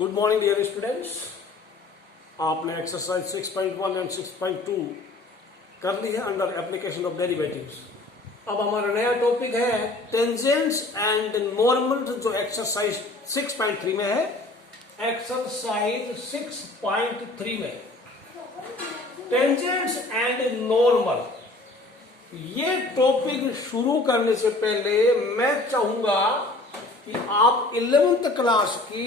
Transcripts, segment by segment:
Good morning dear students. आपने exercise 6.1 and 6.2 कर ली है अंडर एप्लीकेशन ऑफ डेरिवेटिव्स। अब हमारा नया टॉपिक है टेंजेंट्स एंड नॉर्मल, जो एक्सरसाइज 6.3 में है। एक्सरसाइज 6.3 में टेंजेंट्स एंड नॉर्मल, ये टॉपिक शुरू करने से पहले मैं चाहूंगा कि आप 11th क्लास की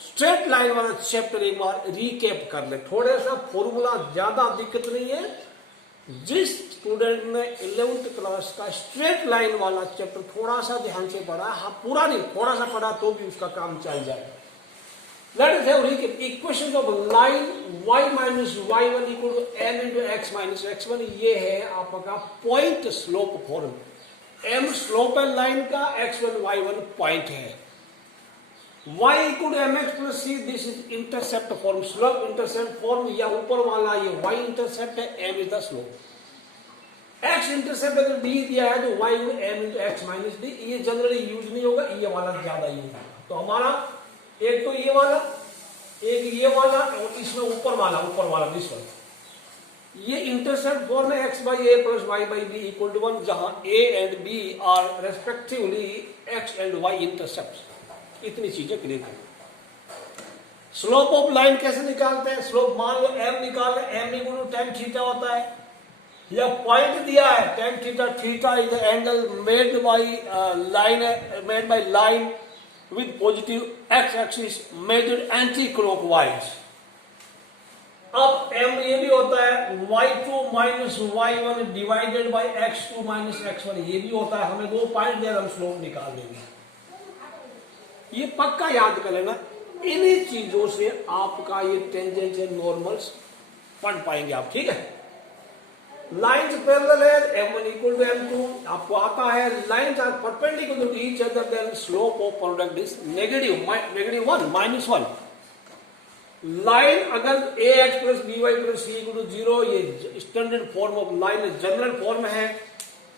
स्ट्रेट लाइन वाला चैप्टर एक बार रिकैप कर ले। थोड़ा सा फॉर्मूला ज्यादा दिक्कत नहीं है। जिस स्टूडेंट ने 11th क्लास का स्ट्रेट लाइन वाला चैप्टर थोड़ा सा ध्यान से पढ़ा, हाँ पूरा नहीं थोड़ा सा पढ़ा, तो भी उसका काम चल जाएगा। Let us have recap. Equation of line y minus y1 equal to m into x minus x1, ये है आपका point slope form. m slope है लाइन का, x1 y1 पॉइंट है। y equal to mx plus c, this is intercept form, slope intercept form, या ऊपर वाला ये y इंटरसेप्ट है, m is the slope. x intercept अगर d दिया है तो y equal m into x minus d, ये जनरली यूज नहीं होगा, ये वाला ज्यादा यूज होगा। तो हमारा एक तो ये वाला, एक ये वाला, और इसमें ऊपर वाला दिस वन, ये इंटरसेप्ट फॉर्म है x by A plus y by B equal to 1, जहां a and b are respectively x and y intercept. इतनी चीजें क्लियर है। स्लोप ऑफ लाइन कैसे निकालते हैं? स्लोप मान लो m निकाल रहे, m equal to tan theta होता है, या पॉइंट दिया है tan theta, theta is the angle made by line, made by line with positive x axis measured anti clockwise। अब m ये भी होता है y2 minus y1 divided by x2 minus x1, ये भी होता है। हमें दो पॉइंट देर हम स्लोप निकाल देंगे, ये पक्का याद कर लेना। इन्हीं चीजों से आपका ये टेंजेंट एंड नॉर्मल्स पढ़ पाएंगे आप, ठीक है। लाइन्स पैरेलल है, m1 इक्वल टू m2, आपको आता है। Lines are perpendicular to each other, then slope of product is -1 -1। Line अगर ax plus by plus c equal to 0, ये standard form of line, general form है।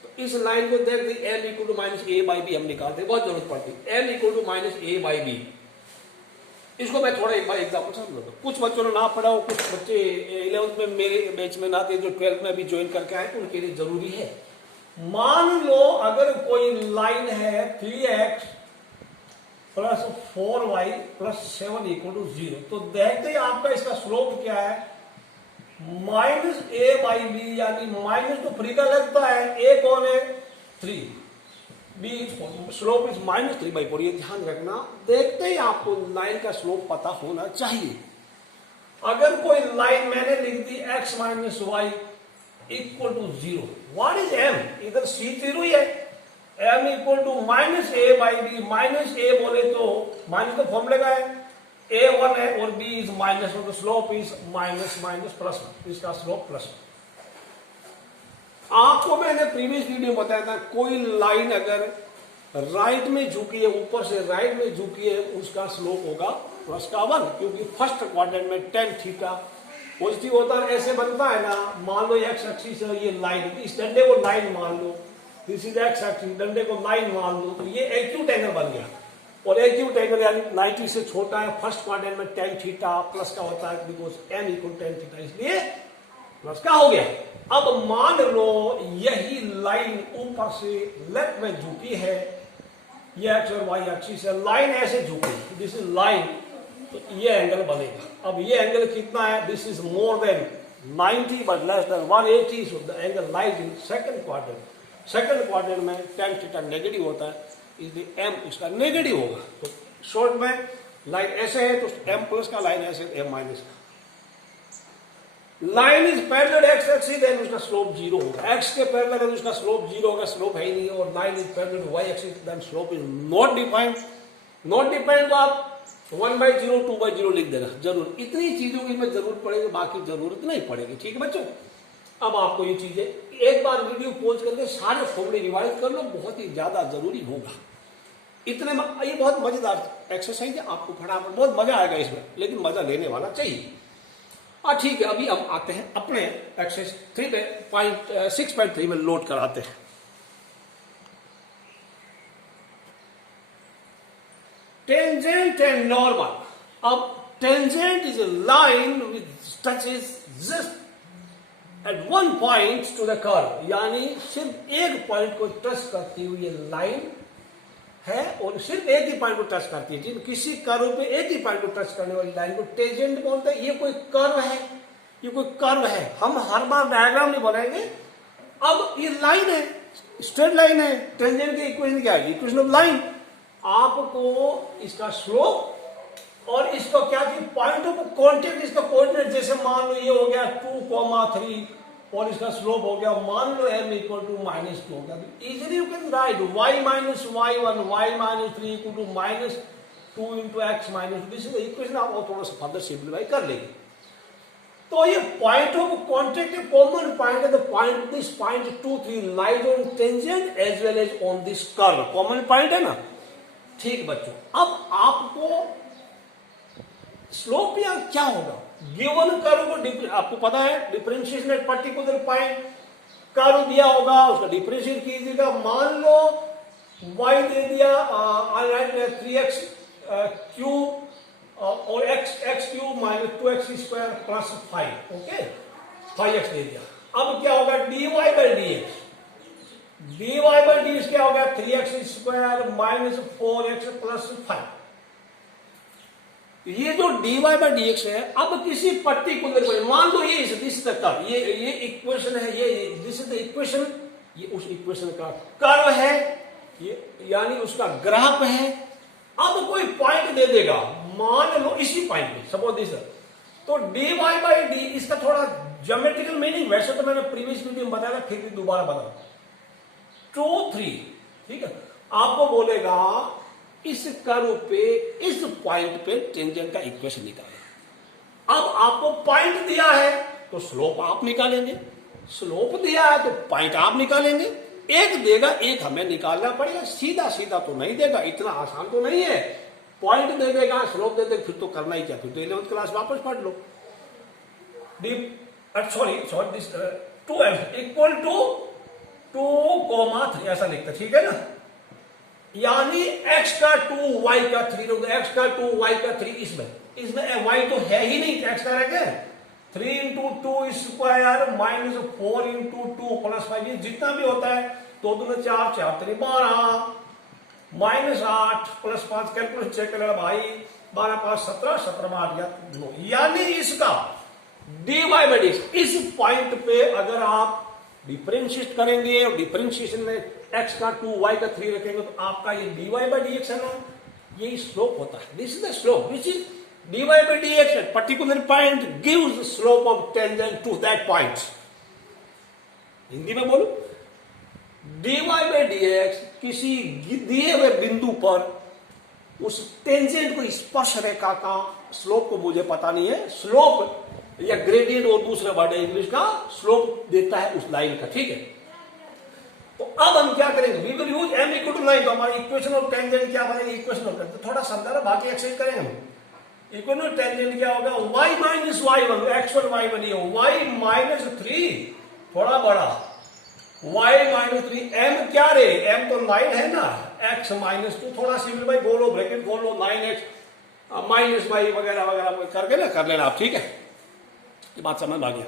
तो इस line को देख दी m equal to minus a by B हम निकालते, बहुत जरूरत पड़ती है। m equal to minus a by B, इसको मैं थोड़ा एक बार एग्जाम्पल समझ। कुछ बच्चों ने ना पढ़ा हो, कुछ बच्चे 11th में मेरे बैच में ना थे, जो 12th में अभी ज्वाइन करके आए, उनके लिए जरूरी है। मान लो अगर कोई लाइन है 3x plus 4y plus 7 equal to 0, तो देखते ही आपका इसका स्लोप क्या है, माइनस a बाई बी, यानी माइनस तो फ्री का लगता है, a कौन है 3, b स्लोप इज माइनस 3/4। ये ध्यान रखना, देखते ही आपको लाइन का स्लोप पता होना चाहिए। अगर कोई लाइन मैंने लिख दी x minus Y equal to 0, what is m? इधर c0 ही है, m equal to minus a by B. Minus a बोले तो माइनस का फॉर्मूला का है, a 1 है और b इज माइनस, तो slope is minus minus plus, इसका स्लोप प्लस। आपको मैंने प्रीवियस वीडियो बताया था, कोई लाइन अगर राइट में झुकी है, ऊपर से राइट में झुकी है, उसका स्लोप होगा प्लस का 1, क्योंकि फर्स्ट क्वाड्रेंट में tan थीटा पॉजिटिव होता है। ऐसे बनता है ना, मान लो x एक्सिस है, ये लाइन, इस डंडे को लाइन मान लो, दिस इज x एक्सिस, डंडे को लाइन मान लो, तो ये एक्यूट एंगल बन गया। और एक्यूट एंगल यानी 90 से छोटा है, फर्स्ट क्वाड्रेंट में tan थीटा प्लस का होता है, because m equal tan theta, इसलिए प्लस का हो गया। अब मान लो यही लाइन ऊपर से लेफ्ट में झुकी है, ये एक्स और वाई एक्सिस है, लाइन ऐसे झुकी, दिस इज लाइन, तो ये एंगल बनेगा। अब ये एंगल कितना है, this is more than 90 but less than 180, so the angle lies in second quadrant. Second quadrant में tan थीटा नेगेटिव होता है, इसलिए m इसका नेगेटिव होगा। तो शॉर्ट में लाइन ऐसे है तो m प्लस का, लाइन ऐसे m माइनस का। Line is parallel x axis, देन उसका स्लोप 0 होगा। x के पैरेलल है तो उसका स्लोप 0 होगा, स्लोप है ही नहीं। और line is parallel y axis, देन slope is not defined. Not defined को आप 1/0 2/0 लिख देना जरूर। इतनी चीजों की में जरूरत पड़ेगी, बाकी जरूरत नहीं पड़ेगी, ठीक है बच्चों। अब आपको ये चीजें एक बार वीडियो पॉज करके सारे फॉर्मूले रिवाइज कर लो, बहुत ही ज्यादा जरूरी होगा। इतने में ये बहुत मजेदार एक्सरसाइज है, आपको फटाफट बहुत मजा आएगा इसमें, लेकिन मजा लेने वाला चाहिए। ठीक है, अभी हम आते हैं अपने एक्सरसाइज 6.3 में लोड कराते हैं। टेंजेंट एंड नॉर्मल, अब tangent is a line which touches just at one point to the curve, यानी सिर्फ एक पॉइंट को टच करती हुई ये लाइन है और सिर्फ एक ही पॉइंट को टच करती है। जिन किसी कर्व पे एक ही पॉइंट को टच करने वाली लाइन को टेंजेंट बोलते हैं। ये कोई कर्व है, ये कोई कर्व है, हम हर बार डायग्राम नहीं बनाएंगे। अब ये लाइन है, स्ट्रेट लाइन है, टेंजेंट की इक्वेशन क्या है? Equation of line. आपको इसका स्लोप और इसका क्या कि पॉइंट ऑफ कॉन्टेक्ट, इसका कोऑर्डिनेट, जैसे मान लो ये हो गया 2,3 और इसका स्लोप हो गया मान लो m इक्वल टू -2 हो गया। Easily you can write y minus y1 y minus 3 equal to -2 into x minus, this is the equation. आप थोड़ा सा फर्दर सिंप्लीफाई कर लेंगे। तो ये पॉइंट ऑफ कॉन्टेक्ट है, कॉमन पॉइंट है। The point, this point 2, 3 lies on tangent as well as on this curve, common point है ना। ठीक बच्चों, अब आपको स्लोप या क्या होगा? गिवन कर्व को आपको पता है differentiation eight particular point, curve दिया होगा उसका डिफरेंशिएट कीजिएगा। मान लो y दे दिया 3x क्यूब और x cube minus 2x square plus 5, okay 5x दे दिया। अब क्या होगा? dy बाई dx क्या होगा? 3x square minus 4x plus 5। ये जो dy बाई dx है, अब किसी पर्टिकुलर पॉइंट, मान लो ये दिस द कर्व, ये इक्वेशन है, ये दिस इज द इक्वेशन, ये उस इक्वेशन का कर्व है, ये यानी उसका ग्राफ है। अब कोई पॉइंट दे देगा, मान लो इसी पॉइंट पे, सपोज दिस, तो dy बाई डी, इसका थोड़ा ज्योमेट्रिकल मीनिंग वैसे तो मैंने प्रीवियस वीडियो में बताया, फिर भी दोबारा बता 2, 3, ठीक है। आपको बोलेगा इस कर्व पे, इस पॉइंट पे टेंजेंट का इक्वेशन निकालें। अब आपको पॉइंट दिया है तो स्लोप आप निकालेंगे, स्लोप दिया है तो पॉइंट आप निकालेंगे। एक देगा, एक हमें निकालना पड़ेगा। सीधा सीधा तो नहीं देगा, इतना आसान तो नहीं है। पॉइंट दे देगा, स्लोप दे देगा, फिर तो करना ही क्या, फिर तो 11th क्लास वापस पढ़ लो। Sorry this 2m equal to 2,3 ऐसा लिखता, ठीक है ना। यानी x का 2 y का 3, x का 2 y का 3, इसमें y तो है ही नहीं, x का रहेगा 3 into 2 square minus 4 into 2 plus 5, ये जितना भी होता है 2 दूनी 4, 4 3 12 माइनस 8 प्लस 5, कैलकुलेट चेक कर भाई, 12 5 17, 17 में 8 गया 9। यानी इसका dy बाई dx, इस पॉइंट पे अगर आप डिफरेंशिएट करेंगे और डिफरेंशिएशन में x का 2 y का 3 रखेंगे तो आपका ये dy बाई dx है ना, ये स्लोप होता है। This is the slope which is dy by dx at particular point gives the slope of tangent to that point. Hindi में बोलो, dy बाई dx किसी दिए हुए बिंदु पर उस टेंजेंट को, स्पर्श रेखा का स्लोप को मुझे पता नहीं है, स्लोप या ग्रेडियंट और दूसरा वर्ड है इंग्लिश का, स्लोप देता है उस लाइन का, ठीक है। तो अब हम क्या करेंगे? We will use m equal to 9, तो हमारी इक्वेशन ऑफ टेंजेंट क्या बनेगी? इक्वेशन ऑफ टेंजेंट थोड़ा समझा रहा, बाकी एक्सरसाइज करेंगे हम। इक्वेशन ऑफ टेंजेंट क्या होगा? y minus y1, x1 y1 ये y माइनस 3, थोड़ा बड़ा y माइनस 3, m क्या रे? m तो 9 है ना, x माइनस 2, थोड़ा सिंपलीफाई बोलो, ब्रैकेट खोलो, 9x माइनस y वगैरह वगैरह करके ना कर लेना आप, ठीक है। ये बात समझ आ गया।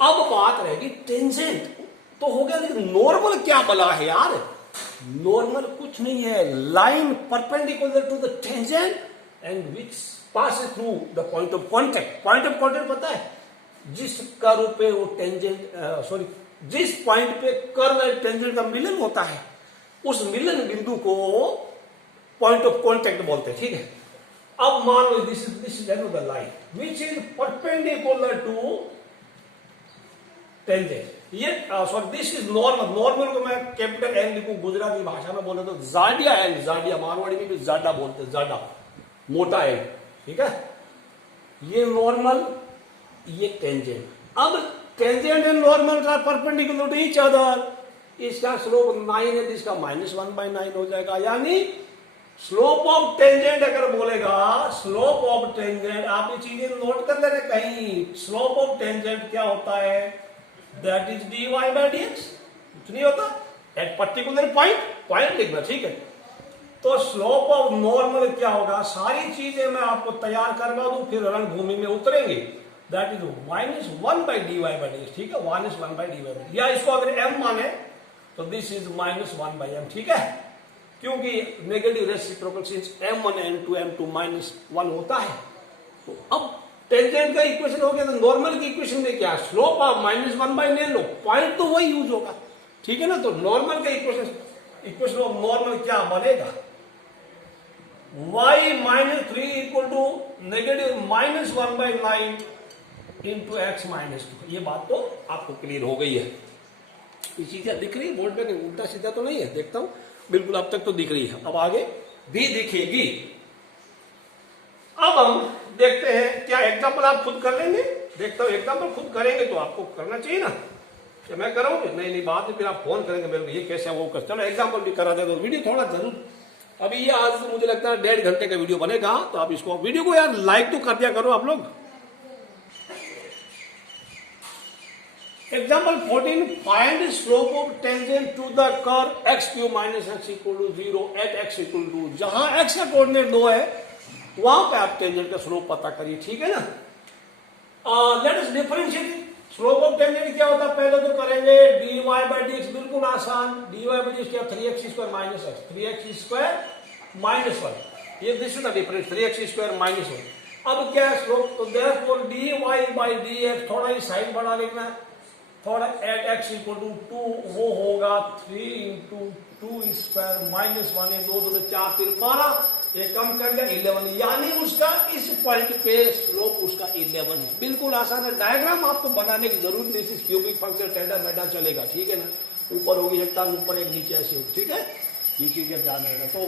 अब बात रहेगी टेंजेंट तो हो गया, लेकिन नॉर्मल क्या बला है यार? नॉर्मल कुछ नहीं है, line perpendicular to the tangent and which pass through the point of contact. Point of contact पता है? जिस कर्व पे वो टेंजेंट जिस पॉइंट पे कर्व एंड टेंजेंट का मिलन होता है, उस मिलन बिंदु को पॉइंट ऑफ कॉन्टेक्ट बोलते हैं, ठीक है। अब मान लो this is the line which is perpendicular to tangent. ये sorry this is normal. Normal को मैं कैपिटल एन लिखूं, गुजराती भाषा में बोले तो जाडिया एन, जाडिया मारवाड़ी में भी जाडा बोलते हैं, जाडा मोटा एन, ठीक है। ये नॉर्मल, ये टेंजेंट। अब टेंजेंट एंड नॉर्मल का परपेंडिकुलर टू ईच अदर, इसका स्लोप 9 है, इसका -1/9 हो जाएगा। यानी स्लोप ऑफ टेंजेंट अगर बोलेगा, स्लोप ऑफ टेंजेंट, आप ये चीजें नोट कर लेना कहीं। स्लोप ऑफ टेंजेंट क्या होता है? That is dy by dx, कुछ नहीं होता, एट पर्टिकुलर पॉइंट, पॉइंट लिखना, ठीक है। तो स्लोप ऑफ नॉर्मल क्या होगा, सारी चीजें मैं आपको तैयार करवा दूं, फिर रणभूमि में उतरेंगे। दैट इज -1/dy/dx, ठीक है, 1/1/dy, या इसको अगर m माने तो दिस इज -1/m, ठीक है, क्योंकि negative reciprocal since m1 m2 m2 -1 होता है। तो अब टेंजेंट का इक्वेशन हो गया, तो नॉर्मल की इक्वेशन में क्या, स्लोप ऑफ -1 ले लो, पॉइंट तो वही यूज होगा, ठीक है ना। तो नॉर्मल का इक्वेशन ऑफ नॉर्मल क्या बनेगा, y -3 equal to negative -1/9 into x -2। ये बात तो आपको क्लियर हो गई है। ये चीजें दिख रही है बोर्ड पे, उल्टा सीधा तो नहीं है, देखता हूं, बिल्कुल अब तक तो दिख रही है, अब आगे भी दिखेगी। अब हम देखते हैं, क्या एग्जाम्पल आप खुद कर लेंगे, देखता हूं एग्जाम्पल खुद करेंगे तो आपको करना चाहिए ना, क्या मैं कराऊंगी, नहीं बाद में फिर आप फोन करेंगे मेरे को, ये कैसे वो कर, चलो एग्जाम्पल भी करा दे, तो वीडियो थोड़ा जरूर, अभी ये आज मुझे लगता है 1.5 घंटे का वीडियो बनेगा, तो आप इसको वीडियो को यार लाइक तो कर दिया करो आप लोग। Example 14, find slope of tangent to the curve x³ - x = 0 at x = 2। जहां x का कोऑर्डिनेट 2 है वहां पे आप टेंजेंट का स्लोप पता करिए, ठीक है ना। Let us differentiate slope of tangent क्या होता है, पहले तो करेंगे dy/dx, बिल्कुल आसान, dy/dx क्या, 3x² - x, 3x² - 1, ये this is the difference, 3x² - 1। अब क्या है स्लोप, तो देयरफॉर dy/dx, थोड़ा ही साइड बढ़ा लिखना है, थोड़ा एट x = 2, वो होगा 3 × 2² -1, 2 2 4 3 12, ये कम कर दिया 11, यानी उसका इस पॉइंट पे स्लोप उसका 11 है। बिल्कुल आसान है, डायग्राम आपको बनाने की जरूरत नहीं, इस क्यूबिक फंक्शन टेढ़ा मेढ़ा चलेगा, ठीक है ना, ऊपर होगी एक टांग ऊपर एक नीचे ऐसे होगी, ठीक है, ये चीजें ध्यान रखना। तो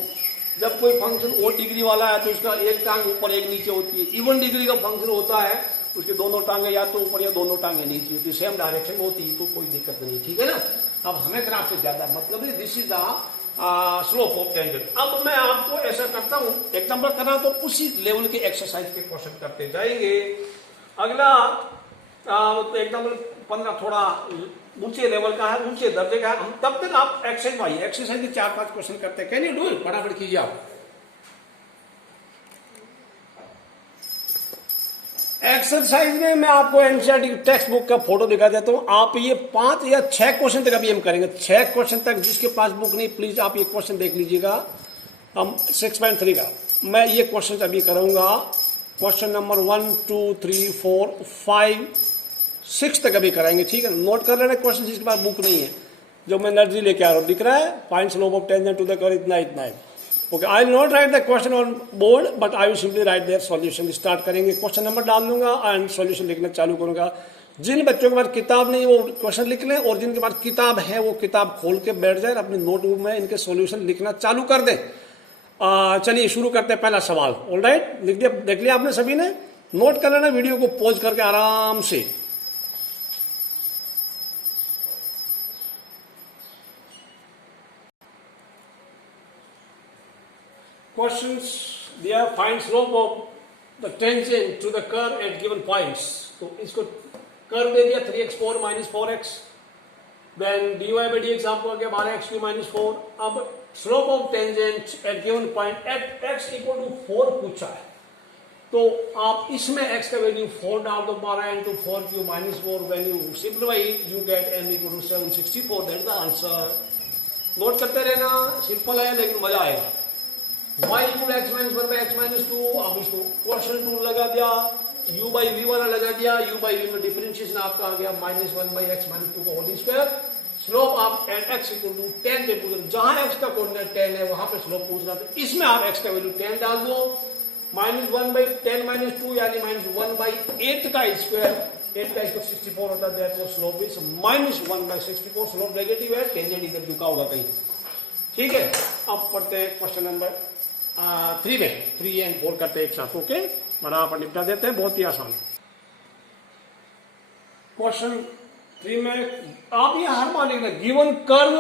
जब कोई फंक्शन ओड डिग्री वाला है तो उसका एक टांग ऊपर एक नीचे होती है, इवन डिग्री का फंक्शन होता है उसके दोनों टांगे या तो ऊपर या दोनों टांगे नीचे होती है, सेम डायरेक्शन में होती है, तो कोई दिक्कत नहीं, ठीक है ना। अब हमें ग्राफ से ज्यादा मतलब है, this is the slope of tangent. अब मैं आपको ऐसा करता हूं, एग्जांपल करना तो उसी लेवल के एक्सरसाइज के क्वेश्चन करते जाएंगे। अगला एग्जांपल 15 थोड़ा ऊंचे लेवल का है, ऊंचे दर्जे का है, हम तब तक आप एक्सरसाइज के 4-5 क्वेश्चन करते हैं, कैन यू डू इट, फटाफट कीजिए आप। एक्सरसाइज में मैं आपको एनसीईआरटी टेक्स्ट बुक का फोटो दिखा देता हूं, आप ये 5 या 6 क्वेश्चन तक अभी हम करेंगे, 6 क्वेश्चन तक। जिसके पास बुक नहीं प्लीज आप ये क्वेश्चन देख लीजिएगा, हम 6.3 का मैं ये क्वेश्चन अभी करूंगा, क्वेश्चन नंबर 1 2 3 4 5 6 तक अभी कराएंगे, ठीक है। नोट कर लेना क्वेश्चन जिसके पास बुक नहीं है, जो मैं एनर्जी लेके आ रहा हूं, दिख रहा है, find slope of tangent to the curve, इतना है। Okay, I will not write the question on board but I will simply write their solution. Start करेंगे, क्वेश्चन नंबर डाल दूंगा एंड सॉल्यूशन लिखना चालू करूंगा। जिन बच्चों के पास किताब नहीं वो क्वेश्चन लिख लें, और जिनके पास किताब है वो किताब खोल के बैठ जाए, अपनी नोटबुक में इनके सॉल्यूशन लिखना चालू कर दें। चलिए शुरू करते हैं, पहला सवाल। ऑलराइट, लिख दिया, देख लिया आपने सभी ने, नोट कर लेना, वीडियो को पॉज करके आराम से। Questions there, find slope of the tangent to the curve at given points. तो इसको कर्व दे दिया 3x4 - 4x, then dy/dx आपको आ गया 12x³ - 4। अब slope of tangent at given point at x = 4 पूछा है, तो आप इसमें x का वैल्यू 4 डाल दो, 12 × 4³ - 4, value simplify you get m = 764, that is the answer. Note करते रहना, सिंपल है लेकिन मजा आएगा। y = x - 1/x - 2, अब इसको क्वेश्चन टूल लगा दिया, u/v वाला लगा दिया, u/v में डिफरेंशिएशन आपका आ गया -1/x - 2 का होल स्क्वायर। स्लोप आप एट x = 10 पे पूछ रहे, जहां x का कोऑर्डिनेट 10 है वहां पे स्लोप पूछ रहा था, इसमें आप x का वैल्यू 10 डाल दो, -1/10 - 2 यानी -1/8 का स्क्वायर, 8 का स्क्वायर 64 होता है, that slope is -1/64। Slope negative है, टेंजेंट इधर झुका होगा कहीं, ठीक है। अब पढ़ते हैं क्वेश्चन नंबर 3 में, 3 और 4 करते हैं एक साथ, ओके, बराबर निपटा देते हैं, बहुत ही आसान। क्वेश्चन 3 में आप ये हर मान लिखना, given curve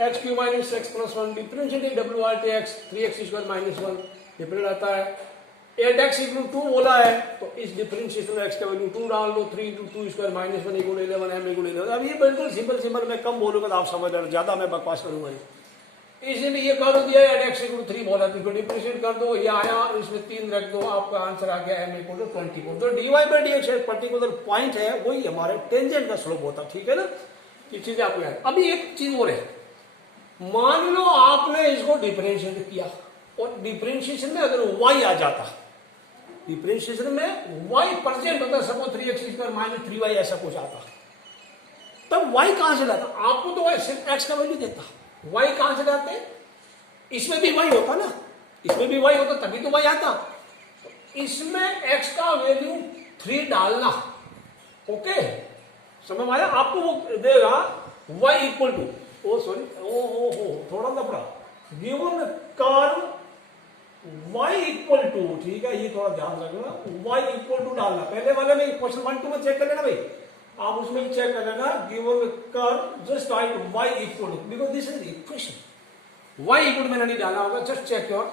x³ - x + 1 differentiate w/x 3x² - 1 different आता है, 8x = 2 बोला है, तो इस डिफरेंशिएशन में x का वैल्यू 2 डाल दो, 3 × 2² - 1 = 11, m = 11। अब ये बिल्कुल सिंपल, मैं कम बोलूंगा तो आप समझ रहे, ज्यादा मैं बकवास करूंगा। इसलिए ये कर दिया x इक्वल टू 3 बोला, तो डिफरेंशिएट कर दो, ये आया, इसमें 3 रख दो, आपका आंसर आ गया m इक्वल टू 24। तो dy बाई dx एक पर्टिकुलर पॉइंट है, वही हमारे टेंजेंट का स्लोप होता, ठीक है ना। ये चीज आपको याद। अभी एक चीज और है, मान लो आपने इसको डिफरेंशिएट किया और डिफरेंशिएशन में अगर y आ जाता, डिफरेंशिएशन में y परसेंट होता, suppose 3x square minus 3y ऐसा कुछ आता, तब y कहां से लाता? आपको तो सिर्फ x का वैल्यू देता, y कहां से लाते? इसमें भी y होता ना, इसमें भी y होता तभी तो y आता। इसमें x का वैल्यू 3 डालना, ओके, समझ आया? आपको वो देगा y equal to, oh sorry, oh थोड़ा लफड़ा, given curve y equal to, ठीक है, ये थोड़ा ध्यान रखना, y इक्वल टू डालना। पहले वाले में क्वेश्चन 1 2 में चेक कर लेना भाई, आप उसमें भी चेक कर लेना, given curve just write y equal to, because this is equation, y equal मैंने नहीं डाला होगा, जस्ट चेक योर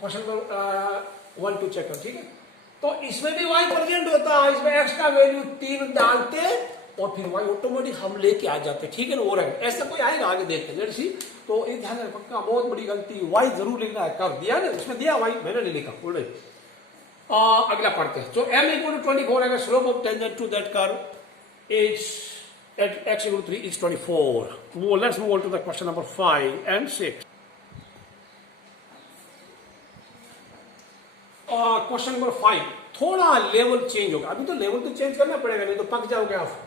क्वेश्चन को 1 2 चेक कर, ठीक है। तो इसमें भी y प्रेजेंट होता, इसमें x का वैल्यू 3 डालते और फिर y ऑटोमेटिक हम लेके आ जाते, ठीक है ना। और ऐसा कोई आएगा आगे देखते हैं, लेट्स सी। तो एक ध्यान रखना, पक्का बहुत बड़ी गलती, y जरूर लिखना है, कर दिया ना, उसमें दिया y, मैंने नहीं लिखा ऑलरेडी। अगला पढ़ते हैं। तो m इक्वल टू 24 अगर slope of tangent to that curve is at x equal to 3 is 24। वो let's move on to the question number 5 and 6। Question number 5 थोड़ा लेवल चेंज होगा, अभी तो लेवल तो चेंज करना पड़ेगा, नहीं तो पक जाओगे आप।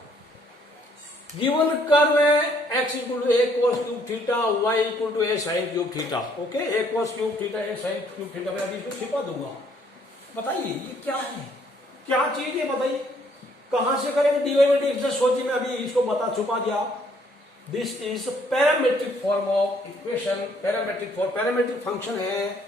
गिवन कर्व है x equal to a cos cube theta, y equal to a sin cube theta, okay, a cos cube theta, a sin cube theta, मैं अभी इसको छिपा दूंगा। बताइए ये क्या है, क्या चीज है, बताइए कहां से करेंगे dy बाई dx? सोचिए, मैं अभी इसको बता छुपा दिया। This is parametric form of equation, parametric function है,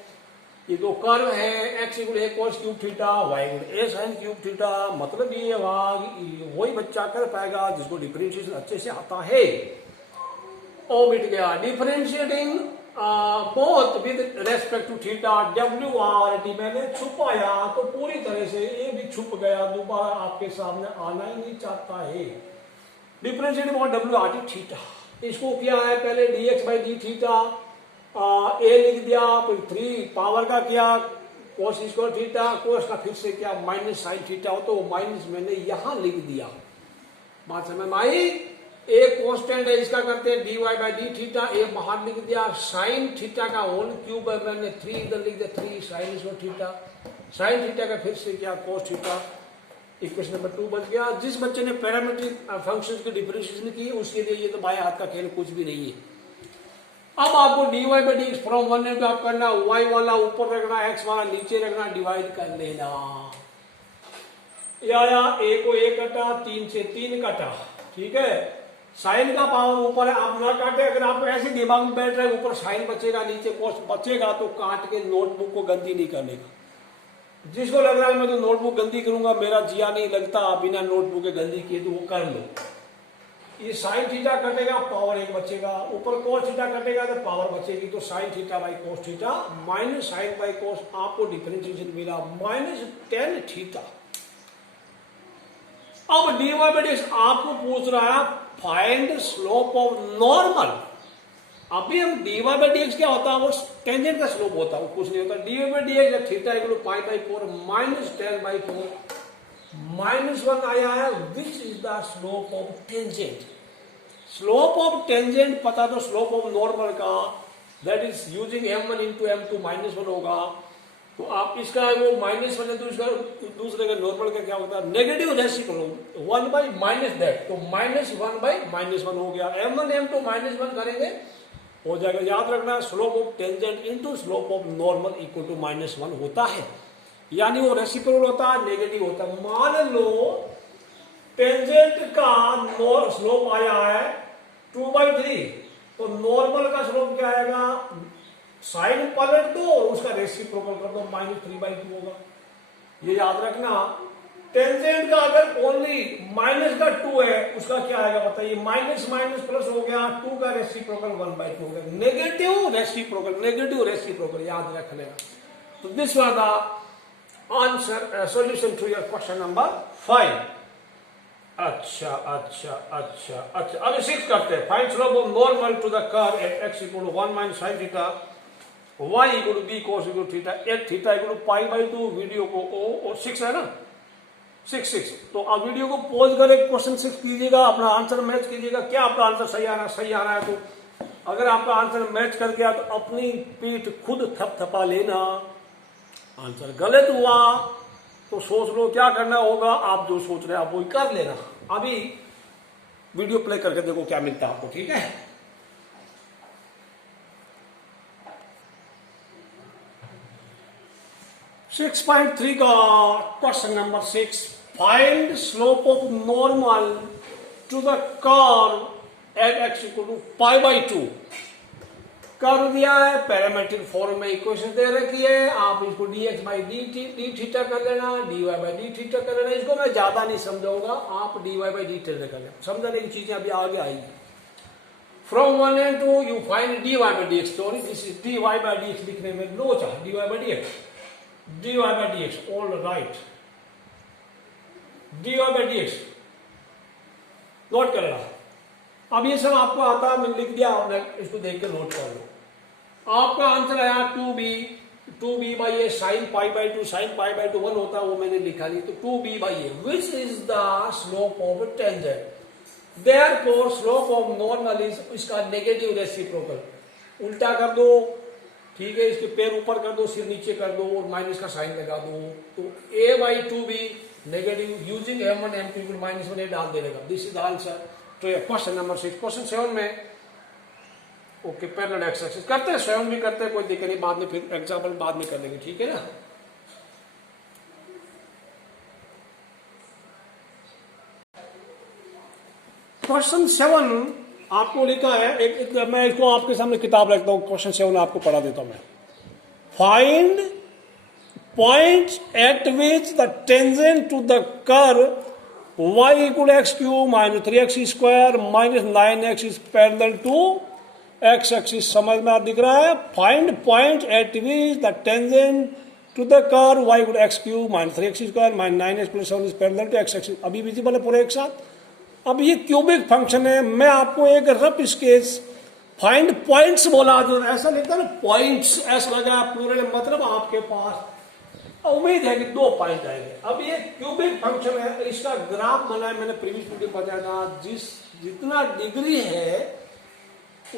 ये दो कर्व है, x equal a cos cube theta, y equal a sin cube theta. मतलब ये वही बच्चा कर पाएगा जिसको डिफरेंशिएशन अच्छे से आता है। ओ मिट गया, differentiating both with respect to theta, WRT मैंने छुपाया तो पूरी तरह से ये भी छुप गया, दोबारा आपके सामने आना ही नहीं चाहता है। डिफरेंशिएटिंग बोथ WRT थीटा, इसको क्या है, पहले dx बाई डी थीटा ए लिख दिया, फिर 3 पावर का किया कोस स्क्वायर थीटा, कोस का फिर से क्या माइनस साइन थीटा हो, तो माइनस मैंने यहां लिख दिया। बात समझ में आई? ए कांस्टेंट है, इसका करते हैं dy बाई डी थीटा, ए बाहर लिख दिया, साइन थीटा का होल क्यूब है, मैंने 3 इधर लिख दिया, 3 sine square theta, sine theta का फिर से क्या कोस थीटा। इक्वेशन नंबर 2 बच गया। जिस बच्चे ने पैरामेट्रिक फंक्शंस की डिफरेंशिएशन की उसके लिए ये तो बाएं हाथ का खेल कुछ भी नहीं है। अब आपको dy by dx from 1 and आप करना, y वाला ऊपर रखना, x वाला नीचे रखना, डिवाइड कर लेना। या a को a कटा, 3 से 3 कटा, ठीक है। साइन का पावर ऊपर है, आप ना काटे, अगर आपको ऐसे दिमाग में बैठ रहा है ऊपर साइन बचेगा नीचे कोस बचेगा, तो काट के नोटबुक को गंदी नहीं करने का। जिसको लग रहा है मैं तो नोटबुक गंदी करूंगा, मेरा जिया नहीं लगता बिना नोटबुक के गंदी किए, तो वो कर लो। ये साइन थीटा कटेगा, पावर 1 बचेगा, ऊपर कोस थीटा कटेगा तो पावर बचेगी, तो sine theta by cos theta minus sine by cos, आपको डिफरेंशिएशन मिला माइनस 10 थीटा। अब dy बाई dx आपको पूछ रहा है फाइंड स्लोप ऑफ नॉर्मल। अभी हम dy बाई dx क्या होता है, वो टेंजेंट का स्लोप होता है, वो कुछ नहीं होता। dy by dx theta equal to pi by 4 minus 10 by 4 -1 आया है, which is the slope of tangent. Slope of tangent पता तो स्लोप ऑफ नॉर्मल का, that is using m1 into m2 -1 होगा। तो आप इसका वो -1 है तो इसका दूसरे का नॉर्मल का क्या होता है, negative reciprocal 1 by minus that, तो -1 बाई -1 हो गया। m1 m2 -1 करेंगे हो जाएगा। याद रखना slope of tangent into slope of normal equal to -1 होता है, यानी वो रेसिप्रोकल होता है, नेगेटिव होता है। मान लो टेंजेंट का स्लोप आया है 2/3, तो नॉर्मल का स्लोप क्या आएगा, साइन पलट दो और उसका रेसिप्रोकल कर दो, -3/2 होगा। ये याद रखना। टेंजेंट का अगर ओनली माइनस का 2 है, उसका क्या आएगा बताइए, माइनस माइनस प्लस हो गया, 2 का रेसिप्रोकल 1/2 हो गया। नेगेटिव रेसिप्रोकल याद रख लेना। तो this was the answer solution to your question number 5। अच्छा अच्छा अच्छा अच्छा, अभी 6 करते हैं। Find slope of normal to the curve at x equal to 1 minus sine theta, y equal to b cos equal to theta, at theta equal to pi by 2। Video को ओ 6 है ना, 6 तो आप वीडियो को पॉज कर एक question 6 कीजिएगा, अपना आंसर मैच कीजिएगा। क्या आपका आंसर सही आ रहा है तो अगर आपका आंसर मैच कर गया तो अपनी पीठ खुद थपथपा लेना। आंसर गलत हुआ तो सोच लो क्या करना होगा, आप जो सोच रहे हैं आप वही कर लेना। अभी वीडियो प्ले करके देखो क्या मिलता है आपको, ठीक है। सिक्स 6.3 का question number 6, find slope of normal to the curve at x equal to pi by 2। Curve दिया है, पैरामेट्रिक फॉर्म में इक्वेशन दे रखी है, आप इसको dx बाई डी थीटा कर लेना, dy बाई डी थीटा कर लेना। इसको मैं ज्यादा नहीं समझाऊंगा, आप dy बाई डी थीटा कर लेना, समझाने की चीजें अभी आगे आएगी। From 1 and 2 you find dy by dx, sorry this is dy by dx लिखने में लोचा, dy by dx all right, dy by dx note कर रहा। अब ये सब आपको आता है, मैंने लिख दिया, इसको देख के नोट कर लो। आपका आंसर आया 2b by A sine pi by 2, sine pi by 2 1 होता है, वो मैंने लिखा नहीं, तो 2b by A which is the slope of tangent. Therefore slope of normal is, इसका नेगेटिव रेसिप्रोकल उल्टा कर दो, ठीक है, इसके पैर ऊपर कर दो, सिर नीचे कर दो और माइनस का साइन लगा दो, तो a by 2b negative using m1 m2 minus 1 डाल देगा। This is answer. तो ये क्वेश्चन नंबर 6। क्वेश्चन 7 में ओके पैरेलल एक्स एक्सिस करते हैं, स्वयं भी करते हैं, कोई दिक्कत नहीं, बाद में फिर एग्जाम्पल बाद में कर लेंगे, ठीक है ना। क्वेश्चन 7 आपको लिखा है, एक मैं इसको आपके सामने किताब रखता हूं, क्वेश्चन 7 आपको पढ़ा देता हूं मैं। Find point at which the tangent to the curve y equal X cube minus 3x square minus 9x is parallel to x axis. समझ में आप दिख रहा है। Find point at which the tangent to the curve y equal X cube minus 3x square minus 9x plus 7 is parallel to x axis. अभी visible है पूरे एक साथ। अब ये क्यूबिक फंक्शन है, मैं आपको एक रफ स्केच फाइंड पॉइंट्स बोला, जो ऐसा लिखता है ना पॉइंट्स, ऐसा लग रहा है पूरे, मतलब आपके पास उम्मीद है कि 2 पॉइंट आएंगे। अब ये क्यूबिक फंक्शन है, इसका ग्राफ बनाया मैंने प्रीवियस वीडियो बताया था, जितना डिग्री है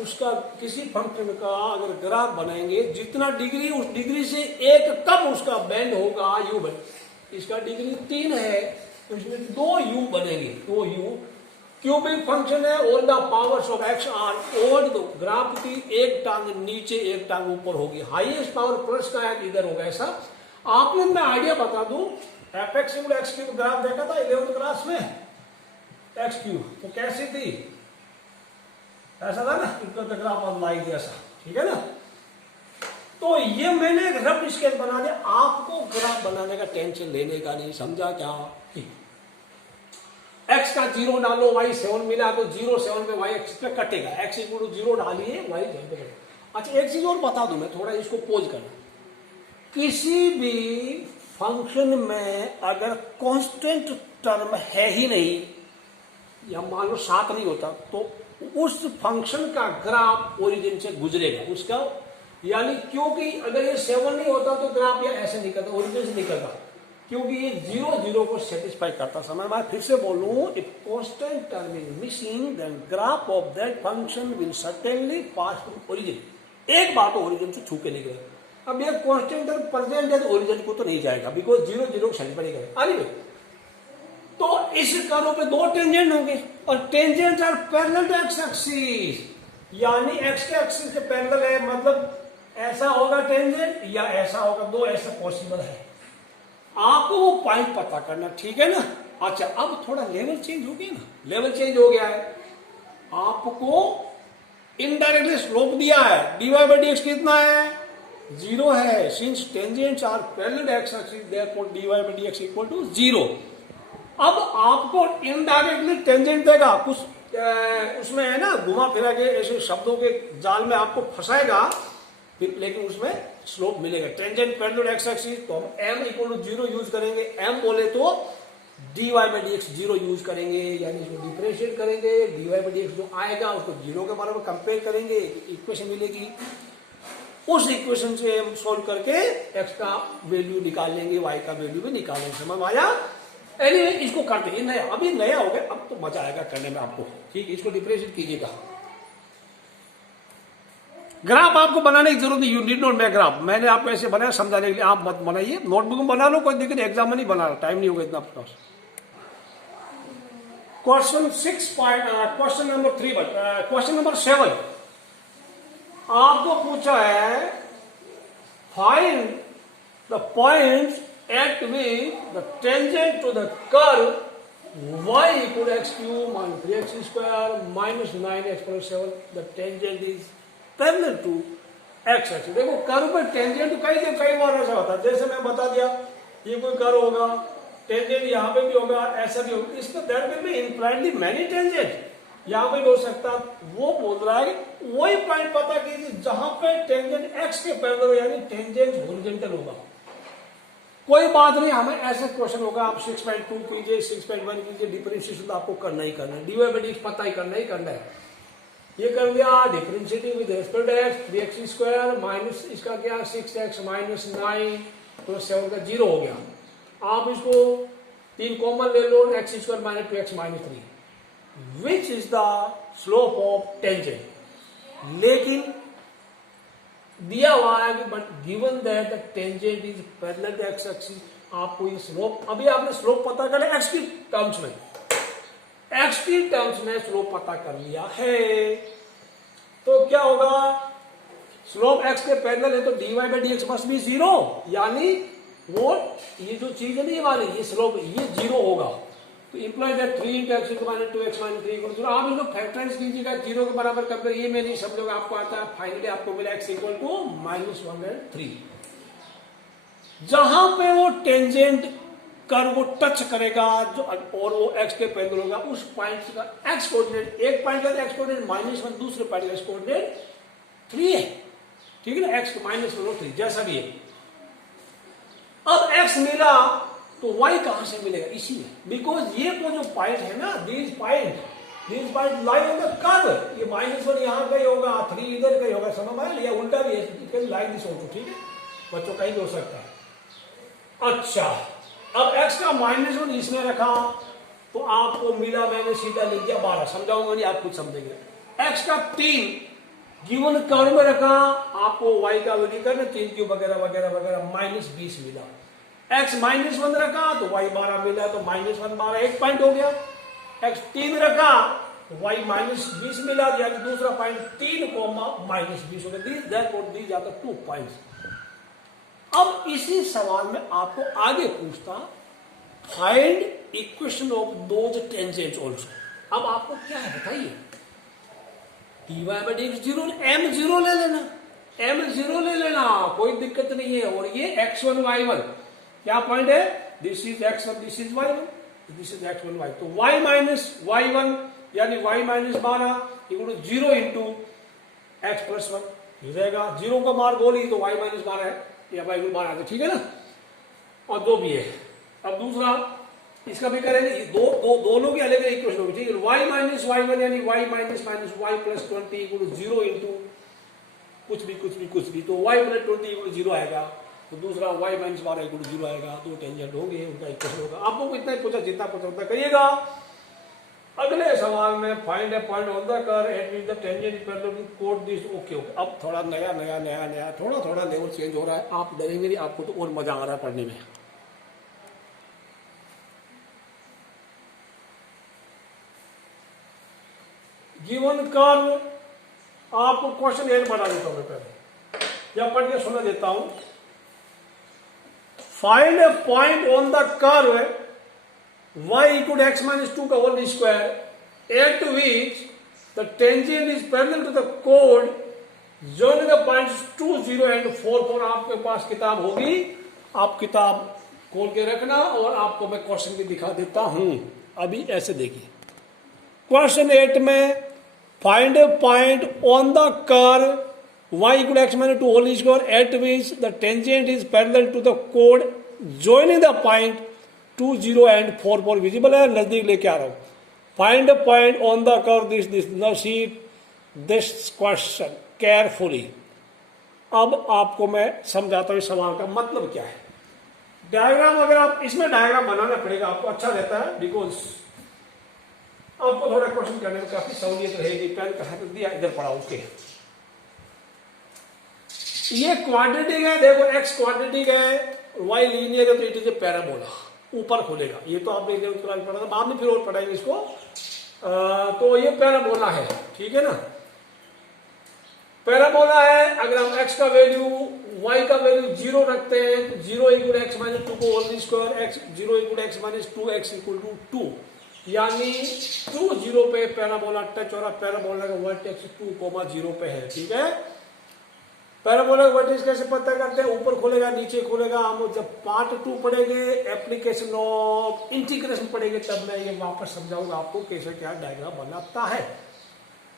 उसका किसी फंक्शन का अगर ग्राफ बनाएंगे, जितना डिग्री उस डिग्री से एक कम उसका बैंड होगा यू बैंड। इसका डिग्री 3 है तो इसमें 2 यू बनेंगे, 2 यू। क्यूबिक फंक्शन है, all the powers of X are odd, तो ग्राफ की एक टांग नीचे एक टांग ऊपर होगी, हाईएस्ट पावर प्लस का है इधर होगा। ऐसा आपने मैं आइडिया बता दूं, F x x cube graph देखा था 11th क्लास में, एक्स क्यूब तो कैसी थी, ऐसा था ना, इनका ग्राफ अब लाइक जैसा, ठीक है ना। तो ये मैंने एक रफ स्केच बना दिया, आपको ग्राफ बनाने का टेंशन लेने का नहीं, समझा क्या। एक्स का 0 डालो, वाई 7 मिला तो 0 7 पे वाई एक्सिस पे कटेगा, एक्स इक्वल टू 0 डालिए, वाई 7 पे कटेगा। अच्छा एक चीज और बता दूं मैं, थोड़ा इसको पोज करना। किसी भी फंक्शन में अगर कांस्टेंट टर्म है ही नहीं, या मान लो 7 नहीं होता, तो उस फंक्शन का ग्राफ ओरिजिन से गुजरेगा उसका, यानी क्योंकि अगर ये 7 नहीं होता तो ग्राफ या ऐसे निकलता, ओरिजिन से निकलता, क्योंकि ये 0 0 को सेटिस्फाई करता। समय मैं फिर से बोलूं, if constant term is missing then graph of that function will certainly pass from origin. एक बात ओरिजिन से छू के निकले। अब ये कांस्टेंट टर्म प्रेजेंट है तो ओरिजिन को तो नहीं जाएगा, बिकॉज 0 0 को सेटिस्फाई करेगा। अरे तो इस कर्व पे 2 टेंजेंट होंगे और tangent are parallel to x axis, यानी एक्स के एक्सिस के पैरेलल है, मतलब ऐसा होगा टेंजेंट या ऐसा होगा, 2 ऐसा पॉसिबल है। आपको वो पॉइंट पता करना, ठीक है ना। अच्छा अब थोड़ा लेवल चेंज हो गया ना, लेवल चेंज हो गया है, आपको इनडायरेक्टली स्लोप दिया है, dy बाई dx कितना है, 0 है, since tangents are parallel to x axis therefore dy by dx equal to 0। अब आपको इनडायरेक्टली टेंजेंट देगा, कुछ उसमें है ना घुमा फिरा के ऐसे शब्दों के जाल में आपको फंसाएगा, फिर लेकिन उसमें स्लोप मिलेगा। Tangent parallel to x axis, तो हम m इक्वल टू 0 यूज करेंगे। m बोले तो dy by D X zero use करेंगे, यानी इसको डिफरेंशिएट करेंगे, dy बाई डी एक्स जो आएगा उसको जीरो के बराबर कंपेयर करेंगे, इक्वेशन मिलेगी। उस इक्वेशन से हम सोल्व करके x का वैल्यू निकाल लेंगे, y का वैल्यू भी निकाल लेंगे। समझ आया? एनीवे इसको करते हैं, नया अभी नया हो गया, अब तो मजा आएगा करने में आपको। ठीक है, इसको डिफरेंशिएट कीजिएगा। ग्राफ आपको बनाने की जरूरत नहीं, you need not make graph. मैंने आपको ऐसे बनाया समझाने के लिए, आप मत बनाइए, नोटबुक में बना लो, कोई दिक्कत नहीं, एग्जाम में नहीं बना, टाइम नहीं होगा इतना आपके पास। Question 6 question number 3 question number 7 आपको पूछा है, find the points at which the tangent to the curve y equal x cube minus 3x square minus 9x plus 7 the tangent is parallel to x axis. देखो curve पर tangent कई बार ऐसा होता है, जैसे मैं बता दिया ये कोई कर्व होगा, टेंजेंट यहाँ पे भी होगा, ऐसा भी होगा, इसमें there will be impliedly many tangent, यहाँ पे भी हो सकता। वो बोल रहा है कि वही पॉइंट पता कीजिए जहां पे टेंजेंट x के पैरेलल हो, यानी टेंजेंट हॉरिजॉन्टल होगा। कोई बात नहीं, हमें ऐसे क्वेश्चन होगा, आप 6.2 कीजिए, 6.1 कीजिए, डिफरेंशिएशन तो आपको करना ही करना है, dy बाई डी पता ही करना है। ये कर दिया, differentiating with respect to x, 3x square minus इसका क्या 6x माइनस 9 प्लस 7 का 0 हो गया। आप इसको 3 कॉमन ले लो, x square minus 2x minus 3 which is the slope of tangent. लेकिन दिया हुआ है कि but given that the tangent is parallel to x axis, आपको ये स्लोप, अभी आपने स्लोप पता कर लिया x की टर्म्स में, x की टर्म्स में स्लोप पता कर लिया है, तो क्या होगा, स्लोप x के पैरेलल है तो dy by D x must be 0, यानी वो ये जो चीज है ना ये वाली, ये स्लोप ये 0 होगा, तो implies that 3 into x minus 2x minus 3 equal 0। आप इसको फैक्टराइज कीजिएगा 0 के बराबर कंपेयर, ये मैं नहीं समझोगे, आपको आता है, फाइनली आपको मिला x इक्वल टू माइनस 1/3। जहां पे वो टेंजेंट कर्व को टच करेगा जो और वो x के पैरेलल होगा, उस पॉइंट का x कोऑर्डिनेट, एक पॉइंट का x कोऑर्डिनेट -1, दूसरे पॉइंट का x कोऑर्डिनेट 3 है। ठीक है ना, x माइनस 3 जैसा भी है। अब x मिला तो y कहां से मिलेगा, इसीलिए बिकॉज ये को जो पॉइंट है ना, these point lie on the curve, ये -1 यहां का ही होगा, 3 इधर का ही होगा, समझ में आया, उल्टा भी है, लाइक दिस ऑल्सो। ठीक है, बच्चों कहीं भी हो सकता है। अच्छा, अब x का -1 इसमें रखा तो आपको मिला, मैंने सीधा लिख दिया 12, समझाऊंगा नहीं, आप कुछ समझेंगे। x का 3 गिवन कर्व में रखा, आपको y का वैल्यू करना 3 क्यूब वगैरह वगैरह वगैरह -20 मिला। x -1 रखा तो y 12 मिला, तो -1 12 एक पॉइंट हो गया। x 3 रखा तो y -20 मिला, यानी दूसरा पॉइंट 3 -20 हो गया। These are the 2 points. अब इसी सवाल में आपको आगे पूछता, find equation of those tangents also. अब आपको क्या है बताइए, dy by D x 0, m0 ले लेना, m0 ले लेना, कोई दिक्कत नहीं है। और ये x1 y1 क्या पॉइंट है, this is x1 this is y1, this is x1 y, तो y माइनस y1 यानी y minus 12 equal to 0 into x plus 1 हो जाएगा। 0 का मार्क बोली तो y माइनस 12 है, या y इक्वल 12 है, ठीक है ना, और 2 भी है। अब दूसरा इसका भी करेंगे, दोनों की अलग इक्वेशन होगी, ठीक है। y माइनस y1 यानी y minus minus y plus 20 equal to 0 into कुछ भी, तो y प्लस 20 इक्वल 0 आएगा, तो दूसरा y माइनस 12 इक्वल 0 आएगा। 2 टेंजेंट होंगे, उनका इक्वेशन होगा। आपको इतना ही पूछा, जितना पूछा उतना करिएगा। अगले सवाल में find a point on the curve at which the tangent is parallel to कोड दिस। ओके, अब थोड़ा नया थोड़ा लेवल चेंज हो रहा है, आप डरेंगे नहीं, आपको तो और मजा आ रहा है पढ़ने में। गिवन कर्व, आपको क्वेश्चन 1 बना देता हूं मैं पहले, या पढ़ के सुना देता हूं। Find a point on the curve y equal to x minus 2 का whole square at which the tangent is parallel to the कोड जोइनिंग द पॉइंट्स 2, 0 एंड 4, 4। आपके पास किताब होगी, आप किताब खोल के रखना, और आपको मैं क्वेश्चन भी दिखा देता हूं। अभी ऐसे देखिए, क्वेश्चन 8 में find a point on the curve y equal to x minus 2 whole square at which the tangent is parallel to the कोड joining the point 2 0 and 4 4 visible है, नजदीक लेके आ रहा हूं। Find a point on the curve this now see this question carefully. अब आपको मैं समझाता हूं इस सवाल का मतलब क्या है। डायग्राम अगर आप इसमें डायग्राम बनाना पड़ेगा आपको, अच्छा रहता है, बिकॉज आपको थोड़ा क्वेश्चन करने में काफी सहूलियत रहेगी। पेन कहाँ तक दिया, इधर पड़ा, ओके। ये क्वाड्रेटिक है, देखो एक्स क्वाड्रेटिक है, वाई लीनियर है, तो इट इज ए पैराबोला, ऊपर खुलेगा। ये तो आपने पढ़ा था, बाद में फिर और पढ़ाएंगे इसको। तो ये पैराबोला है, ठीक है ना। पैराबोला है, अगर हम x का वैल्यू y का वैल्यू 0 रखते हैं तो 0 इक्वल एक्स माइनस 2 को whole square, x 0 equal x minus 2 x equal to 2, यानी 2 0 पे पैराबोला टच हो रहा। पैराबोला का वर्टेक्स 2 0 पे है, ठीक है। पैराबोला का वर्टेक्स कैसे पता करते हैं, ऊपर खुलेगा नीचे खुलेगा। हम जब पार्ट 2 पढ़ेंगे, एप्लीकेशन ऑफ इंटीग्रेशन पढ़ेंगे, तब मैं ये वापस समझाऊंगा आपको कैसे क्या डायग्राम बनाता है।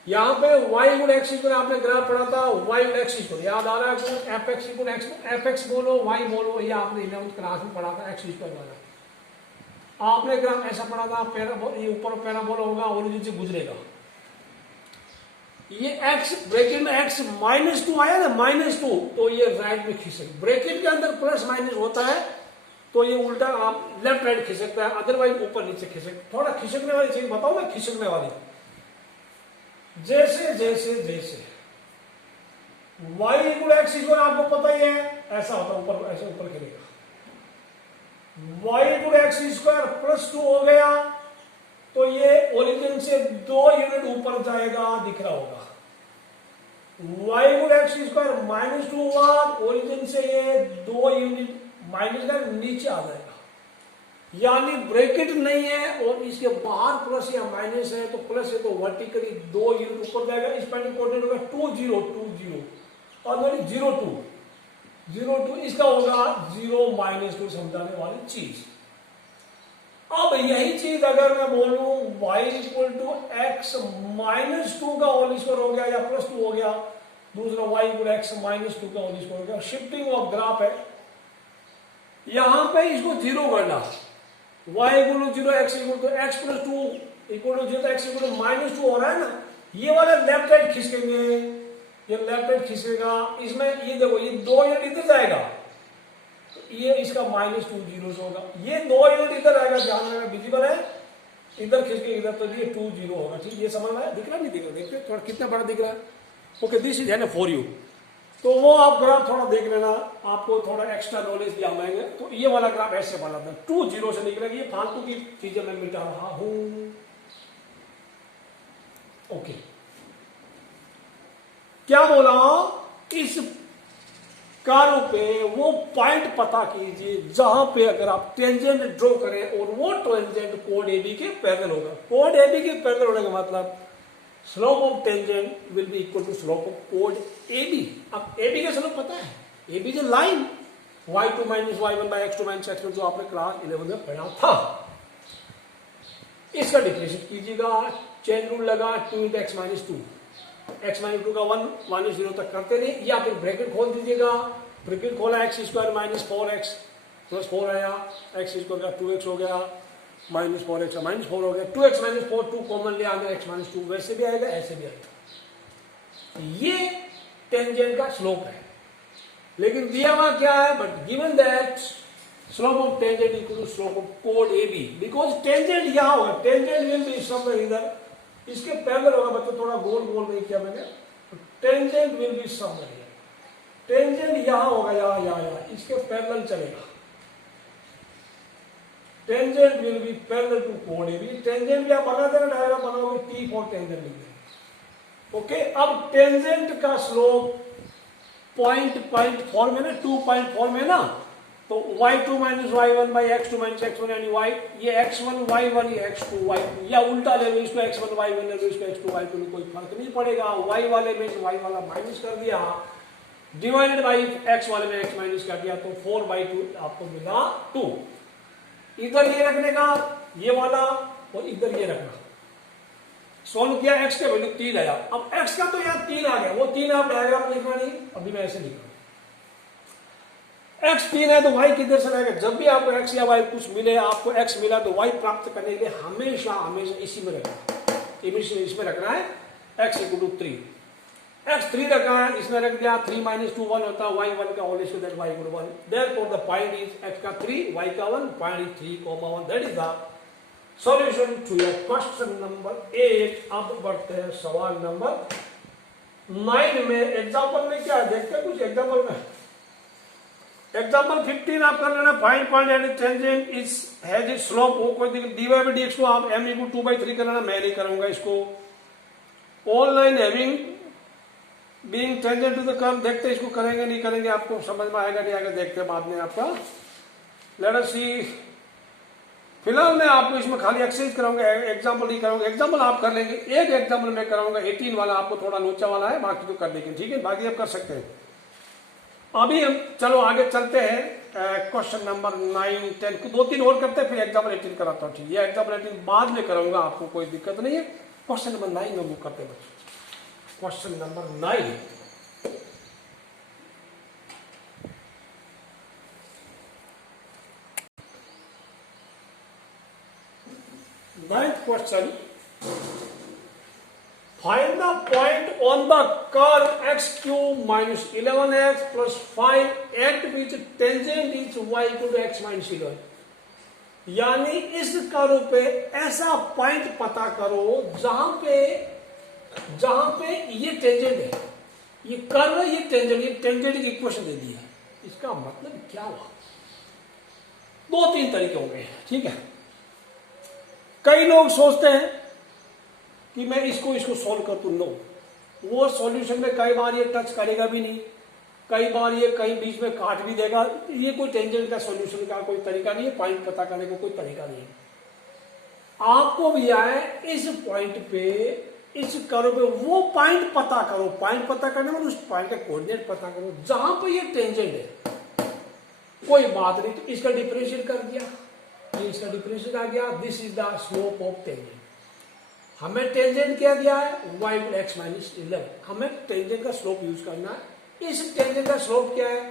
यहाँ पे y गुण एक्स इक्वल, आपने ग्राफ पढ़ा था y गुण एक्स इक्वल, याद आ रहा है, F x equal x, F x बोलो y बोलो, ये आपने 11th क्लास में पढ़ा था, एक्स स्क्वायर वाला। आपने ग्राफ ऐसा पढ़ा था, ये ऊपर पैराबोला होगा, ओरिजिन से गुजरेगा। ये x ब्रैकेट में x -2 आया ना, -2, तो ये राइट में खिसक, ब्रैकेट के अंदर प्लस माइनस होता है तो ये उल्टा आप लेफ्ट राइट खिसकता है, अदरवाइज ऊपर नीचे खिसक। थोड़ा खिसकने वाली चीज बताओ ना, खिसकने वाली, जैसे जैसे जैसे y इक्वल एक्स इक्वल, आपको पता ही है ऐसा होता है, ऊपर ऐसे ऊपर गिरेगा। y equal x square plus 2 हो गया तो ये ओरिजिन से 2 यूनिट ऊपर जाएगा, दिख रहा होगा। y इक्वल एक्स स्क्वायर -2 हुआ, ओरिजिन से ये 2 यूनिट माइनस का नीचे आ जाएगा, यानी ब्रैकेट नहीं है और इसके बाहर प्लस या माइनस है, तो प्लस है तो वर्टिकली 2 यूनिट ऊपर जाएगा। इस पॉइंट कोऑर्डिनेट होगा 2 0 2 0 और 0 2 0 2, इसका होगा 0 -2 समझाने वाली चीज। अब यही चीज अगर मैं बोलूं y इक्वल टू एक्स -2 का होल स्क्वायर हो गया या +2 हो गया, दूसरा y इक्वल एक्स -2 का होल स्क्वायर हो गया, शिफ्टिंग ऑफ ग्राफ है। यहां पे इसको 0 करना, y equal to 0 x equal to x plus 2 equal to 0 x equal to -2 हो रहा है ना, ये वाला लेफ्ट राइट खिसकेंगे, ये लेफ्ट राइट खिसकेगा। इसमें ये देखो, ये 2 यूनिट इधर जाएगा, ये इसका -2 जीरो होगा, ये 2 यूनिट इधर आएगा, ध्यान रखना, विजिबल है, इधर खिसके इधर, तो ये 2 0 होगा। ठीक, ये समझ में आया, दिख रहा नहीं दिख रहा, देखते थोड़ा कितना बड़ा दिख रहा है। ओके, दिस इज है फॉर यू, तो वो आप ग्राफ थोड़ा देख लेना, आपको थोड़ा एक्स्ट्रा नॉलेज दिया जाएंगे। तो ये वाला ग्राफ ऐसे बना था, 2 0 से निकलेगा, ये फालतू की चीजें मैं मिटा रहा हूं। ओके, क्या बोला, इस कार्य पे वो पॉइंट पता कीजिए जहां पे अगर आप टेंजेंट ड्रॉ करें और वो टेंजेंट कोड एबी के पैरेलल होगा। कोड एबी के पैरेलल होने का मतलब slope of tangent will be equal to slope of कोड एबी। अब एबी का स्लोप पता है, AB is line y2 - y1 by x2 - x1, जो आपने क्लास 11 में पढ़ा था। इसका डिफरेंशिएट कीजिएगा, चेन रूल लगा 2 × x - 2, x - 2 का 1 - 0 तक करते रहे, या फिर ब्रैकेट खोल दीजिएगा, ब्रैकेट खोला x² - 4x प्लस 4 आया, x स्क्वायर का 2x हो गया, -4x -4 हो गया, 2x - 4 2 कॉमन ले आना, x - 2 वैसे भी आएगा ऐसे भी आएगा। ये टेंजेंट का स्लोप है, लेकिन दिया हुआ क्या है, but given that slope of tangent equal to slope of कोड एबी, बिकॉज टेंजेंट यहां होगा, टेंजेंट विल बी समवेयर इधर, इसके पैरेलल होगा। बच्चों थोड़ा गोल गोल नहीं किया मैंने, tangent will be somewhere, tangent यहां होगा, यहां इसके पैरेलल चलेगा, tangent will be parallel to कोड एबी। टेंजेंट क्या बना देना, डायग्राम बनाओगे, T फॉर टेंजेंट लिख देंगे। ओके, अब टेंजेंट का स्लोप पॉइंट 4 में ना, 2.4 में ना, तो y2 - y1 by x2 - x1, यानी y, ये x1 y1, ये x2 y2, या उल्टा ले लो, इसको x1 y1 ले लो, इसको x2 y2 में कोई फर्क नहीं पड़ेगा। y वाले में y वाला माइनस कर दिया, डिवाइडेड बाई x वाले में x माइनस कर दिया, तो 4/2 आपको मिला 2। इधर ये रखने का ये वाला, और इधर ये रखना, सोल्व किया, x के वैल्यू 3 आया। अब x का तो यहाँ 3 आ गया, वो 3 आप डायग्राम लिखना नहीं, अभी मैं ऐसे लिख रहा हूं, एक्स 3 है तो वाई किधर से रहेगा? जब भी आपको एक्स या वाई कुछ मिले, आपको एक्स मिला तो वाई प्राप्त करने के लिए हमेशा हमेशा इसी में रखना, इसमें रखना है एक्स इक्वल टू 3। एक्स 3 रखा है, इसमें रख दिया 3 माइनस 2 1 होता है, वाई 1 का whole is that y equal 1। Therefore the point is x का 3 वाई का 1, point is 3, 1। That is the solution to your question number 8। अब बढ़ते हैं सवाल नंबर 9 में। एग्जाम्पल में क्या है देखते हैं कुछ एग्जाम्पल में। एग्जाम्पल 15 आप कर लेना। Find point and tangent is has its slope हो, कोई dy by dx को आप m इक्वल 2/3 कर लेना, मैं नहीं करूंगा इसको। Online having being tangent to the curve, देखते हैं इसको करेंगे नहीं करेंगे, आपको समझ में आएगा नहीं आएगा, देखते हैं बाद में आपका। लेट अस सी। फिलहाल मैं आपको इसमें खाली एक्सरसाइज कराऊंगा, एग्जाम्पल नहीं कराऊंगा। एग्जाम्पल आप कर लेंगे, एक एग्जाम्पल मैं कराऊंगा 18 वाला, आपको थोड़ा लोचा वाला है, बाकी तो कर देंगे, ठीक है, बाकी आप कर सकते हैं। अभी हम चलो आगे चलते हैं। क्वेश्चन नंबर 9 10 को 2-3 और करते हैं, फिर एग्जाम्पल 18 कराता हूँ, ठीक है। एग्जाम्पल 18 बाद में करूंगा, आपको कोई दिक्कत नहीं है। क्वेश्चन नंबर 9 में वो करते हैं। Question number 9, ninth question. Find the point on the curve x cube minus 11x plus 5 at which tangent is y equal to x minus 11। यानी इस कर्व पे ऐसा पॉइंट पता करो जहां पे ये टेंजेंट है, ये कर्व है, ये टेंजेंट की इक्वेशन दे दिया। इसका मतलब क्या हुआ? 2-3 तरीके होंगे, ठीक है। कई लोग सोचते हैं कि मैं इसको सॉल्व कर दूं, नो। वो सॉल्यूशन में कई बार ये टच करेगा भी नहीं, कई बार ये कहीं बीच में काट भी देगा। ये कोई टेंजेंट का सॉल्यूशन का कोई तरीका नहीं है, पॉइंट पता करने का कोई तरीका नहीं है। आपको भी आए इस पॉइंट पे, इस कर्व पे वो पॉइंट पता करो। पॉइंट पता करने में उस पॉइंट का कोऑर्डिनेट पता करो जहां पे ये टेंजेंट है। कोई बात नहीं, तो इसका डिफरेंशिएट कर दिया, ये इसका डिफरेंशिएट आ गया। This is the slope of tangent. हमें टेंजेंट क्या दिया है? y equal x minus 11। हमें टेंजेंट का स्लोप यूज करना है। इस टेंजेंट का स्लोप क्या है?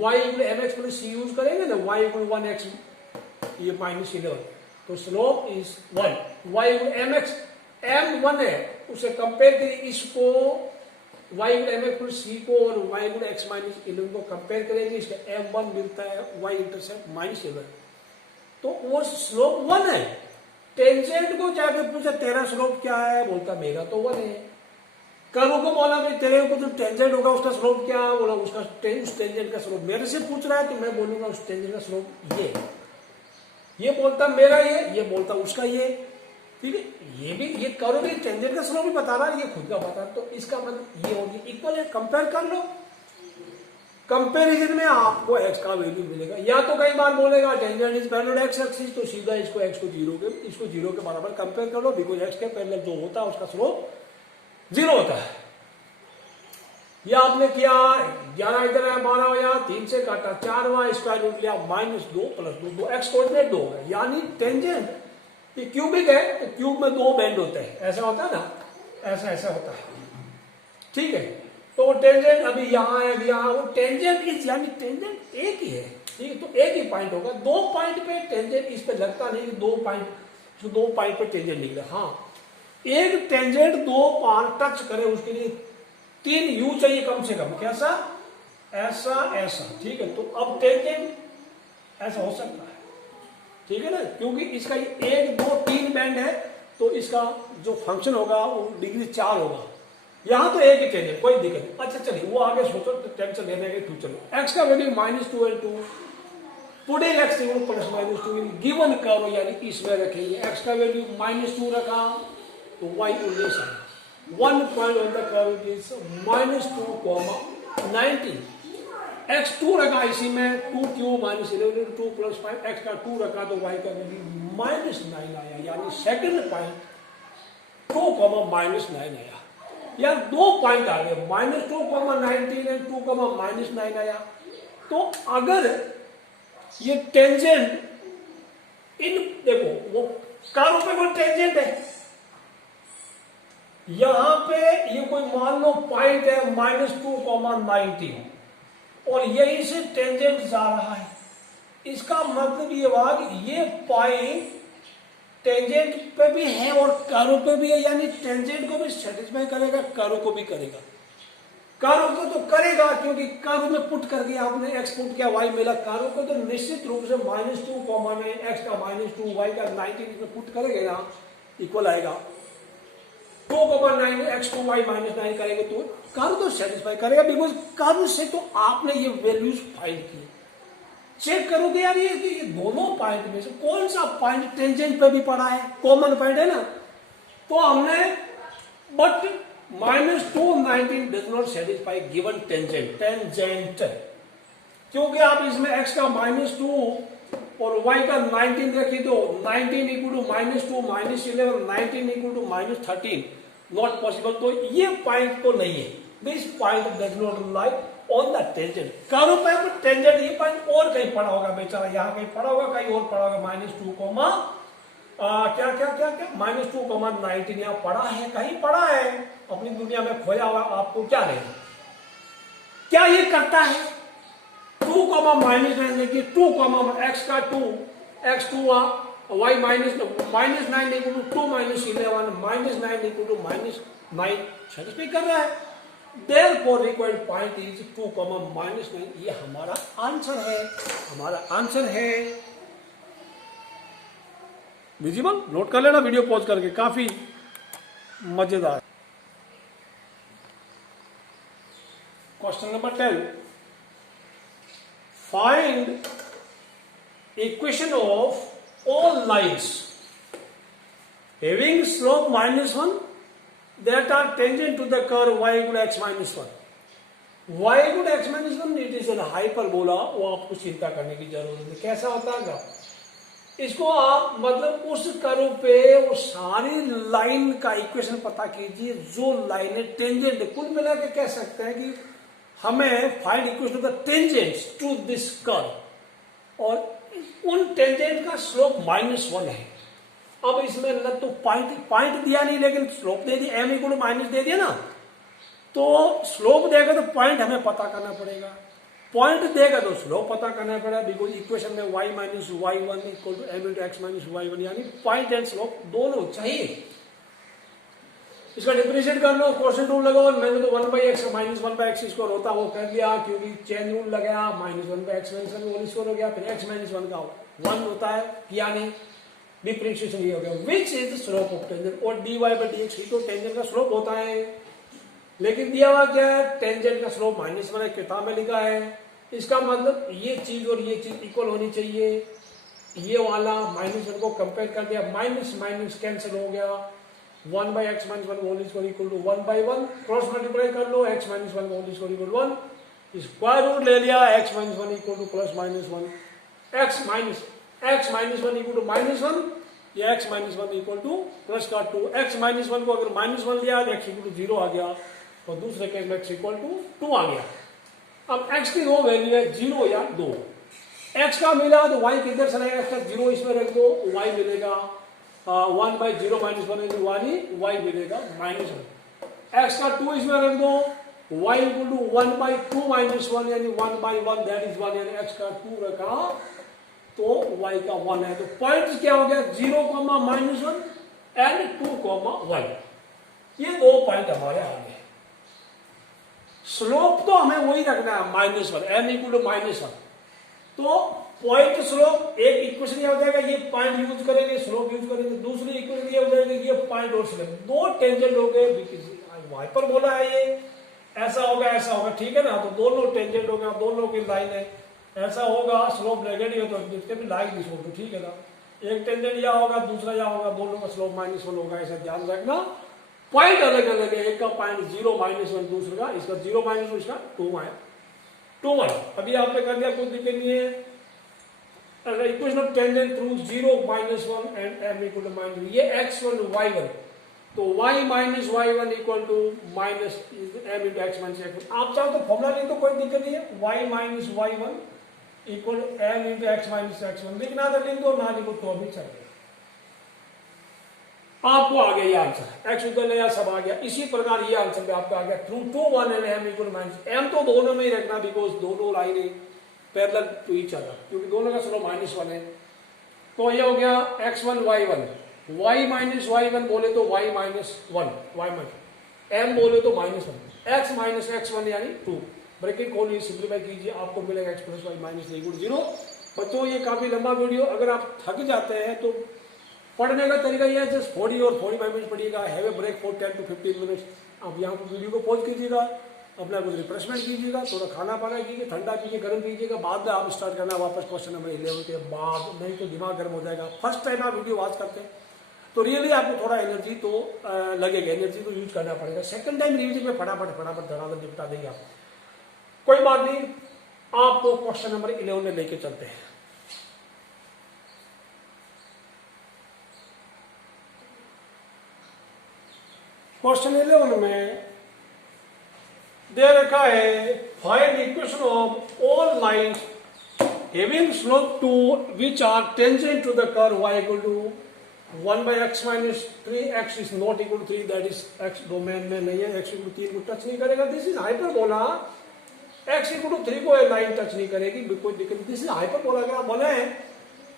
y equal mx plus c use करेंगे ना, y इक्वल 1x ये माइनस 11, तो slope is 1। y equal mx m 1 है, उसे कंपेयर करिए इसको y equal mx plus c को और y इक्वल x माइनस 11 को कंपेयर करेंगे, इसका m1 मिलता है, y इंटरसेप्ट माइनस 11, तो वो स्लोप 1 है। टेंजेंट को जाके पूछा तेरा स्लोप क्या है, बोलता मेरा तो 1 है। कर्व को बोला भाई तेरे को जो टेंजेंट होगा उसका स्लोप क्या, बोला उसका उस टेंजेंट का स्लोप। मेरे से पूछ रहा है तो मैं बोलूंगा उस टेंजेंट का स्लोप ये बोलता मेरा ये बोलता उसका ये, ठीक है। ये भी ये कर्व भी टेंजेंट का स्लोप भी बता रहा है, ये खुद का बता रहा है, तो इसका मतलब ये होगी इक्वल है। कंपेयर कर लो, कंपैरिजन में आपको x का वैल्यू मिलेगा। या तो कई बार बोलेगा tangent is parallel x axis, तो सीधा इसको x को 0 के बराबर कंपेयर कर लो, बिकॉज x के पैरेलल जो होता है उसका स्लोप 0 होता है। या आपने किया 11 इधर है, 12 हो या 3 से काटा 4 हुआ, स्क्वायर रूट लिया -2 + 2 x कोऑर्डिनेट 2 है। यानी टेंजेंट ये क्यूबिक है, तो क्यूब में 2 बेंड होते हैं, ऐसा होता है ना, ऐसा होता है, ठीक है। तो टेंजेंट अभी यहाँ है, अभी यहाँ, वो टेंजेंट इज यानी टेंजेंट एक ही है, ठीक है। तो एक ही पॉइंट होगा, 2 पॉइंट पे टेंजेंट इस पे लगता नहीं कि 2 पॉइंट पे टेंजेंट निकले। हाँ, एक टेंजेंट 2 बार टच करे उसके लिए 3 यू चाहिए कम से कम। कैसा? ऐसा, ठीक है। तो अब टेंजेंट ऐसा हो सकता है, ठीक है ना, क्योंकि इसका 1 2 3 बैंड है, तो इसका जो फंक्शन होगा वो डिग्री 4 होगा। यहां तो एक ही टेंजेंट, कोई दिक्कत नहीं। अच्छा चलिए वो आगे सोचो, तो टेंशन लेने के 2 चलो। x का वैल्यू -2 और 2, putting x equal +-2 in given curve, यानी इसमें रखेंगे। x का वैल्यू -2 रखा तो y उल्लेस आएगा। 1 point on the curve is -2, 19। x 2 रखा इसी में, 2 क्यूब -11 2 + 5, x का 2 रखा तो y का वैल्यू -9 आया, यानी सेकंड पॉइंट 2, -9 आया। यार 2 पॉइंट आ गए, -2, 19 है, 2, -9 आया। तो अगर ये टेंजेंट इन देखो वो कर्व पे कोई टेंजेंट है, यहां पे ये कोई मान लो पॉइंट है -2, 19, और यहीं से टेंजेंट जा रहा है। इसका मतलब ये हुआ कि ये पॉइंट टेंजेंट पे भी है और कर्व पे भी है, यानी टेंजेंट को भी सेटिस्फाई करेगा, कर्व को भी करेगा। कर्व को तो करेगा क्योंकि कर्व में पुट करके आपने एक्स पुट किया, वाई मिला। कर्व को तो निश्चित रूप से -2 में एक्स का -2 वाई का 19 में पुट करेंगे ना, इक्वल आएगा। 2,9 एक्स 2 वाई -9 करेंगे तो कर्व तो सेटिस्फाई करेगा, बिकॉज कर्व से तो आपने ये वैल्यूज फाइंड किए। चेक करोगे यार ये दोनों पॉइंट में से कौन सा पॉइंट टेंजेंट पे भी पड़ा है, कॉमन पॉइंट है ना। तो हमने but -219 does not satisfy given tangent, क्योंकि आप इसमें x का -2 और y का 19 रखी तो 19 equal to -2 -11 19 equal to -13 not possible. तो ये पॉइंट तो नहीं है, this point does not lie on the tangent. Curve पे टेंजेंट ये पॉइंट और कहीं पड़ा होगा बेचारा, यहाँ कहीं पड़ा होगा, कहीं और पड़ा होगा -2 क्या -2 यहाँ पड़ा है, कहीं पड़ा है अपनी दुनिया में खोया हुआ। आपको क्या लेना, क्या ये करता है 2, -9 देखिए 2, x का 2 x2 y -9 equal to 2 -11 -9 equal to -9 satisfy कर रहा है। Therefore required point is 2, -9। ये हमारा आंसर है, हमारा आंसर है। विजिबल, नोट कर लेना वीडियो पॉज करके, काफी मजेदार। Question number 10, find equation of all lines having slope -1 that are tangent to the curve y equal to x minus 1. y equal to x minus 1 it is a hyperbola, वो आपको चिंता करने की जरूरत नहीं। कैसा होता है, इसको आप मतलब उस कर्व पे वो सारी लाइन का इक्वेशन पता कीजिए जो लाइन है टेंजेंट है। कुल मिला के कह सकते हैं कि हमें find equation of the tangents to this curve, और उन टेंजेंट का स्लोप -1 है। अब इसमें न तो पॉइंट दिया नहीं, लेकिन स्लोप दे दिया, m इक्वल टू माइनस दे दिया ना, तो स्लोप देगा तो पॉइंट हमें पता करना पड़ेगा, पॉइंट देगा तो स्लोप पता करना पड़ेगा। बिकॉज इक्वेशन में y - y1 equal to m into x minus y1, यानी पॉइंट एंड स्लोप दोनों चाहिए। इसका डिफरेंशिएट कर लो, क्वोशिएंट रूल लगाओ। मैंने तो 1/x -1/x स्क्वायर होता वो कर लिया, क्योंकि चेन रूल लगाया, -1/x -1 होल स्क्वायर हो गया, फिर x - 1 का 1 होता है, किया नहीं, डिफरेंशिएशन ये हो गया। विच is the slope of tangent, और dy/dx ही तो टेंजेंट का स्लोप होता है। लेकिन दिया हुआ क्या है, टेंजेंट का स्लोप -1 है, किताब में लिखा है। इसका मतलब ये चीज और ये चीज इक्वल होनी चाहिए। ये वाला -1 को कंपेयर कर दिया, माइनस माइनस कैंसिल हो गया, 1/x - 1 whole square equal to 1/1, cross multiply कर लो, x - 1 whole square equal to 1, square root ले लिया, x - 1 equal to +-1, x - 1 equal to -1, या x - 1 इक्वल टू +2। x - 1 को अगर -1 लिया तो x इक्वल टू 0 आ गया, और दूसरे केस में x इक्वल टू 2 आ गया। अब x की दो वैल्यू है 0 या 2। x का मिला तो y किधर से रहेगा, x का 0 इसमें रख दो, y मिलेगा 1/0 - 1 y मिलेगा -1। x का 2 इसमें रख दो, y इक्वल टू 1/2 - 1 यानी 1/1 दैट इज 1, यानी x का 2 रखा तो y का 1 है। तो पॉइंट क्या हो गया, 0, -1 एंड 2, 1। ये दो पॉइंट हमारे आ गए। स्लोप तो हमें वही रखना है -1, m इक्वल टू -1। तो पॉइंट स्लोप एक इक्वेशन ये हो जाएगा, ये पॉइंट यूज करेंगे, स्लोप यूज करेंगे। दूसरी इक्वेशन ये हो जाएगी, ये पॉइंट और स्लोप, दो टेंजेंट हो गए। वाइपर बोला है ये ऐसा होगा ऐसा होगा, ठीक है ना। तो दोनों टेंजेंट हो गया, दोनों की लाइन है, ऐसा होगा, स्लोप नेगेटिव तो इसके भी लाइक दिस होगा, ठीक है ना। एक टेंजेंट यह होगा, दूसरा यह होगा, दोनों का स्लोप -1 होगा, ऐसा ध्यान रखना। पॉइंट अलग अलग है, एक का पॉइंट 0 - 1, दूसरे का इसका 0 - 1, इसका 2 है 2 1। अभी आपने कर दिया, कुछ दिक्कत नहीं है। Equation of tangent through 0 - 1 and m equal to -1, ये x1 y1, तो y - y1 equal to minus m into x - x1। आप चाहो तो फॉर्मूला लिख दो, कोई दिक्कत नहीं है। y - y1 equal m into x - x1 लिखना तो लिख दो, ना लिखो तो भी चलेगा। आपको आ गया ये आंसर, एक्स इक्वल या सब आ गया। इसी प्रकार ये आंसर भी आपका आ गया true to 1 and m equal minus m तो दोनों में ही रखना बिकॉज दोनों लाइनें पैरेलल टू ईच अदर, क्योंकि दोनों का स्लोप -1 है। तो ये हो गया x1 y1, y minus y1 बोले तो y minus 1, y minus m बोले तो -1, x माइनस x1 यानी 2, ब्रैकेट खोलिए सिंप्लीफाई कीजिए, आपको मिलेगा x प्लस वाई माइनस 0। बच्चों ये काफी लंबा वीडियो, अगर आप थक जाते हैं तो पढ़ने का तरीका यह है जस्ट 40 और 45 मिनट पढ़िएगा, have a break for 10 to 15 minutes. आप यहाँ पर वीडियो को पॉज कीजिएगा, अपना कुछ रिफ्रेशमेंट कीजिएगा, थोड़ा खाना पाना कीजिए, ठंडा कीजिए, गर्म कीजिएगा, बाद में आप स्टार्ट करना वापस क्वेश्चन नंबर 11 के बाद, नहीं तो दिमाग गर्म हो जाएगा। फर्स्ट टाइम आप वीडियो वॉच करते हैं तो रियली आपको थोड़ा एनर्जी तो लगेगा, एनर्जी तो यूज करना पड़ेगा। सेकंड टाइम रिविजन में फटाफट धड़ाधड़ निपटा देंगे आप, कोई बात नहीं। आपको क्वेश्चन नंबर 11 में लेके चलते हैं। क्वेश्चन 11 में दे रखा है find equation of all lines having slope 2 which are tangent to the curve y equal to 1 by x minus 3x is not equal to 3, that is x domain में नहीं है, x इक्वल टू 3 को touch नहीं करेगा। This is hyperbola, x equal to 3 को ये line touch नहीं करेगी, कोई दिक्कत नहीं। This is hyperbola. अगर आप बोले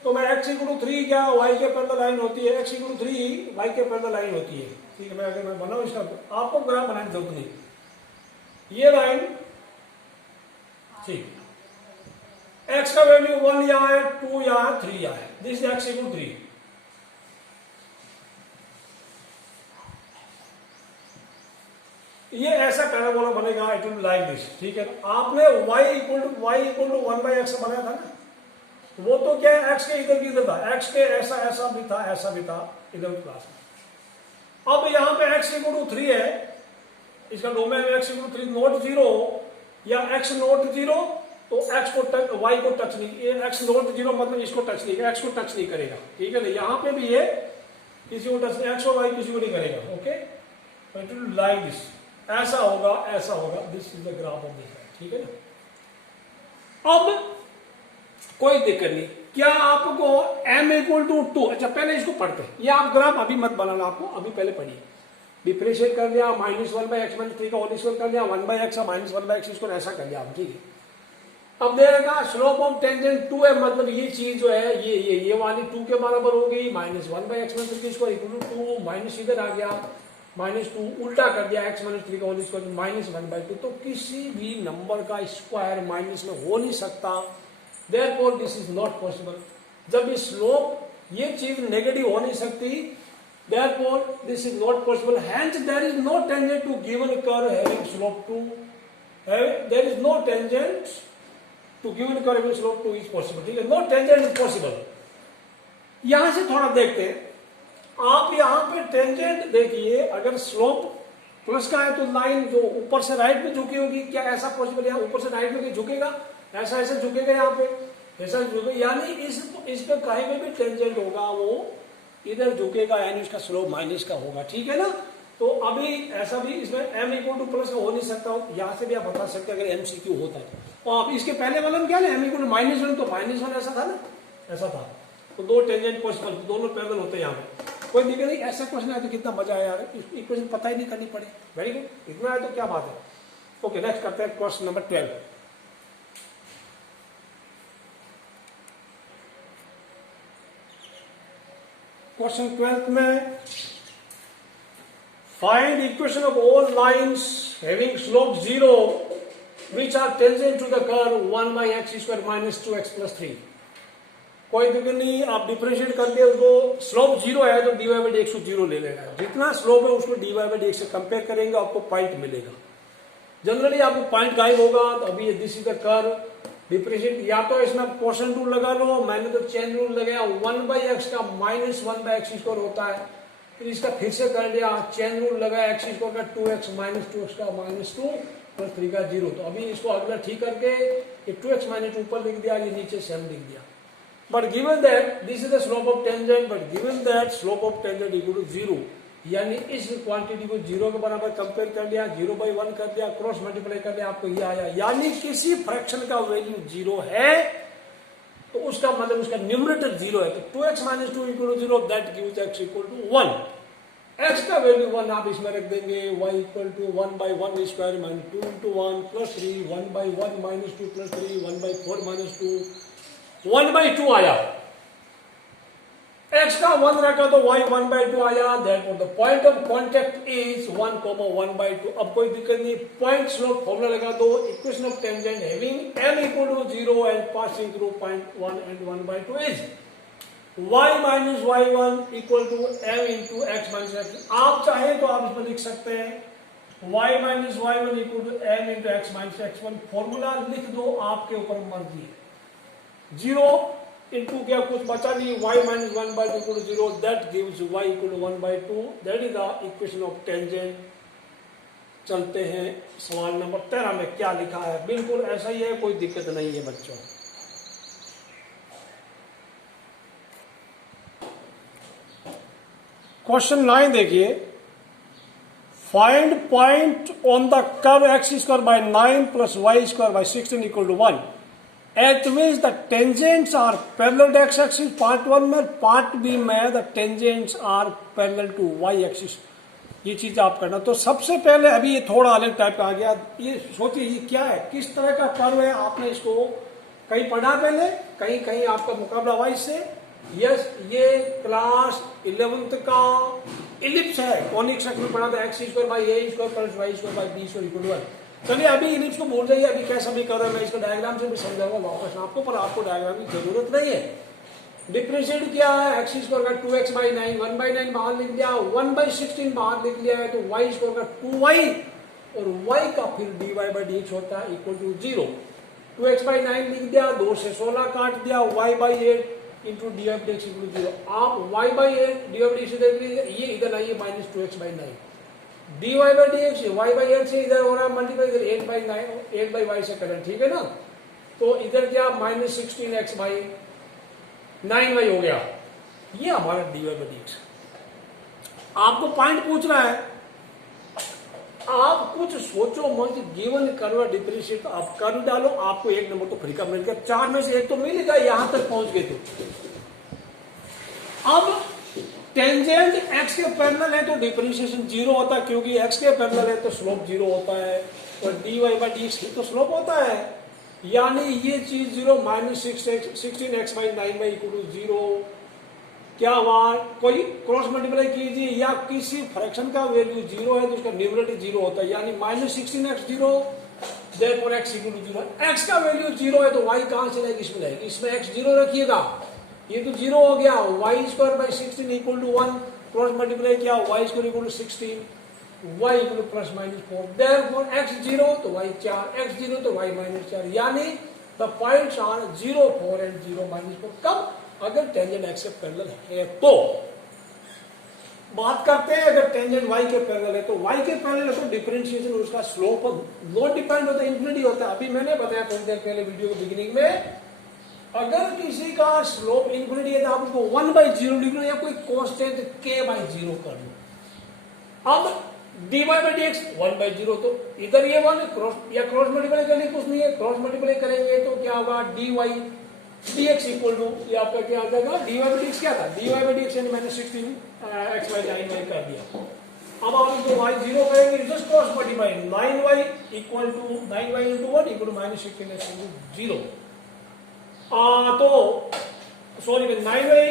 तो मैं x इक्वल टू 3 क्या y के पैरेलल लाइन होती है, x इक्वल टू 3 y के पैरेलल लाइन होती है, ठीक है। मैं अगर मैं बनाऊं इसका, आपको ग्राफ बनाने की जरूरत नहीं, ये लाइन ठीक, x का वैल्यू 1 यहाँ है, 2 यहाँ है, 3 यहाँ है, this is x equal to 3। ये ऐसा पैराबोला बनेगा, इट विल लाइक दिस, ठीक है। आपने y equal to 1 by x बनाया था ना, वो तो क्या है x के इधर की इधर था, x के ऐसा भी था, ऐसा भी था इधर क्लास में। अब यहाँ पे x इक्वल टू 3 है, इसका डोमेन में x इक्वल टू 3 नॉट 0 या x नॉट 0, तो x को टच, y को टच नहीं, ये x नॉट 0 मतलब इसको टच नहीं, x को टच नहीं करेगा, ठीक है ना। यहाँ पे भी ये किसी को टच नहीं, x और y किसी को नहीं करेगा, okay. It will like this, ऐसा होगा, ऐसा होगा, this is the graph of this, ठीक है ना। अब कोई दिक्कत नहीं, क्या आपको m इक्वल टू 2, अच्छा पहले इसको पढ़ते हैं, ये आप ग्राफ अभी मत बनाना, आपको अभी पहले पढ़िए। डिफरेंशिएट कर लिया, -1 बाई एक्स माइनस 3 का होल स्क्वायर कर लिया, 1 by x minus 1 by x इसको ऐसा कर लिया आप, ठीक है। अब देगा स्लोप ऑफ टेंजेंट 2 है, मतलब ये चीज जो है ये वाली 2 के बराबर हो गई, -1 बाई एक्स माइनस 3 इसको इक्वल टू 2, माइनस इधर आ गया -2, उल्टा कर दिया x माइनस 3 का होल स्क्वायर -1/2। तो किसी भी नंबर का स्क्वायर माइनस में हो नहीं सकता, therefore this is not possible. जब ये स्लोप ये चीज नेगेटिव हो नहीं सकती, therefore this is not possible, hence there is no tangent to given curve having slope 2, there is no tangent to given curve having slope 2 is possible, ठीक है। No tangent is possible. यहां से थोड़ा देखते हैं, आप यहां पे टेंजेंट देखिए, अगर स्लोप प्लस का है तो लाइन जो ऊपर से राइट में झुकी होगी, क्या ऐसा पॉसिबल है ऊपर से राइट में झुकेगा, ऐसा ऐसा झुकेगा, यहाँ पे ऐसा झुकेगा, यानी इस पे कहीं में भी टेंजेंट होगा वो इधर झुकेगा, यानी इसका स्लोप माइनस का होगा, ठीक है ना। तो अभी ऐसा भी इसमें m इक्वल टू प्लस का हो नहीं सकता, यहां से भी आप बता सकते हैं अगर MCQ होता है। और आप इसके पहले वाला में क्या ना m इक्वल टू -1, तो -1 ऐसा था ना, ऐसा था, तो दो टेंजेंट पॉसिबल, दोनों पैरेलल होते हैं यहाँ पे, कोई दिक्कत नहीं। ऐसा क्वेश्चन आया तो कितना मजा आया यार, इक्वेशन पता ही नहीं करनी पड़े, वेरी गुड, इतना है तो क्या बात है। ओके, नेक्स्ट करते हैं क्वेश्चन नंबर 12। क्वेश्चन 12 में find equation of all lines having slope 0 which are tangent to the curve 1 by x square minus 2x plus 3। कोई दिक्कत नहीं, आप डिफरेंशिएट करके उसको, स्लोप 0 है तो dy बाई dx को 0 ले लेना, जितना स्लोप है उसको dy बाई dx से कंपेयर करेंगे, आपको पॉइंट मिलेगा। जनरली आपको पॉइंट गायब होगा, तो अभी this is the curve, differentiate या तो इसमें क्वोशंट रूल लगा लो, मैंने तो चेन रूल लगाया, 1 बाई एक्स का -1 बाई एक्स स्क्वायर होता है, फिर इसका फिर से कर लिया, चेन रूल लगाया, एक्स स्क्वायर का 2x माइनस 2x का -2 प्लस 3 का 0। तो अभी इसको अगला ठीक करके ये 2x माइनस ऊपर लिख दिया, ये नीचे सेम लिख दिया। But given that this is the slope of tangent, but given that slope of tangent equal to 0, यानी इस क्वांटिटी को 0 के बराबर कंपेयर कर लिया, 0/1 कर दिया, क्रॉस मल्टीप्लाई कर दिया, आपको ये आया, यानी किसी फ्रैक्शन का वैल्यू 0 है तो उसका मतलब उसका न्यूमरेटर 0 है, तो 2x minus 2 equal to 0, that gives x equal to 1। X का वैल्यू 1 आप इसमें रख देंगे, y equal to 1/1 square minus 2 into 1 plus 3, 1/1 minus 2 plus 3, 1/4 minus 2, 1/2 आया। x का 1 रखा तो y 1/2 आया। Therefore the point of contact is 1, 1/2। अब कोई दिक्कत नहीं, पॉइंट स्लोप फॉर्मूला लगा दो, equation of tangent having m equal to 0 and passing through point 1 and 1/2 is y minus y1 equal to m into x minus x. आप चाहे तो आप इसमें लिख सकते हैं y minus y1 equal to m into x minus x1। Formula लिख दो, आपके ऊपर मर्जी है। 0 इंटू क्या कुछ बचा नहीं, y minus 1/2 equal to 0, that gives y equal to 1/2। That is the equation of tangent. चलते हैं सवाल नंबर 13 में क्या लिखा है। बिल्कुल ऐसा ही है, कोई दिक्कत नहीं है बच्चों। क्वेश्चन 9 देखिए, find point on the curve x square by 9 plus y square by 16 equal to 1 at which the tangents are parallel to x axis. Part 1 में, पार्ट बी में the tangents are parallel to y axis. ये चीज आप करना। तो सबसे पहले अभी ये थोड़ा अलग टाइप का आ गया। ये सोचिए ये क्या है, किस तरह का कर्व है, आपने इसको कहीं पढ़ा पहले, कहीं कहीं आपका मुकाबला वाइज से। यस, ये क्लास 11th का इलिप्स है। कॉनिक सेक्शन में पढ़ा था x square by a square plus y square by B square equal to 1। चलिए अभी इलिप्स को भूल जाइए, अभी कैसा भी कर रहा है, मैं इसको डायग्राम से भी समझाऊंगा वापस आपको, पर आपको डायग्राम की जरूरत नहीं है। डिफरेंशिएट किया है, एक्स स्क्वायर का 2x बाई 9, 1/9 बाहर लिख दिया, 1/16 बाहर लिख लिया है, तो वाई स्क्वायर का 2y और y का फिर dy बाई dx होता है इक्वल टू 0। 2x बाई 9 लिख दिया, 2 से 16 काट दिया, y by 8 into d by dx equal to 0। आप y by 8 d by dx से देख लीजिए, ये इधर आइए minus 2x by 9, dy by dx y by 8 से इधर हो रहा है मल्टीप्लाई, इधर 8 बाई y से करें, ठीक है ना। तो इधर क्या माइनस 16x बाई 9y हो गया, ये हमारा dy बाई dx। आपको पॉइंट पूछ रहा है, आप कुछ सोचो मत, गिवन कर्व डिफरेंशिएट आप कर्व डालो, आपको 1 नंबर तो फ्री का मिल गया, 4 में से 1 तो मिलेगा, यहां तक पहुंच गए तो। अब टेंजेंट x के पैरेलल है तो डिफरेंशिएशन 0 होता है, क्योंकि x के पैरेलल है तो स्लोप 0 होता है, और dy बाई dx ही तो स्लोप होता है, यानी ये चीज 0 minus 16x by 9y equal to 0। क्या हुआ, कोई क्रॉस मल्टीप्लाई कीजिए या किसी फ्रैक्शन का वैल्यू 0 है तो उसका न्यूमरेटर 0 होता है, यानी minus 16x 0, therefore x equal to 0। x का वैल्यू 0 है तो y कहां से लाएगी, इसमें लाएगी, इसमें x 0 रखिएगा, ये तो 0 हो गया। y square by 16 equal to 1, cross multiply किया, y square equal to 16, y equal to plus minus 4, therefore x 0 तो y 4, x 0 तो y माइनस 4, यानी the points are 0, 4 and 0 minus 4। कब, अगर टेंजेंट x के पैरेलल है तो। बात करते हैं अगर टेंजेंट y के पैरेलल है तो, y के पैरेलल है तो डिफरेंशिएशन उसका स्लोप नॉट डिपेंड होता है, इंफिनिटी होता है। अभी मैंने बताया थोड़ी देर पहले वीडियो के बिगिनिंग में, अगर किसी का स्लोप इंफिनिटी है तो आप उसको 1/0 लिख लो या कोई कांस्टेंट k/0 कर लो। अब dy बाई dx 1/0, तो इधर ये 1 क्रॉस या क्रॉस मल्टीप्लाई करने कुछ नहीं है, क्रॉस मल्टीप्लाई करेंगे तो क्या होगा, dy dx इक्वल टू, ये आपका क्या आ जाएगा, dy बाई dx क्या था, dy बाई dx यानी मैंने 16x बाई 9y कर दिया। अब आप इसको y 0 करेंगे, just cross multiply, 9y equal to 9y into 1 equal to minus 16x into 0। तो sorry 9y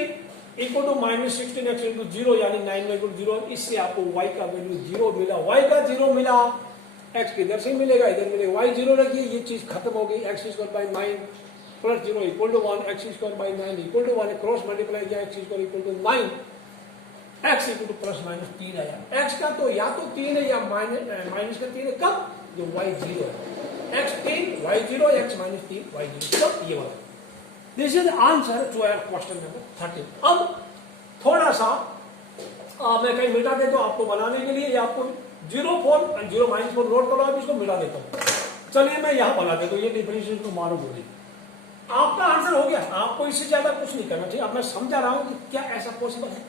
equal to minus 16x into 0, यानी 9y इक्वल टू 0। इससे आपको y का वैल्यू 0 मिला, y का 0 मिला, x किधर से मिलेगा, इधर मिलेगा, y 0 रखिए, ये चीज खत्म हो गई। x square by 9 plus 0 equal to 1, x square by 9 equal to 1, cross multiply किया, x square equal to 9, x equal to plus minus 3 आया। x का तो या तो 3 है या माइनस का 3 है, कब, जो y 0 है, x 3 y 0, x minus 3 y 0, कब, ये वाला। This is answer to our question number 13। अब थोड़ा सा मैं कहीं मिटा देता हूं आपको बनाने के लिए, आपको 0 4 और 0 माइनस 4 नोट करो, अब इसको मिटा देता हूं। चलिए मैं यहां बना देता हूं, ये डिफरेंशिएशन को मारो बोली, आपका आंसर हो गया। आपको इससे ज्यादा कुछ नहीं करना चाहिए। अब मैं समझा रहा हूं कि क्या ऐसा पॉसिबल है।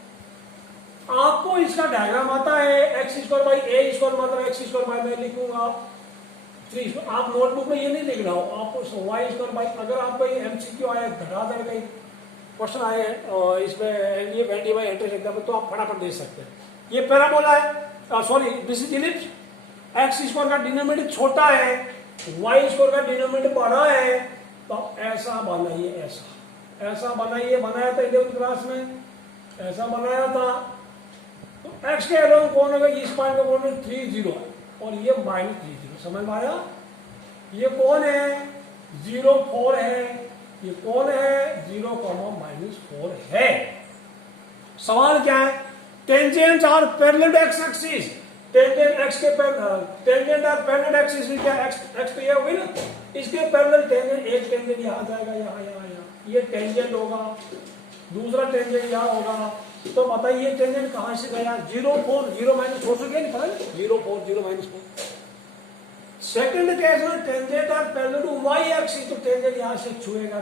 आपको इसका डायग्राम आता है, x square by a square मतलब एक्स स्क्वायर बाई, मैं लिखूंगा 3। आप नोटबुक में ये नहीं लिखना हो, आपको वाई स्क्वायर बाई, अगर आपको एमसीक्यू आया, धड़ाधड़ का क्वेश्चन आए इसमें एनडीए बाई एंट्रेंस एग्जाम में, तो आप फटाफट दे सकते हैं। ये पैराबोला है, sorry this is ellipse. X square का डिनोमिनेटर छोटा है, वाई स्क्वायर का डिनोमिनेटर बड़ा है, तो ऐसा बनाइए, ऐसा बनाइए, बनाया था 11th क्लास में, ऐसा बनाया था। तो एक्स के अलोंग कौन होगा, इस पॉइंट का कौन 30 और ये -30, समझ में आया। ये कौन है 0,4 है, ये कौन है 0,-4 है। सवाल क्या है, tangent are parallel x axis, tangent x के टेंजेंट आर पैरेलल एक्सिस, क्या एक्स तो ये हुई ना, इसके पैरेलल टेंजेंट, एक टेंजेंट यहां जाएगा, यहां ये टेंजेंट होगा, दूसरा टेंजेंट यहां होगा। तो बताइए टेंजेंट कहां से गया, 0,4, 0-4 से गया, नहीं पता, 0,4, 0-4। सेकंड केस में tangent are parallel to y axis, तो टेंजेंट यहां से छुएगा,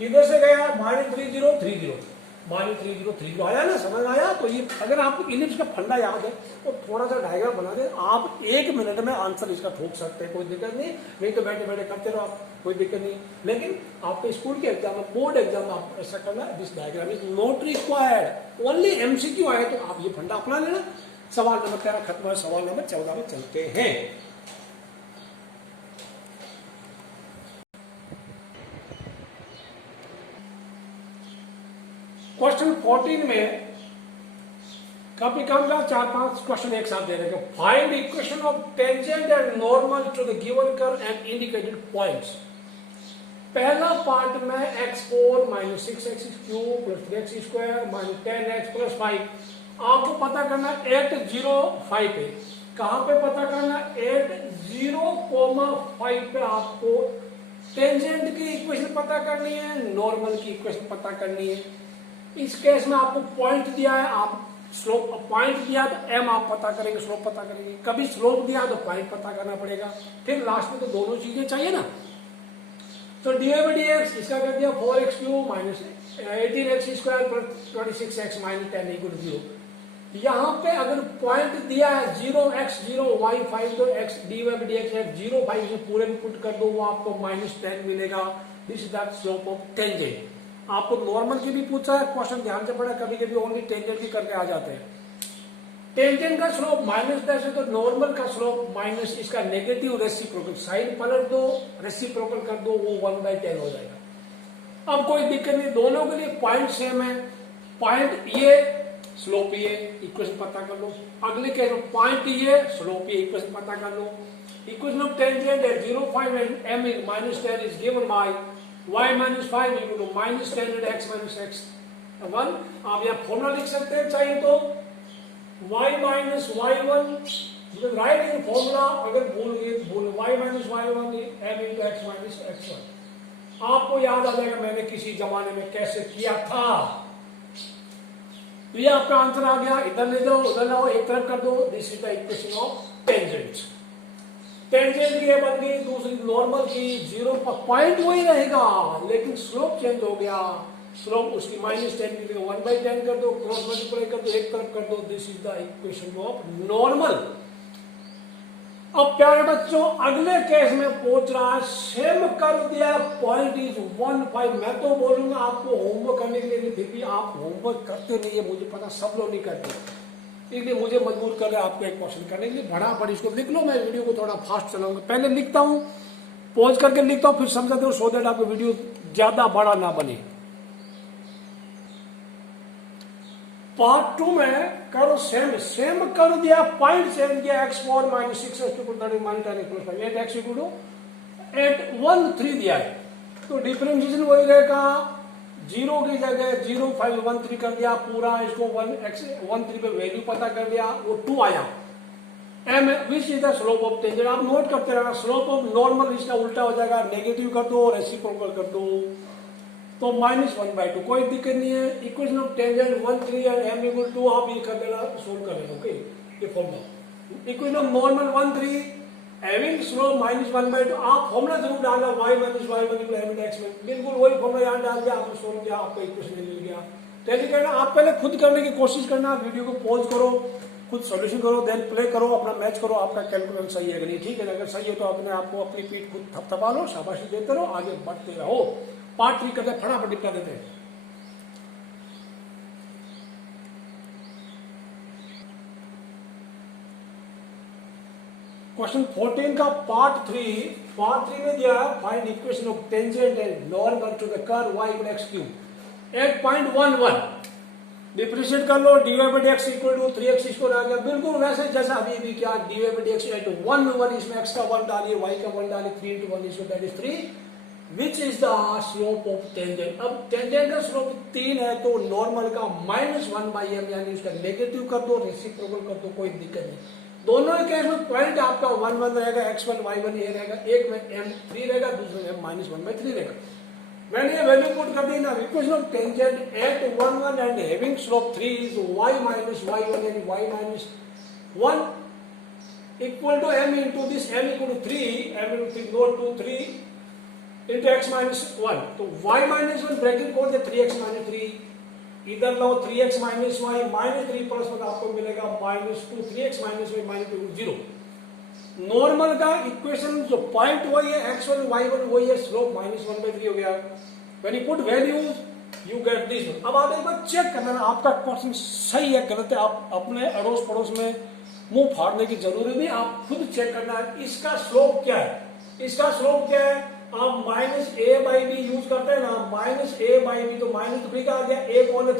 किधर से गया, -30, -30 आया ना, समझ आया। तो ये अगर आपको इलिप्स का फंडा याद है तो थोड़ा सा डायग्राम बना दे, आप 1 मिनट में आंसर इसका ठोक सकते हैं, कोई दिक्कत नहीं तो बैठे बैठे करते रहो आप, कोई दिक्कत नहीं। लेकिन आपके स्कूल के एग्जाम में, बोर्ड एग्जाम में आप ऐसा करना, this diagram is not required, only MCQ आए तो आप ये फंडा अपना लेना। सवाल नंबर 13 खत्म है, सवाल नंबर 14 में चलते हैं। क्वेश्चन 14 में कभी कम का 4-5 क्वेश्चन एक साथ दे रहे हैं। Find equation of tangent and normal to the given curve and indicated points. पहला पार्ट में x4 -6x³ + 3x² -10x + 5 आपको पता करना 8, 0, 5 पे। कहां पे पता करना, 8, 0, 5 पे आपको टेंजेंट की इक्वेशन पता करनी है, नॉर्मल की इक्वेशन पता करनी है। इस केस में आपको पॉइंट दिया है, आप स्लोप पॉइंट दिया तो m आप पता करेंगे, स्लोप पता करेंगे। कभी स्लोप दिया तो पॉइंट पता करना पड़ेगा, फिर लास्ट में तो दोनों चीजें चाहिए ना। तो dx इसका कर दिया 4x³ -18x² + 26x - 10 = 0। यहां पे अगर पॉइंट दिया है 0x 0 y 5, तो x dx 0,5 से पूरे में पुट कर दो, वो आपको -10 मिलेगा। This is the slope of tangent. आपको नॉर्मल की भी पूछा है क्वेश्चन, ध्यान से पढ़ा, कभी कभी ओनली टेंजेंट भी करके आ जाते हैं। टेंजेंट का स्लोप -10 है तो नॉर्मल का स्लोप माइनस इसका नेगेटिव रेसिप्रोकल, साइड पलट दो, रेसिप्रोकल कर दो, वो 1/10 हो जाएगा। अब कोई दिक्कत नहीं, दोनों के लिए पॉइंट सेम है, पॉइंट ये स्लोप ये, इक्वेशन पता कर लो। अगले केस में पॉइंट ये स्लोप ये, इक्वेशन पता कर लो। Equation of tangent at 0,5 and m is -10 is given by y - 5 = -10 and x - x1। आप यहाँ फॉर्मूला लिख सकते हैं चाहिए तो, y - y1 राइट इन फॉर्मूला, अगर भूल गए भूल, y - y1 m × x - x1। आपको याद आ जाएगा मैंने किसी जमाने में कैसे किया था। तो ये आपका आंसर आ गया, इधर ले जाओ उधर लाओ, एक तरफ कर दो। This is the equation of tangent. Tangent की बन गई, दूसरी नॉर्मल की 0 पर पॉइंट वही रहेगा लेकिन स्लोप चेंज हो गया। स्लोप उसकी -10 की 1/10 कर दो, क्रॉस मल्टीप्लाई कर दो, एक तरफ कर दो। This is the equation of normal. अब प्यारे बच्चों अगले केस में पूछ रहा है, सेम कर दिया, पॉइंट इज 1,5। मैं तो बोलूंगा आपको होमवर्क करने के लिए, फिर भी आप होमवर्क करते नहीं है, मुझे पता सब लोग नहीं करते, इसलिए मुझे मजबूर कर रहे हैं आपको एक क्वेश्चन करने के लिए। फटाफट इसको लिख लो, मैं वीडियो को थोड़ा फास्ट चलाऊंगा। पहले लिखता हूं, पॉज करके लिखता हूं, फिर समझाते हो, सो दैट आपको वीडियो ज्यादा बड़ा ना बने। पार्ट 2 में करो सेम कर दिया, पॉइंट सेम किया, x4 -6x² + 10x + 5 8x = 813 दिया है, तो डिफरेंशिएशन वही रहेगा, 0 की जगह 0,513 कर दिया पूरा, इसको 1x13 पे वैल्यू पता कर दिया, वो 2 आया। m which is the slope of tangent, आप नोट करते रहना। स्लोप ऑफ नॉर्मल इसका उल्टा हो जाएगा, नेगेटिव कर दो, रेसिप्रोकल कर दो, तो -1/2, कोई दिक्कत नहीं है। इक्वेशन ऑफ टेंजेंट 13 और m = 2 आप ये कर देना, सोल्व कर लेना। ओके, ये formula equation of normal 13 having slope -1/2, आप फॉर्मूला जरूर डालना, y - y1 = m × x1, बिल्कुल वही फॉर्मूला यहां डाल दिया, आपने सोल्व किया, आपका इक्वेशन मिल गया। टेली करना, आप पहले खुद करने की कोशिश करना, वीडियो को पॉज करो, खुद सॉल्यूशन करो, देन प्ले करो, अपना मैच करो, आपका कैलकुलेशन सही है कि नहीं, ठीक है। अगर सही है तो अपने आपको अपनी पीठ खुद थपथपा लो, शाबाशी देते रहो, आगे बढ़ते रहो। पार्ट 3 करते फटाफट निपटा देते हैं। क्वेश्चन 14 का पार्ट 3 में दिया है find equation of tangent and normal to the curve y equal x cube 8.11 differentiate कर लो dy by dx equal to 3x square आ गया बिल्कुल वैसे जैसा अभी भी क्या dy by dx एट 1 इसमें x का 1 डालिए y का 1 डालिए 3 into 1 is that is 3 which is the slope of tangent। अब टेंजेंट का स्लोप 3 है तो नॉर्मल का -1/m यानी उसका नेगेटिव कर दो रेसिप्रोकल कर दो कोई दिक्कत नहीं। दोनों केस में पॉइंट आपका 1 रहेगा x1 y1 ये रहेगा एक में m3 रहेगा दूसरे में -1/3 रहेगा। मैंने ये वैल्यू पुट कर दी ना equation of tangent at 1 1 and having slope 3 is y minus y1 यानी y minus 1 equal to m into this m equal to 3 m into 3 note to 3 into x minus 1 तो y minus 1 ब्रैकेट खोल दे 3x minus 3 इधर लो 3x minus y minus 3 plus में आपको मिलेगा -2 3x minus y minus 2 0 normal का equation जो point वही है x1 y1 वही है स्लोप -1/3 हो गया। When you put values you get this. अब आप एक बार चेक करना आपका क्वेश्चन सही है गलत है आप अपने अड़ोस पड़ोस में मुंह फाड़ने की जरूरत नहीं आप खुद चेक करना है इसका स्लोप क्या है इसका स्लोप क्या है। आप -a/b यूज करते हैं ना -a/b तो -3 का आ गया a कौन है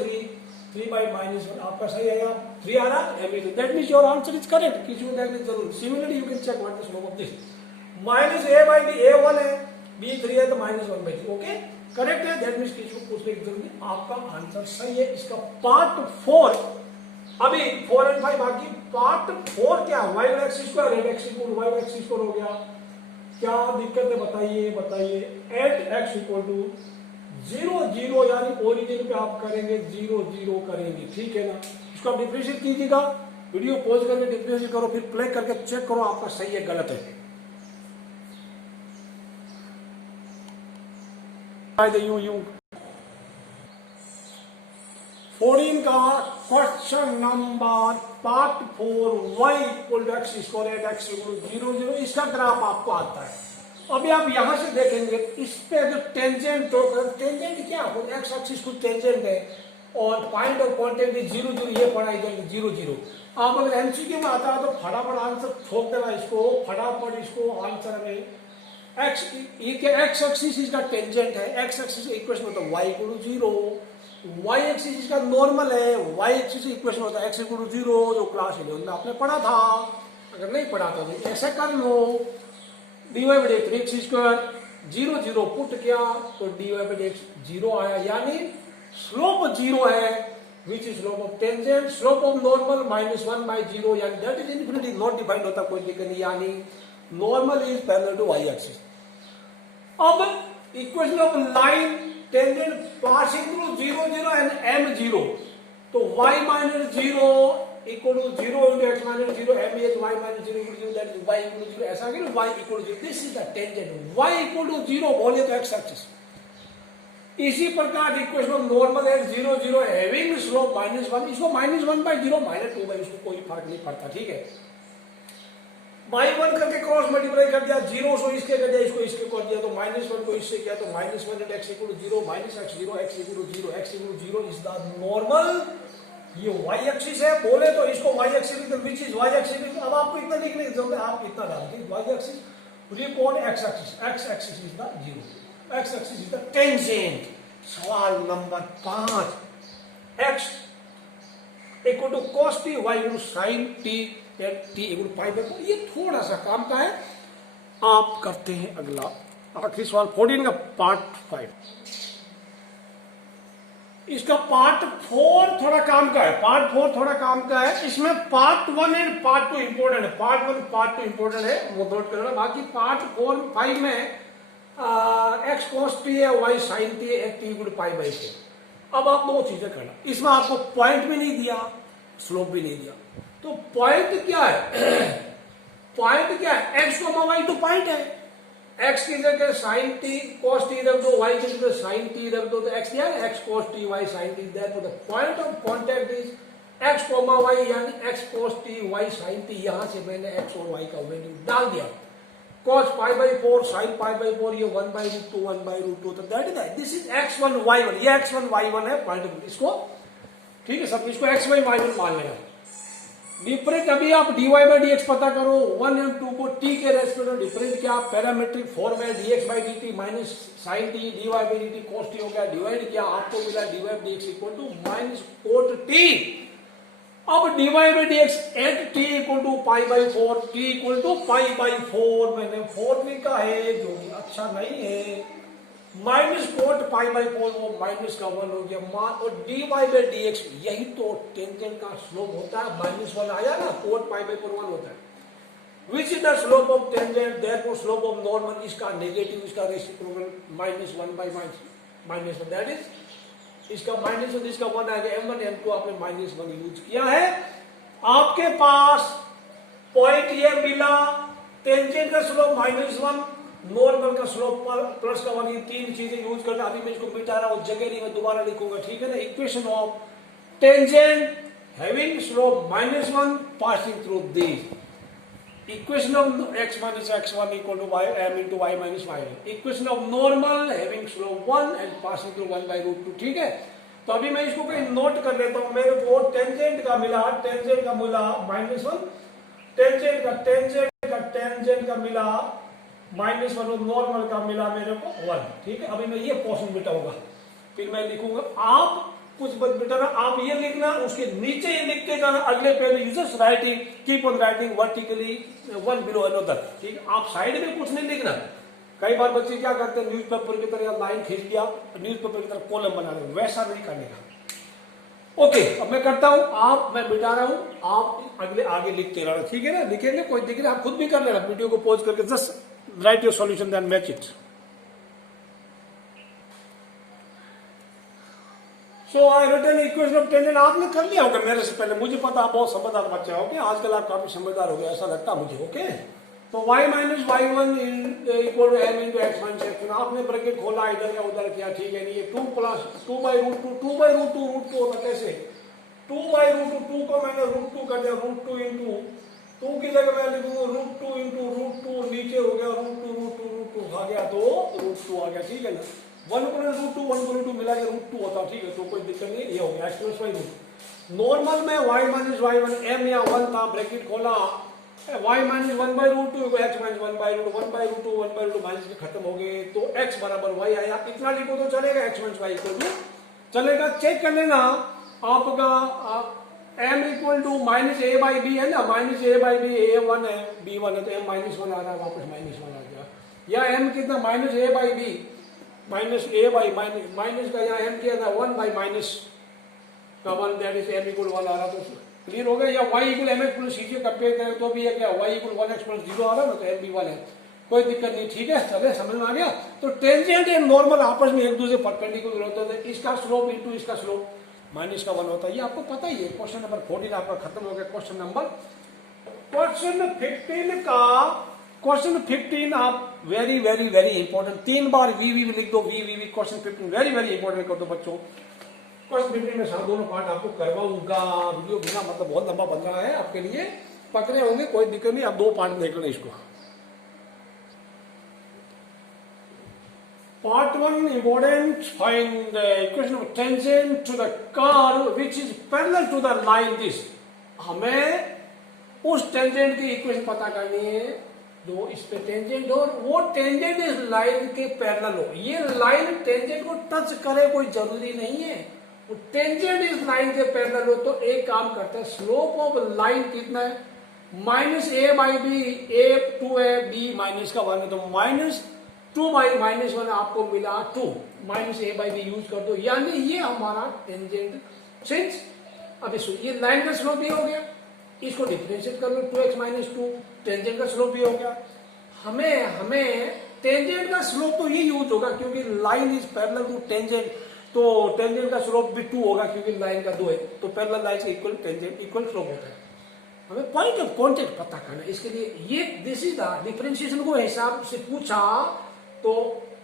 3 by -1 आपका सही आएगा 3 आ रहा है that means your answer is correct किसी को देखने की जरूरत। Similarly you can check what the slope of this -a/b a1 है b3 है तो -1/3 ओके करेक्ट है दैट मींस किसी को पूछने की जरूरत नहीं आपका आंसर सही है। इसका पार्ट 4 अभी 4 और 5 बाकी पार्ट 4 क्या y x स्क्वायर है x equal y x square हो गया क्या दिक्कत है बताइए एट x इक्वल टू 0 0 यानी ओरिजिन पे आप करेंगे 0 0 करेंगे ठीक है ना। इसको आप डिफरेंशिएट कीजिएगा वीडियो पॉज करके डिफरेंशिएट करो फिर प्ले करके चेक करो आपका सही है गलत है। यूं 14 का question number part 4 y equal to x square at x equal 0 0 इसका ग्राफ आपको आता है। अभी आप यहां से देखेंगे इस पे जो टेंजेंट टेंजेंट क्या एक्स एक्सिस को टेंजेंट है और पॉइंट और कांटेक्ट 0 0 ये पड़ा इधर 0 0 आप अगर एमसीक्यू में आता है तो फटाफट आंसर ठोक देना इसको फटाफट इसको आंसर में एक्स ये क्या एक्स एक्सिस इसका टेंजेंट है एक्स एक्सिस इक्वेशन होता है y equal to 0 y axis इसका नॉर्मल है y एक्सिस इक्वेशन होता है x इक्वल टू 0 जो क्लास 11 में आपने पढ़ा था अगर नहीं पढ़ा था तो ऐसा कर लो dy by dx 3x square 0 0 put किया तो dy by dx 0 आया यानी स्लोप 0 है which is slope of tangent slope of normal -1/0 यानी that is infinity not defined होता कोई दिक्कत नहीं यानी normal is parallel to y axis. अब equation of line tangent passing through 0 0 and m 0 तो y minus 0 equal to 0 into x minus 0 m is y minus 0 equal to 0 that is y equal to 0 ऐसा कि y equal to 0 this is the tangent y equal to 0 बोले तो x axis. इसी प्रकार equation of normal at 0 0 having slope -1 इसको -1/0 -2 इसको कोई फर्क नहीं पड़ता ठीक है। -1 करके क्रॉस मल्टीप्लाई कर दिया 0 सो इसके कर दिया इसको कर दिया तो -1 को इससे किया तो -1 into x equal to 0 -x 0 x equal to 0 x equal to 0 is the normal ये y एक्सिस है बोले तो इसको y एक्सिस लिख दो विच इज y एक्सिस। अब आपको इतना लिखने की जरूरत है आप इतना डाल दीजिए y axis record x axis is the 0 x axis is the tangent. सवाल नंबर 5 x equal to cos t y equal to sin t at t equal to pi by ये थोड़ा सा काम का है आप करते हैं अगला आखिरी सवाल 14 का पार्ट 5 इसका पार्ट 4 थोड़ा काम का है इसमें पार्ट 1 एंड पार्ट 2 इंपोर्टेंट है पार्ट 1 पार्ट 2 इंपोर्टेंट है वो नोट करना बाकी पार्ट 4 5 में x cos t है y sin t है t equal to pi by 4। अब आप दो चीजें करना इसमें आपको पॉइंट भी नहीं दिया स्लोप भी नहीं दिया तो पॉइंट क्या है x y तो पॉइंट है x की जगह sin t cos t रख दो y की जगह sin t रख दो तो x क्या है x cos t y sin t therefore the point of contact is x y यानी x cos t y sin t यहां से मैंने x और y का वैल्यू डाल दिया cos pi by 4 sin pi by 4 ये 1/√2 तो that is this is x1 y1 ये x1 y1 है पॉइंट इसको ठीक है सब इसको x y y1 मान लेना डिफरेंट अभी आप dy बाई डी एक्स पता करो, 1 एंड 2 को t के रेस्पेक्ट में डिफरेंट क्या पैरामेट्रिक फॉर्म है, dx by D T minus sine T dy by D T cos t हो गया, डिवाइड किया आपको मिला dy by D x equal to minus cot t। अब dy by D X at t equal to pi by 4, t equal to pi by 4, मैंने 4 लिखा है जो कि अच्छा नहीं है, माइनस कोट पाई बाई 4 वो माइनस का 1 हो गया, और dy बाई डी एक्स यही तो टेंजेंट का स्लोप होता है, माइनस 1 आया ना, कोट पाई बाई 4 1 होता है, which is the slope of tangent, therefore slope of normal इसका नेगेटिव, इसका reciprocal minus 1 by minus 1, that is इसका माइनस 1 इसका 1 आ गया, m1 m2 आपने माइनस 1 यूज किया है, आपके पास पॉइंट ये मिला, टेंजेंट का स्लोप माइनस 1, नॉर्मल का स्लोप पर प्लस का 1, ये तीन चीजें यूज करना, अभी मैं इसको मिटा रहा हूं, जगह नहीं मैं दोबारा लिखूंगा, ठीक है ना। Equation of tangent having slope minus 1 passing through this, equation of x minus x1 equal to y m into y minus y, equation of normal having slope 1 and passing through 1 by root 2, ठीक है। तो अभी मैं इसको कहीं note कर लेता हूं, मेरे को टेंजेंट का मिला माइनस 1, टेंजेंट का मिला माइनस 1 और नॉर्मल का मिला मेरे को 1, ठीक है। अभी मैं ये पोर्शन मिटाऊंगा, फिर मैं लिखूंगा, आप कुछ मिटाना, आप ये लिखना, उसके नीचे ये लिखते जाना, अगले page users writing, keep on writing vertically one below another, ठीक है। आप साइड में कुछ नहीं लिखना, कई बार बच्चे क्या करते हैं, न्यूज़पेपर की तरह लाइन खींच दिया, न्यूज़पेपर की तरह कॉलम बना रहे, वैसा नहीं करने का। ओके, अब मैं करता हूं, मैं मिटा रहा हूं, आप अगले आगे लिखते रहना, ठीक है ना, लिखेंगे कोई दिख रहा, आप खुद भी कर लेना, वीडियो को पॉज करके just write your solution then match it. So I written equation of tangent, आपने कर लिया होगा मेरे से पहले, मुझे पता आप बहुत समझदार बच्चे हो गए, आजकल आप काफी समझदार हो गए ऐसा लगता मुझे, ओके। तो y minus y1 equal to m into x minus X, आपने ब्रैकेट खोला इधर या उधर किया, ठीक है, ये 2 प्लस 2 बाई रूट 2 होगा, कैसे 2 बाई रूट 2 को मैंने रूट 2 कर दिया, रूट 2 इंटू 2 की जगह मैं लिखूंगा रूट 2 इंटू रूट 2, नीचे हो गया रूट 2 आ गया, तो रूट 2 आ गया, ठीक है ना। 1 को रूट 2 1 को रूट 2 मिला के रूट 2 होता, ठीक है, तो कोई दिक्कत नहीं, ये हो गया x plus y root. Normal में y माइनस y1 m या 1 था, ब्रैकेट खोला, y minus 1 by root 2 x minus 1 by root 1 by root 2 minus के खत्म हो गए, तो x बराबर y आया, इतना लिखो तो चलेगा, x minus y equal to चलेगा, चेक कर लेना आपका m equal to minus A by B है ना, minus A by B, a1 है b1 है, तो m माइनस 1 आ रहा है, वापस माइनस 1 आ गया, या m कितना minus A by B minus A by minus का यहाँ m किया था 1 बाई माइनस का 1, दैट इज m इक्वल 1 आ रहा, तो क्लियर हो गया। या y equal M X plus C compare करें तो भी है क्या, y इक्वल 1x प्लस 0 आ रहा है ना, तो m भी 1 है, कोई दिक्कत नहीं, ठीक है, चले समझ में आ गया। तो टेंजेंट एंड नॉर्मल आपस में एक दूसरे परपेंडिकुलर होते हैं, इसका स्लोप इंटू इसका स्लोप माइनस का 1 होता है, ये आपको पता ही है। क्वेश्चन नंबर 14 आपका खत्म हो गया। क्वेश्चन 15 आप वेरी वेरी वेरी इंपॉर्टेंट, 3 बार वी लिख दो, V question 15 very very important कर दो बच्चों। क्वेश्चन 15 में साथ दोनों पार्ट आपको करवाऊंगा, वीडियो बिना मतलब बहुत लंबा बन रहा है आपके लिए, पकड़े होंगे कोई दिक्कत नहीं, आप 2 पार्ट में देख लेना इसको। Part 1 important, find the equation of tangent to the curve which is parallel to the line this। हमें उस टेंजेंट की इक्वेशन पता करनी है जो इस पे टेंजेंट हो, वो टेंजेंट इस लाइन के पैरेलल हो, ये लाइन टेंजेंट को टच करे कोई जरूरी नहीं है, वो टेंजेंट इस लाइन के पैरेलल हो। तो एक काम करते हैं, स्लोप ऑफ लाइन कितना है, माइनस ए बाई बी, ए 2 है, बी माइनस का 1 है, तो माइनस 2 बाई माइनस 1 आपको मिला 2, minus A by b use कर दो, यानी ये हमारा टेंजेंट। सिंस अब ये लाइन का स्लोप भी हो गया, इसको डिफरेंशिएट कर लो 2x माइनस 2, टेंजेंट का स्लोप भी हो गया। हमें टेंजेंट का स्लोप तो ये यूज होगा क्योंकि line is parallel to tangent, तो टेंजेंट का स्लोप भी 2 होगा क्योंकि लाइन का 2 है, तो पैरेलल लाइन से इक्वल टेंजेंट इक्वल स्लोप होता है। हमें पॉइंट ऑफ कॉन्टेक्ट पता करना है, इसके लिए ये दिस इज द डिफरेंशिएशन को हिसाब से पूछा तो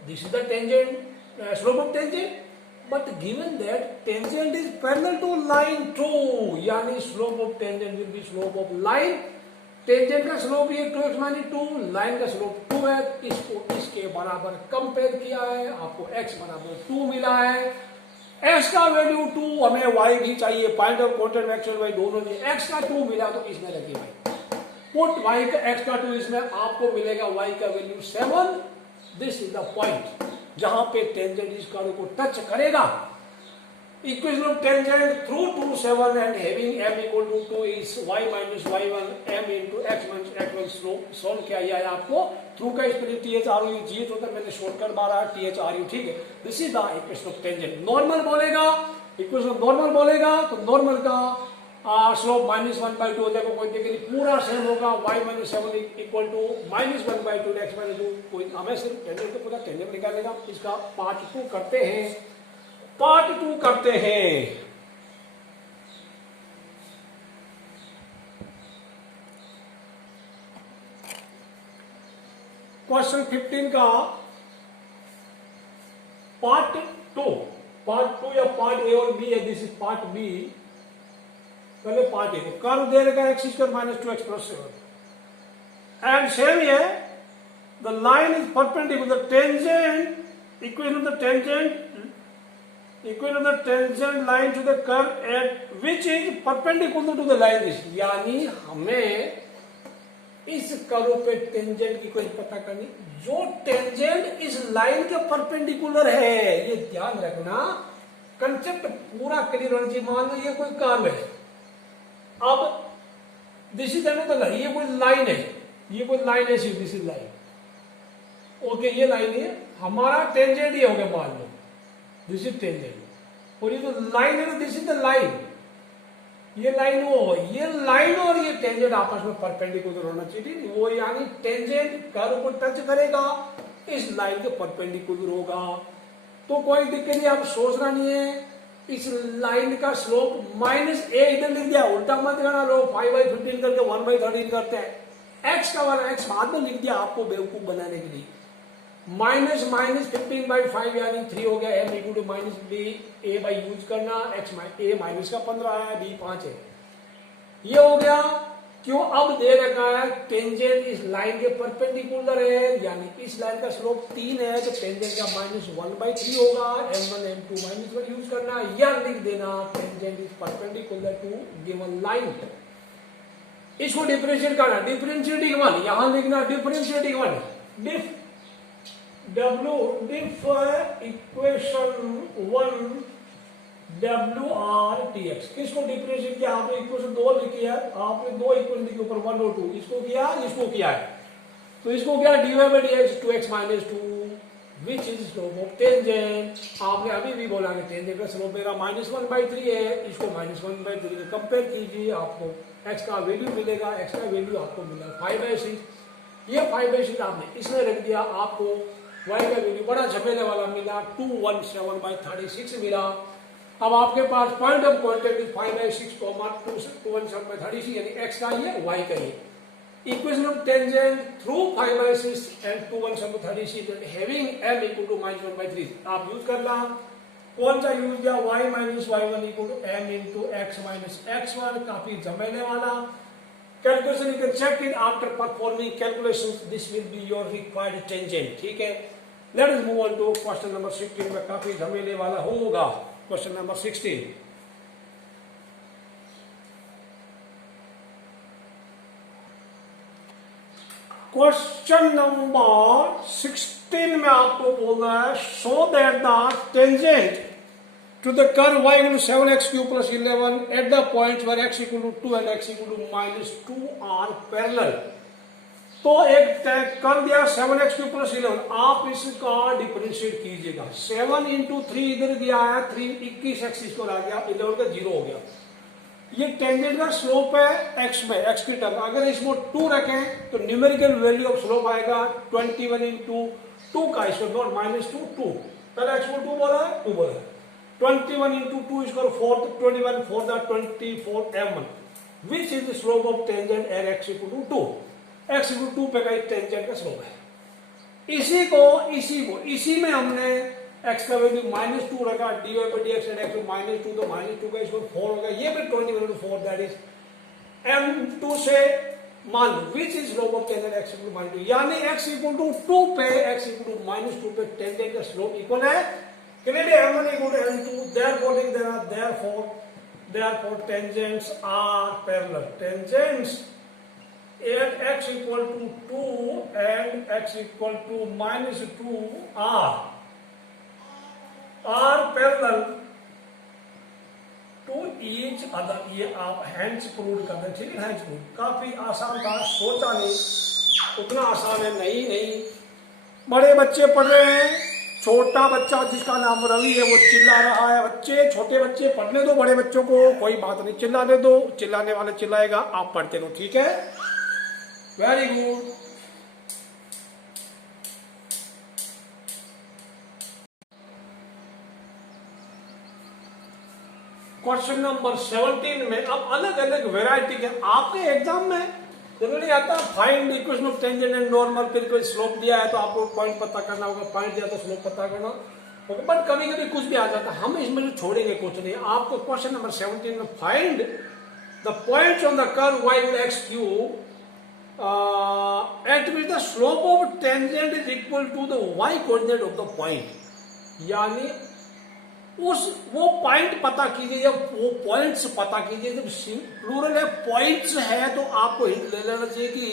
this is the tangent slope of tangent, but given that tangent is parallel to line 2, यानी slope of tangent will be slope of line. Tangent का स्लोप ये 2x माइनस 2, लाइन का slope 2 है, इसको इसके बराबर कंपेयर किया है, आपको x बराबर 2 मिला है, एक्स का वैल्यू 2, हमें वाई भी चाहिए, पॉइंट ऑफ कॉन्टेक्ट एक्स और वाई दोनों चाहिए। एक्स का 2 मिला तो इसमें लगी भाई, पुट वाई का एक्स का 2 इसमें, आपको मिलेगा वाई का value 7। This is the point जहां पे टेंजेंट इस कर्व को टच करेगा। Equation of tangent through 2 7 and having m equal to 2 is y minus y1 m into x minus x1 solve किया है आपको। थ्रू का स्पेलिंग THRU जी होता है, मैंने शॉर्टकट मारा है THRU, ठीक है। This is the equation of tangent. Normal बोलेगा, इक्वेशन ऑफ नॉर्मल बोलेगा तो नॉर्मल का स्लोप -1/2 हो जाएगा, कोई दिक्कत नहीं, पूरा सेम होगा। y minus 7 equal to -1/2 x minus 2, कोई हमें सिर्फ टेंजेंट को पूरा टेंजेंट निकालेगा। इसका पार्ट 2 करते हैं, पार्ट 2 करते हैं। क्वेश्चन 15 का पार्ट 2 या पार्ट ए और बी है। This is part B. पहले पार्ट ए को कर्व दे रखा है x² - 2x + 7 एंड सेम है, the line is perpendicular tangent, equation of the tangent line to the curve at which is perpendicular to the line this, यानी हमें इस curve पे tangent की कोई पता करनी, जो टेंजेंट इस लाइन के परपेंडिकुलर है। ये ध्यान रखना, कंसेप्ट पूरा क्लियर होना चाहिए। मान लो ये कोई कर्व है, अब दिस इज अनदर, ये कोई लाइन है, ये कोई लाइन है, दिस इज लाइन, ओके, ये लाइन है, हमारा टेंजेंट ये हो गया, मान लो दिस इज टेंजेंट, और ये जो लाइन है ना, दिस इज द लाइन, ये लाइन वो, ये लाइन और ये टेंजेंट आपस में परपेंडिकुलर होना चाहिए, वो यानी टेंजेंट कर्व को टच करेगा, इस लाइन के परपेंडिकुलर होगा। तो कोई दिक्कत नहीं, आप सोचना नहीं है। इस लाइन का स्लोप -a इधर लिख दिया, उल्टा मत करना, लोग 5/15 करके 1/13 करते हैं। एक्स का वाला एक्स बाद में लिख दिया आपको बेवकूफ बनाने के लिए। -15/5 यानी 3 हो गया, m equal to -b a by use करना, x a माइनस का 15 है, b 5 है, ये हो गया। क्यों? अब दे रखा है टेंजेंट इस लाइन के परपेंडिकुलर है, यानी इस लाइन का स्लोप 3 है, तो टेंजेंट का -1/3 होगा, m1 m2 -1 यूज करना, या लिख देना tangent is perpendicular to given line. इसको डिफरेंशिएट करना, डिफरेंशिएटिंग 1 यहां लिखना, डिफरेंशिएटिंग 1 डिफ इक्वेशन 1 WR/TX। किसको डिफरेंशिएट किया आपने? इक्वेशन 2 लिखी है आपने, 2 इक्वेशन लिखी ऊपर 1 और 2, इसको किया है, तो इसको क्या dy/dx 2x - 2 which is slope of tangent. आपने अभी भी बोला कि टेंजेंट का स्लोप मेरा -1/3 है, इसको -1/3 से कंपेयर कीजिए, आपको x का वैल्यू मिलेगा, x का वैल्यू आपको मिला 5/6, ये 5/6 आपने इसमें रख दिया, आपको y का वैल्यू बड़ा झमेले वाला मिला, 217/36 मिला। अब आपके पास पॉइंट ऑफ कॉन्टेक्ट इज 5/6, 217/36 यानी x का ये y का ये। Equation of tangent through 5/6 and 217/36 and having m equal to -1/3 आप यूज करना। कौन सा यूज किया? y minus y1 equal to m into x minus x1, काफी झमेले वाला calculation. You can check it after performing calculations, this will be your required tangent, ठीक है। Let us move on to question number 16 में काफी झमेले वाला होगा। क्वेश्चन नंबर 16, क्वेश्चन नंबर 16 में आपको बोलना है, show that the tangent to the curve y equal to 7x³ plus 11 at the point where x equal to 2 and x equal to -2 are parallel। तो एक कर्व दिया 7x³ plus 11, आप इसका differentiate कीजिएगा। 7 into 3 इधर दिया है, 3 21x इसको ला गया, 11 का 0 हो गया। ये टेंजेंट का स्लोप है x में, x की टर्म, अगर इसको 2 रखें तो न्यूमेरिकल वैल्यू ऑफ स्लोप आएगा 21 into 2 का स्क्वायर, नॉट -2 2, पहले x को 2 बोला है, 2 बोला है, 21 into 2 is equal to 4, 21 4 the 24 m1, which is the slope of tangent at x equal to 2। x equal to 2 पे का टेंजेंट का स्लोप है। इसी में हमने x का वैल्यू -2 रखा, dy/dx एंड x -2, तो -2 का स्क्वायर 4 होगा, ये भी 21 into 4 दैट इज m2 से मान विच is slope of tangent x equal to -2, यानी x equal to 2 पे, x equal to -2 पे टेंजेंट का स्लोप इक्वल है Clearly M1 equal to M2. Therefore tangents are parallel. Tangents at x equal to 2 and x equal to minus 2 are parallel to each other. ये आप hands prove कर दें, ठीक है, hands prove काफी आसान था, सोचा नहीं उतना आसान है, नहीं बड़े बच्चे पढ़ रहे हैं, छोटा बच्चा जिसका नाम रवि है वो चिल्ला रहा है। बच्चे, छोटे बच्चे पढ़ने दो, बड़े बच्चों को कोई बात नहीं, चिल्लाने दो, चिल्लाने वाले चिल्लाएगा, आप पढ़ते रहो, ठीक है, वेरी गुड। क्वेश्चन नंबर 17 में अब अलग अलग वेराइटी के आपके एग्जाम में जनरली आता है find equation of tangent and normal, फिर कोई स्लोप दिया है तो आपको पॉइंट पता करना होगा, पॉइंट दिया तो स्लोप पता करना होगा, बट कभी कभी कुछ भी आ जाता है, हम इसमें छोड़ेंगे कुछ नहीं। आपको क्वेश्चन नंबर 17 में find the points on the curve y equal x cube at which the slope of tangent is equal to the y coordinate of the point, यानी वो पॉइंट पता कीजिए, जब वो पॉइंट्स पता कीजिए, जब प्लूरल है पॉइंट्स है तो आपको हिंट ले लेना चाहिए कि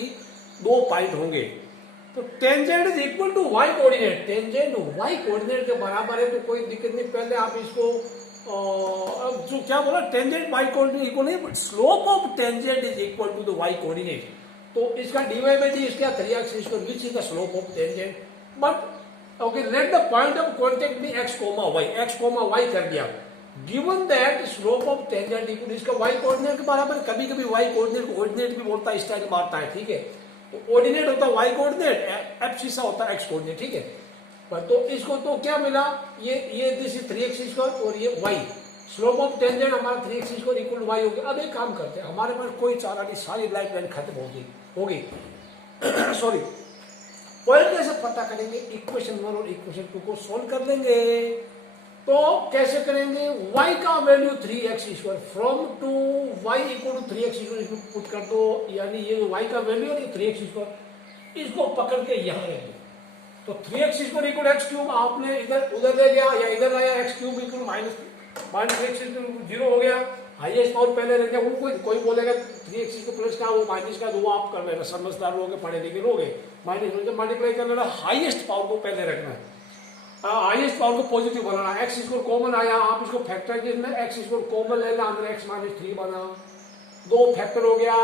2 पॉइंट होंगे। तो tangent is equal to Y coordinate, tangent Y coordinate के बराबर है तो कोई दिक्कत नहीं। पहले आप इसको अब जो क्या बोला, टेंजेंट वाई कोऑर्डिनेट इक्वल नहीं, but slope of tangent is equal to the Y coordinate, तो इसका डीवाई बाई डी इसका 3x square which is the slope of tangent. But okay, let the point of contact be x comma y कर दिया, given that slope of tangent equal इसका y coordinate के बराबर, कभी कभी y कोऑर्डिनेट को ordinate भी बोलता है, स्टाइल मारता है, ठीक है, तो ऑर्डिनेट होता है y कोऑर्डिनेट, एब्सिसा होता है x कोऑर्डिनेट, ठीक है, पर तो इसको तो क्या मिला, ये दिस इज 3x स्क्वायर और ये y, स्लोप ऑफ टेंजेंट हमारा 3x स्क्वायर इक्वल y हो गया। अब एक काम करते हैं, हमारे पास कोई चारा नहीं, सारी लाइफ लाइन खत्म होगी सॉरी, पॉइंट कैसे पता करेंगे, इक्वेशन 1 और इक्वेशन 2 को सोल्व कर लेंगे। तो कैसे करेंगे, y का value 3x square from to y equal to 3x square इसमें पुट कर दो, यानी ये y का वैल्यू और ये 3x स्क्वायर, इसको पकड़ के यहां रख दो, तो 3x square equal x cube आपने इधर उधर ले गया या इधर लाया, x cube equal minus 3x 0 हो गया, हाईएस्ट पावर पहले रख दिया। वो कोई बोलेगा 3x को प्लस का वो माइनस का, वो आप कर लेना, समझदार लोगे, पढ़े लिखे लोगे, माइनस मल्टीप्लाई कर लेना, हाईएस्ट पावर को पहले रखना है, हाईएस्ट पावर को पॉजिटिव बनाना। x स्क्वायर कॉमन आया, आप इसको फैक्टराइज में x स्क्वायर कॉमन लेना, अंदर x माइनस 3 बना, 2 फैक्टर हो गया,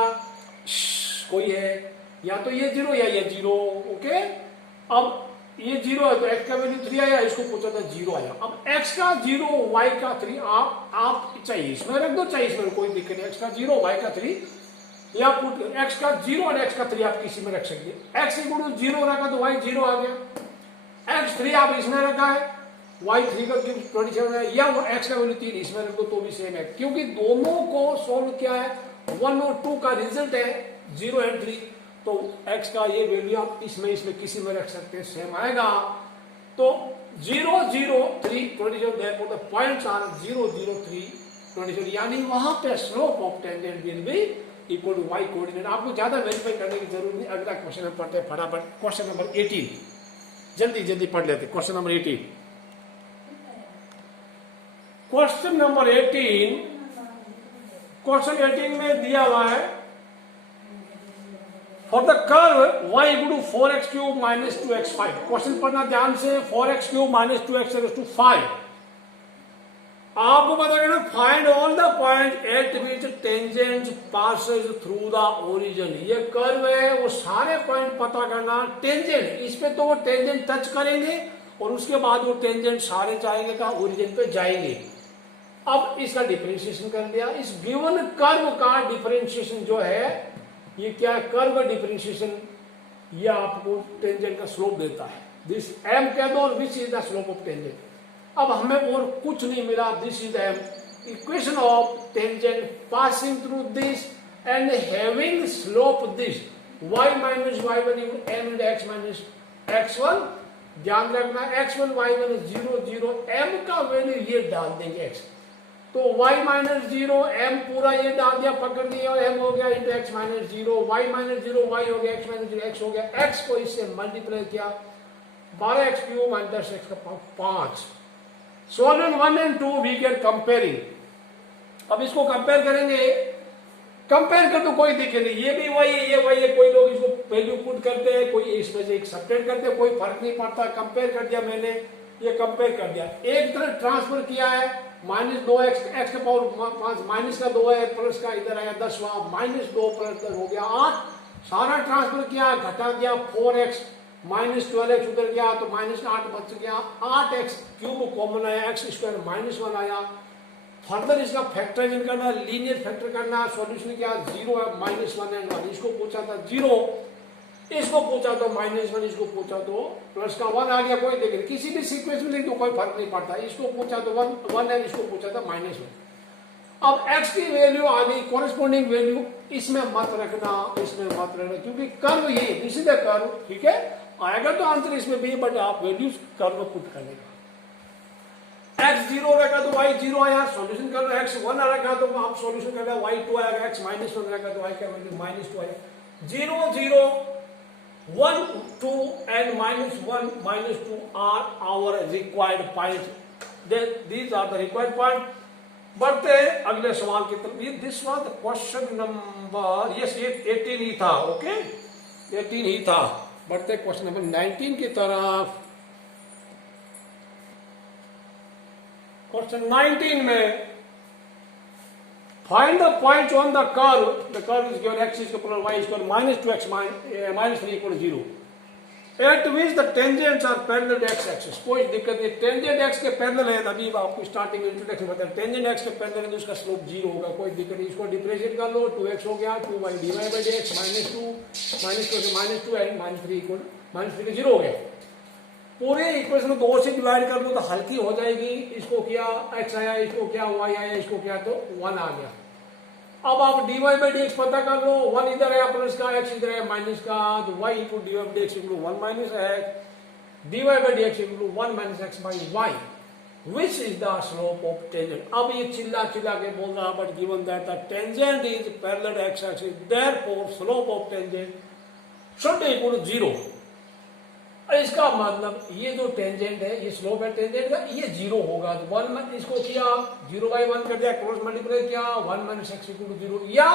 कोई है या तो ये 0 या ये 0, ओके। अब ये 0 है तो x का वैल्यू 3 आया, इसको पूछा था 0 आया। अब x का 0 y का 3 आप चाहिए इसमें रख दो, चाहिए इसमें कोई दिक्कत नहीं, x का 0 y का 3 या पुट x का 0 और x का 3 आप किसी में रख सकते हैं। x इक्वल टू 0 रखा तो y 0 आ गया, x 3 आप इसमें रखा है, y 3 का क्यूब 27 है, या वो x का वैल्यू 3 इसमें रख दो तो भी सेम है, क्योंकि दोनों को सोल्व किया है, 1 और 2 का रिजल्ट है 0 एंड 3, तो x का ये वैल्यू आप इसमें किसी में रख सकते हैं, सेम आएगा। तो 0 0 3 27, therefore the points are 0 0 3 27, यानी वहां पे slope of tangent will be equal to y coordinate. आपको ज्यादा वेरीफाई करने की जरूरत नहीं, अगला क्वेश्चन हम पढ़ते हैं फटाफट, क्वेश्चन नंबर 18, जल्दी पढ़ लेते, question number 18। Question number 18, question 18 में दिया हुआ है for the curve y equal to 4x cube minus 2x5। Question पढ़ना ध्यान से, 4x क्यूब माइनस 2x 5, आपको पता करना find all the point at which tangent passes through the origin. ये कर्व है, वो सारे पॉइंट पता करना, टेंजेंट इस पे तो वो टेंजेंट टच करेंगे और उसके बाद वो टेंजेंट सारे जाएंगे का ओरिजिन पे जाएंगे। अब इसका डिफरेंशिएशन कर लिया, इस गिवन कर्व का डिफरेंशिएशन जो है ये क्या है, कर्व का डिफरेंशिएशन, ये आपको टेंजेंट का स्लोप देता है, दिस m कह दो और विच is the slope of tangent. अब हमें और कुछ नहीं मिला, this is m, equation of tangent passing through this and having slope this, y minus y1 equal m into x minus x1। ध्यान रखना x1 y1 0 0, m का वैल्यू ये डाल देंगे x, तो y माइनस 0 m पूरा ये डाल दिया, पकड़ दिया, और m हो गया into x minus 0, y minus 0 y हो गया, x माइनस 0 x हो गया, x को इससे मल्टीप्लाई किया, 12x क्यूब माइनस 10x का 5, solving 1 and 2 we can comparing. अब इसको कंपेयर करेंगे, कंपेयर कर तो कोई दिक्कत नहीं, ये भी वही है, ये वही है। कोई लोग इसको वैल्यू पुट करते हैं, कोई इसमें से एक सब्ट्रैक्ट करते हैं, कोई फर्क नहीं पड़ता। कंपेयर कर दिया मैंने, ये कंपेयर कर दिया, एक तरफ ट्रांसफर किया है, -2x, x के पावर 5, माइनस का 2 है, प्लस का इधर आया 10, -2 प्लस 10 हो गया 8। सारा ट्रांसफर किया, घटा दिया 4x, -12x उधर गया तो -8 बच गया, 8x क्यूब कॉमन आया, x स्क्वायर -1 आया। फर्दर इसका फैक्टराइजेशन करना, लीनियर फैक्टर करना, सॉल्यूशन क्या 0 है, -1 एंड 1। इसको पूछा था 0, इसको पूछा तो -1, इसको पूछा तो प्लस का 1 आ गया, कोई दिक्कत नहीं, किसी भी सीक्वेंस में तो कोई फर्क नहीं पड़ता। इसको पूछा तो 1 है, इसको पूछा था -1। अब x की वैल्यू आ गई, कॉरेस्पॉन्डिंग वैल्यू इसमें मत रखना, इसमें मत रखना, क्योंकि कर्व ये दिस इज द कर्व, ठीक है। आएगा तो आंसर इसमें भी, बट आप वैल्यूज कर्व पुट करने का। x 0 रखा तो y 0 आया, सॉल्यूशन कर रहे, x 1 रखा तो आप सॉल्यूशन कर रहे, y 2 आएगा, x -1 रखा तो y का वैल्यू -2 आया। 0 0 1 2 and -1 -2 are our required points, these are the required point। बढ़ते अगले सवाल की तरफ। ये this was the question number, yes ये 18 ही था, ओके 18 ही था। बढ़ते क्वेश्चन नंबर 19 की तरफ। क्वेश्चन 19 में find the point on the curve is given x is equal to y is equal to -2x -3 equal to 0 at which the tangents are parallel to x axis। कोई दिक्कत नहीं, tangent x के पैरेलल है, अभी आपको starting में introduction बताया, टेंजेंट x के पैरेलल है तो उसका स्लोप 0 होगा, कोई दिक्कत नहीं। इसको डिफरेंशिएट कर लो, 2x हो गया, 2y dy/dx -2 से -2 एंड -3 इक्वल -3 0 हो गया। पूरे इक्वेशन को 2 से डिवाइड कर लो तो हल्की हो जाएगी। इसको किया x आया, इसको किया y आया, इसको किया तो 1 आ गया। अब आप dy/dx पता कर लो, 1 इधर है प्लस का, x इधर है माइनस का, तो y equal dy/dx equal 1 minus x, dy/dx equal 1 minus x by y, which is the slope of tangent। अब ये चिल्ला के बोल रहा, but given that the tangent is parallel to x axis, therefore slope of tangent should equal 0। इसका मतलब ये जो टेंजेंट है, ये स्लोप है टेंजेंट का, ये 0 होगा। तो 1 इसको किया 0/1 कर दिया, क्रॉस मल्टीप्लाई किया, 1 माइनस x इक्वल टू 0, या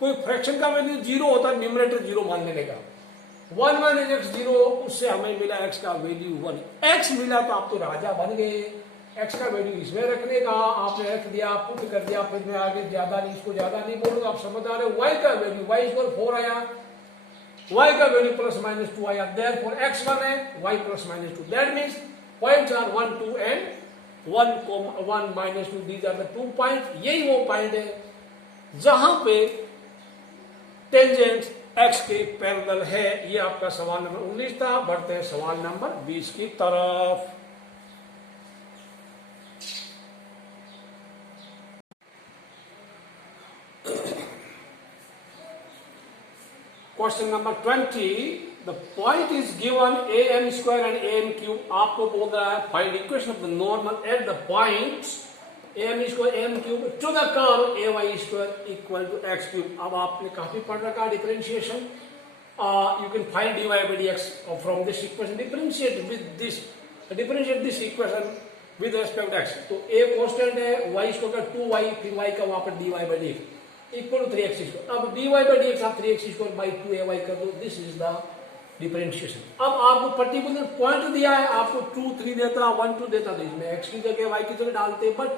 कोई फ्रैक्शन का वैल्यू 0 होता है, न्यूमरेटर 0 मान लेने का, 1 माइनस x 0, उससे हमें मिला x का वैल्यू 1। x मिला तो आप तो राजा बन गए, x का वैल्यू इसमें रखने का, आपने रख दिया, पुट कर दिया, फिर मैं आगे ज्यादा नहीं, इसको ज्यादा नहीं बोलूंगा, आप समझ आ रहे हो। y का वैल्यू y इक्वल 4 आया, y का वैल्यू +-2 आया, देयरफॉर x 1 है, y +-2, that means points are 1 2 and 1 -2, these are the 2 point. यही वो पॉइंट है जहां पे टेंजेंट x के पैरेलल है। ये आपका सवाल नंबर 19 था। बढ़ते हैं सवाल नंबर 20 की तरफ। Question number 20, the point is given am square and am cube. आपको बोल रहा है find equation of the normal at the points am square am cube to the curve ay square equal to x cube. अब आपने काफी पढ़ रखा differentiation, you can find dy/dx from this equation, differentiate this equation with respect x। तो a constant है, y square 2y, फिर y का वहां पर dy/dx equal to 3x square. अब dy/dx आप 3x स्क्वायर बाई 2ay कर दो, दिस इज द डिफरेंशिएशन। अब आपको पर्टिकुलर पॉइंट दिया है, आपको 2 3 देता, 1 2 देता, तो इसमें x की जगह y की जगह डालते, बट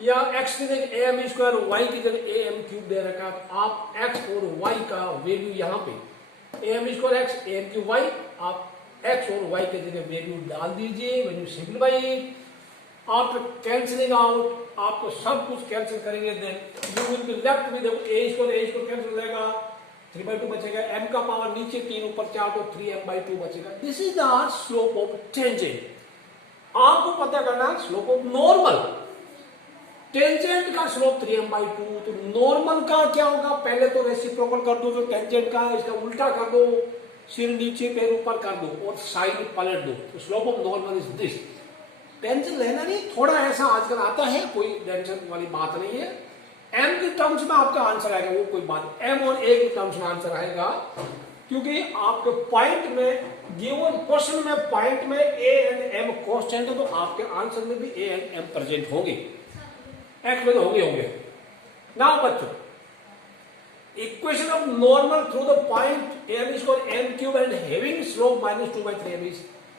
या x की जगह am स्क्वायर, y की जगह am क्यूब दे रखा, आप x और y का वैल्यू यहाँ पे am square x am cube y, आप x और y की जगह वैल्यू डाल दीजिए। When you simplify after cancelling out, आपको सब कुछ कैंसिल करेंगे, then you will be left with a square cancel हो जाएगा, 3/2 बचेगा, m का पावर नीचे 3 ऊपर 4 तो 3m/2 बचेगा। This is the slope of tangent. आपको पता करना स्लोप ऑफ नॉर्मल। टेंजेंट का स्लोप 3m/2, तो नॉर्मल का क्या होगा, पहले तो रेसिप्रोकल कर दो, जो टेंजेंट का है इसका उल्टा कर दो, सिर नीचे पैर ऊपर कर दो और साइड पलट दो, तो slope of normal is this. Tension लेना नहीं, थोड़ा ऐसा आजकल आता है, कोई टेंशन वाली बात नहीं है। m के टर्म्स में आपका आंसर आएगा, वो कोई बात, m और a के टर्म्स में आंसर आएगा, क्योंकि आपके पॉइंट में गिवन क्वेश्चन में पॉइंट में a एंड m कांस्टेंट है तो आपके आंसर में भी ए एंड एम प्रेजेंट होंगे, एक्स में तो होंगे। नाउ बच्चों, equation of normal through the point M is called M cube and having slope -2/3 is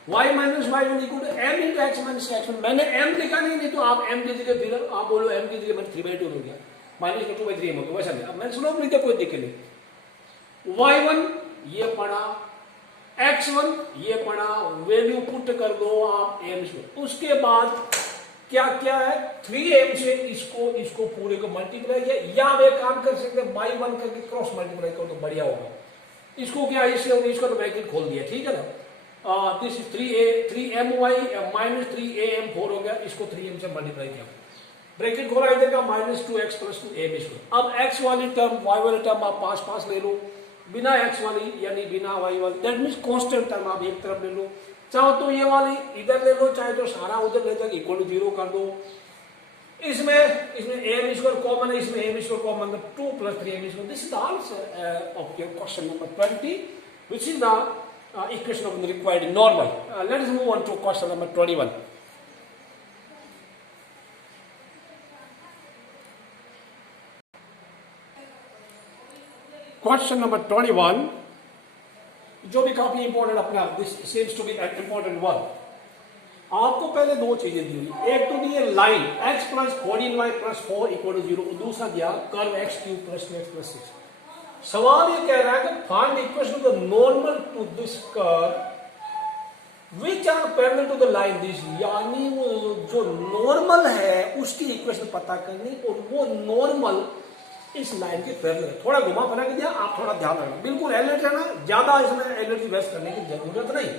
y minus y1 equal to m into x minus x1। मैंने m लिखा नहीं तो आप m की जगह फिर आप बोलो m की जगह मैंने 3/2 हो गया, -2/3 हो गया, वैसा नहीं। अब मैंने स्लोप लिख दिया, कोई दिक्कत नहीं। y1 ये पढ़ा, x1 ये पढ़ा, वैल्यू पुट कर दो आप m से। उसके बाद क्या क्या है, 3m से इसको पूरे को मल्टीप्लाई किया, या वे काम कर सकते हैं बाई 1 करके क्रॉस मल्टीप्लाई करो तो बढ़िया होगा। इसको क्या इससे इसको तो ब्रैकेट खोल दिया, ठीक है ना। This is 3my minus 3am 4 हो गया, इसको 3m से मल्टीप्लाई किया, ब्रैकेट खोला इधर का -2x + 2am स्क्वायर। अब x वाली टर्म y वाली टर्म आप पास ले लो, बिना x वाली यानी बिना y वाली, दैट मीन्स कांस्टेंट टर्म आप एक तरफ ले लो, चाहो तो ये वाली इधर ले लो, चाहे तो सारा उधर ले जाकर इक्वल टू 0 कर दो। इसमें am स्क्वायर कॉमन है, इसमें am स्क्वायर कॉमन है, 2 + 3am square. This is the answer of your question number 20 which is the equation of the required normal। Let us move on to question number 21। Question number 21 जो भी काफी important अपना, this seems to be an important one। आपको पहले दो चीजें दी हुई, एक तो दी है लाइन x + 14y + 4 = 0, दूसरा दिया कर्व x³ + 2x + 6। सवाल ये कह रहा है कि find equation of the normal to this curve which are parallel to the line this, यानी वो जो नॉर्मल है उसकी इक्वेशन पता करनी, और वो नॉर्मल इस लाइन के पैरेलल है। थोड़ा घुमा फिरा के दिया, आप थोड़ा ध्यान रखना, बिल्कुल एलर्ट है ना, ज्यादा इसमें एनर्जी वेस्ट करने की जरूरत नहीं।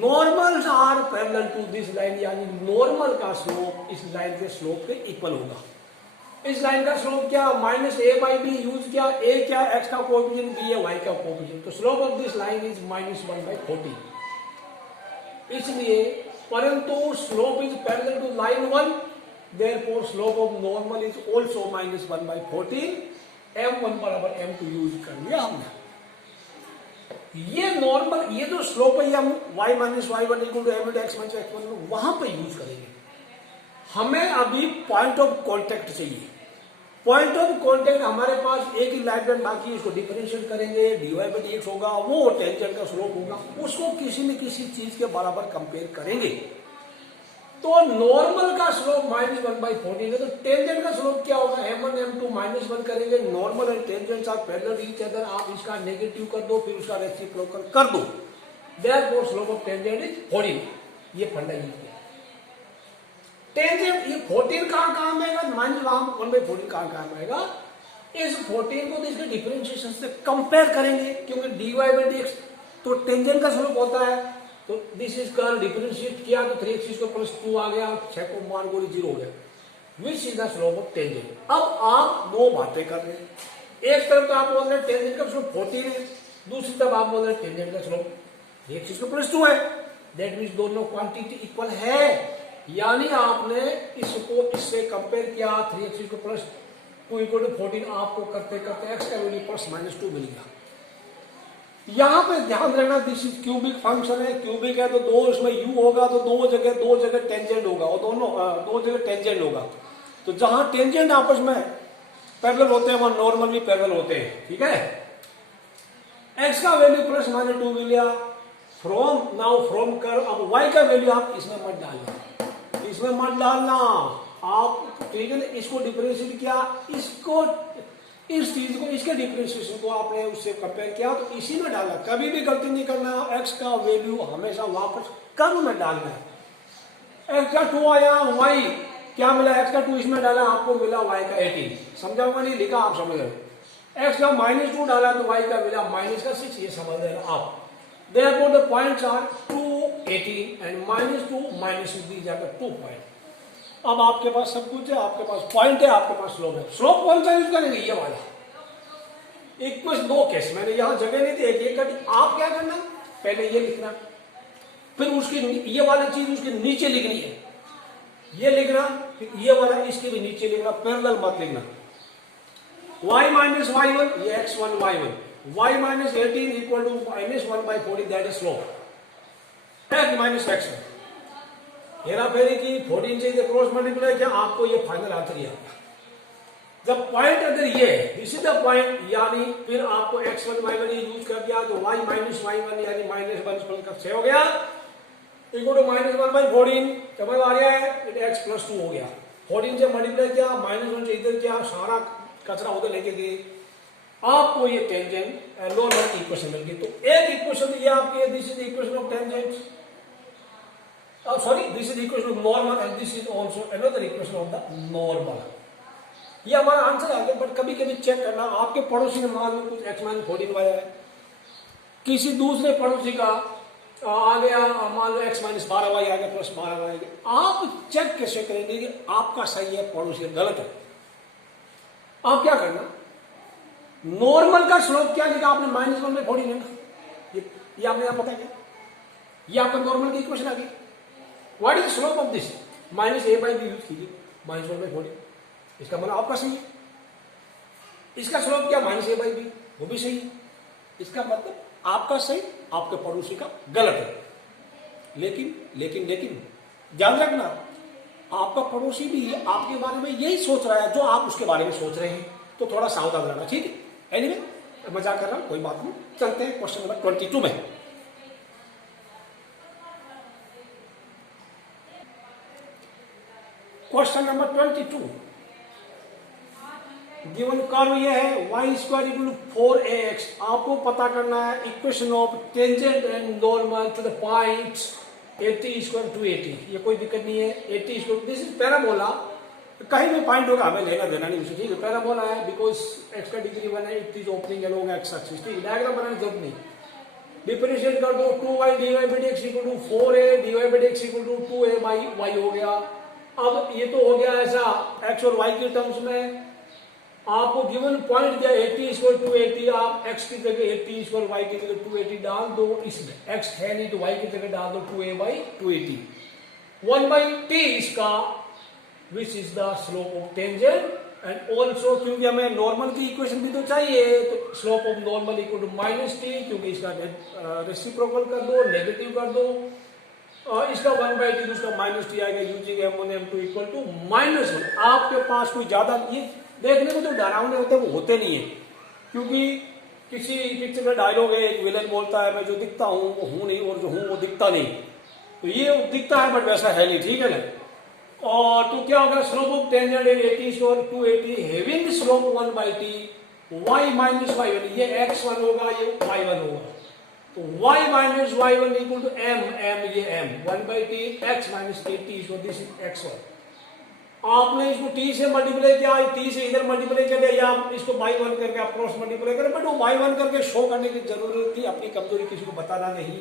Normals are parallel to this line, यानी नॉर्मल का स्लोप इस लाइन के स्लोप के इक्वल होगा। इस लाइन का स्लोप क्या, -a/b यूज किया, a क्या x का कोएफिशिएंट, b है y का कोएफिशिएंट, तो slope of this line is -1/40। इसलिए परंतु slope is parallel to line 1, therefore slope of normal is also -1/40। m1 = m2 use कर लिया हमने। ये नॉर्मल, ये जो स्लोप है हम y - y1 = m × x - x1 वहां पर यूज करेंगे। हमें अभी पॉइंट ऑफ कांटेक्ट चाहिए। पॉइंट ऑफ कांटेक्ट हमारे पास एक ही लाइन बाकी, इसको डिफरेंशिएट करेंगे, dy/dx होगा, वो टेंजेंट का स्लोप होगा, उसको किसी न किसी चीज के बराबर कंपेयर करेंगे। तो नॉर्मल का स्लोप -1/40 है, तो टेंजेंट का स्लोप क्या होगा, m1 m2 -1 करेंगे, normal and tangents are parallel each other, आप इसका नेगेटिव कर दो, फिर उसका रेसिप्रोकल कर दो, therefore slope of tangent is 40। ये फंडा यूज किया। टेंजेंट ये 14 कहां काम आएगा, -1/14 कहां आएगा, इस 14 को इसके डिफरेंशिएशन से कंपेयर करेंगे, क्योंकि dy/dx तो टेंजेंट का स्लोप होता है, तो दिस इज कर्व डिफरेंशिएट किया तो 3x² + 2 आ गया, 6 को मान को 0 हो गया, विच is the slope of tangent. अब आप दो बातें कर रहे हैं, एक तरफ तो आप बोल रहे हैं टेंजेंट का स्लोप 14 है, दूसरी तरफ आप बोल रहे हैं टेंजेंट का स्लोप 3x² + 2 है, दैट मीन्स दोनों क्वांटिटी इक्वल है, यानी आपने इसको इससे कंपेयर किया, 3x² + 2 = 14, आपको करते करते x का वैल्यू ±2 मिल गया। यहां पे ध्यान रखना, दिस इज क्यूबिक फंक्शन है, क्यूबिक है तो दो इसमें u होगा, तो दो जगह टेंजेंट होगा, और दोनों दो जगह टेंजेंट होगा, तो जहां टेंजेंट आपस में पैरेलल होते हैं वहां नॉर्मल भी पैरेलल होते हैं, ठीक है। x का वैल्यू +-2 मिल गया, फ्रॉम कर, अब y का वैल्यू आप इसमें मत डालना, आप ठीक है ना, इसको डिफरेंशिएट किया, इसको इस चीज को, इसके डिफरेंशिएशन को आपने उससे कंपेयर किया, तो इसी में डालना, कभी भी गलती नहीं करना, x का वैल्यू हमेशा वापस कर्व में डालना है। x का 2 आया, y क्या मिला, x का 2 इसमें डाला, आपको मिला y का 18, समझा हुआ नहीं लिखा, आप समझ रहे। x का -2 डाला तो y का मिला -6, ये समझ रहे आप। Therefore the points are 2, 18 and -2 -6, these are the 2 points। अब आपके पास सब कुछ है, आपके पास पॉइंट है, आपके पास स्लोप है। स्लोप कौन सा यूज करेंगे, ये वाला। एक में दो केस, मैंने यहां जगह नहीं थी, एक कर दी। आप क्या करना, पहले ये लिखना, फिर उसकी ये वाली चीज उसके नीचे लिखनी है, ये लिखना, फिर ये वाला इसके भी नीचे लिखना, पैरेलल मत लिखना। y - y1 ये x1 y1, y - 18 = -1/40, that is slope, x - x1। हेरा फेरी की 14 से क्रॉस मल्टीप्लाई किया, आपको ये फाइनल आंसर ही आता है। जब पॉइंट अगर ये दिस इज द पॉइंट, यानी फिर आपको x1 y1 यूज कर दिया तो y माइनस y1 यानी -1 का 6 हो गया इक्वल टू -1/14 समझ आ रहा है, इट x + 2 हो गया। 14 से मल्टीप्लाई किया, -1 से इधर किया, सारा कचरा उधर लेके गए, आपको ये टेंजेंट नॉर्मल इक्वेशन मिल गई। तो एक इक्वेशन ये आपके this is equation of tangent, sorry this is equation of normal and this is also another equation of the normal. ये हमारा आंसर आ गया। बट कभी कभी चेक करना, आपके पड़ोसी ने मान लो कुछ x - 14 y है, किसी दूसरे पड़ोसी का आ गया मान लो x - 12 y आ गया +12 y आ गया, आप चेक कैसे करेंगे कि आपका सही है पड़ोसी गलत है? आप क्या करना, नॉर्मल का स्लोप क्या लिखा आपने -1/14 है ना, ये आपने यहाँ पता है क्या, ये आपका नॉर्मल की इक्वेशन आ गई। What is slope of this, -a/b use कीजिए, -1/14, इसका मतलब आपका सही है। इसका स्लोप क्या -a/b, वो भी सही है। इसका मतलब आपका सही, आपके पड़ोसी का गलत है। लेकिन ध्यान रखना, आपका पड़ोसी भी आपके बारे में यही सोच रहा है जो आप उसके बारे में सोच रहे हैं, तो थोड़ा सावधान रहना, ठीक है। एनीवे मजाक कर रहा हूं, कोई बात नहीं। चलते हैं क्वेश्चन नंबर 22 में। क्वेश्चन नंबर 22, गिवन कर्व ये है y² = 4ax। आपको पता करना है equation of tangent and normal to the point 80 = 280। ये कोई दिक्कत नहीं है, 80 = दिस इज पैराबोला, कहीं भी पॉइंट होगा हमें लेना देना नहीं उसे, ठीक है। पैराबोला है बिकॉज x का डिग्री 1 है, it is opening along x axis, ठीक है। डायग्राम बनाने की जरूरत नहीं, डिफरेंशिएट कर दो, 2y dy/dx = 4a dy/dx = 2a/y हो गया। अब ये तो हो गया ऐसा x और y के टर्म्स में। आपको गिवन पॉइंट दिया 80 = 280, आप x की जगह 80 = y की जगह 280 डाल दो, इसमें x है नहीं तो y की जगह डाल दो 2a/280, 1/t इसका विच is the slope of tangent and also, क्योंकि हमें नॉर्मल की इक्वेशन भी तो चाहिए, तो स्लोप ऑफ नॉर्मल = -t, क्योंकि इसका रेसिप्रोकल कर दो, नेगेटिव कर दो, इसका 1/t उसका -t आएगा, यूजिंग m1 m2 = -1। आपके पास कोई ज्यादा ये देखने को जो डरावने होते हैं वो होते नहीं है, क्योंकि किसी पिक्चर का डायलॉग है, एक विलन बोलता है मैं जो दिखता हूं वो हूं नहीं और जो हूं वो दिखता नहीं, तो ये दिखता है बट वैसा है नहीं, ठीक है ना। और तो क्या होगा, slope of tangent 80 = 280 having slope 1/t, y - y1, ये x1 होगा, ये y1 होगा, तो y - y1 = m, ये m, 1/t x - 80, so this is x1। आपने इसको t से मल्टीप्लाई किया, t से इधर मल्टीप्लाई कर दिया, या आप इसको बाई 1 करके आप क्रॉस मल्टीप्लाई करें, बट वो बाई 1 करके शो करने की जरूरत थी, अपनी कमजोरी किसी को बताना नहीं।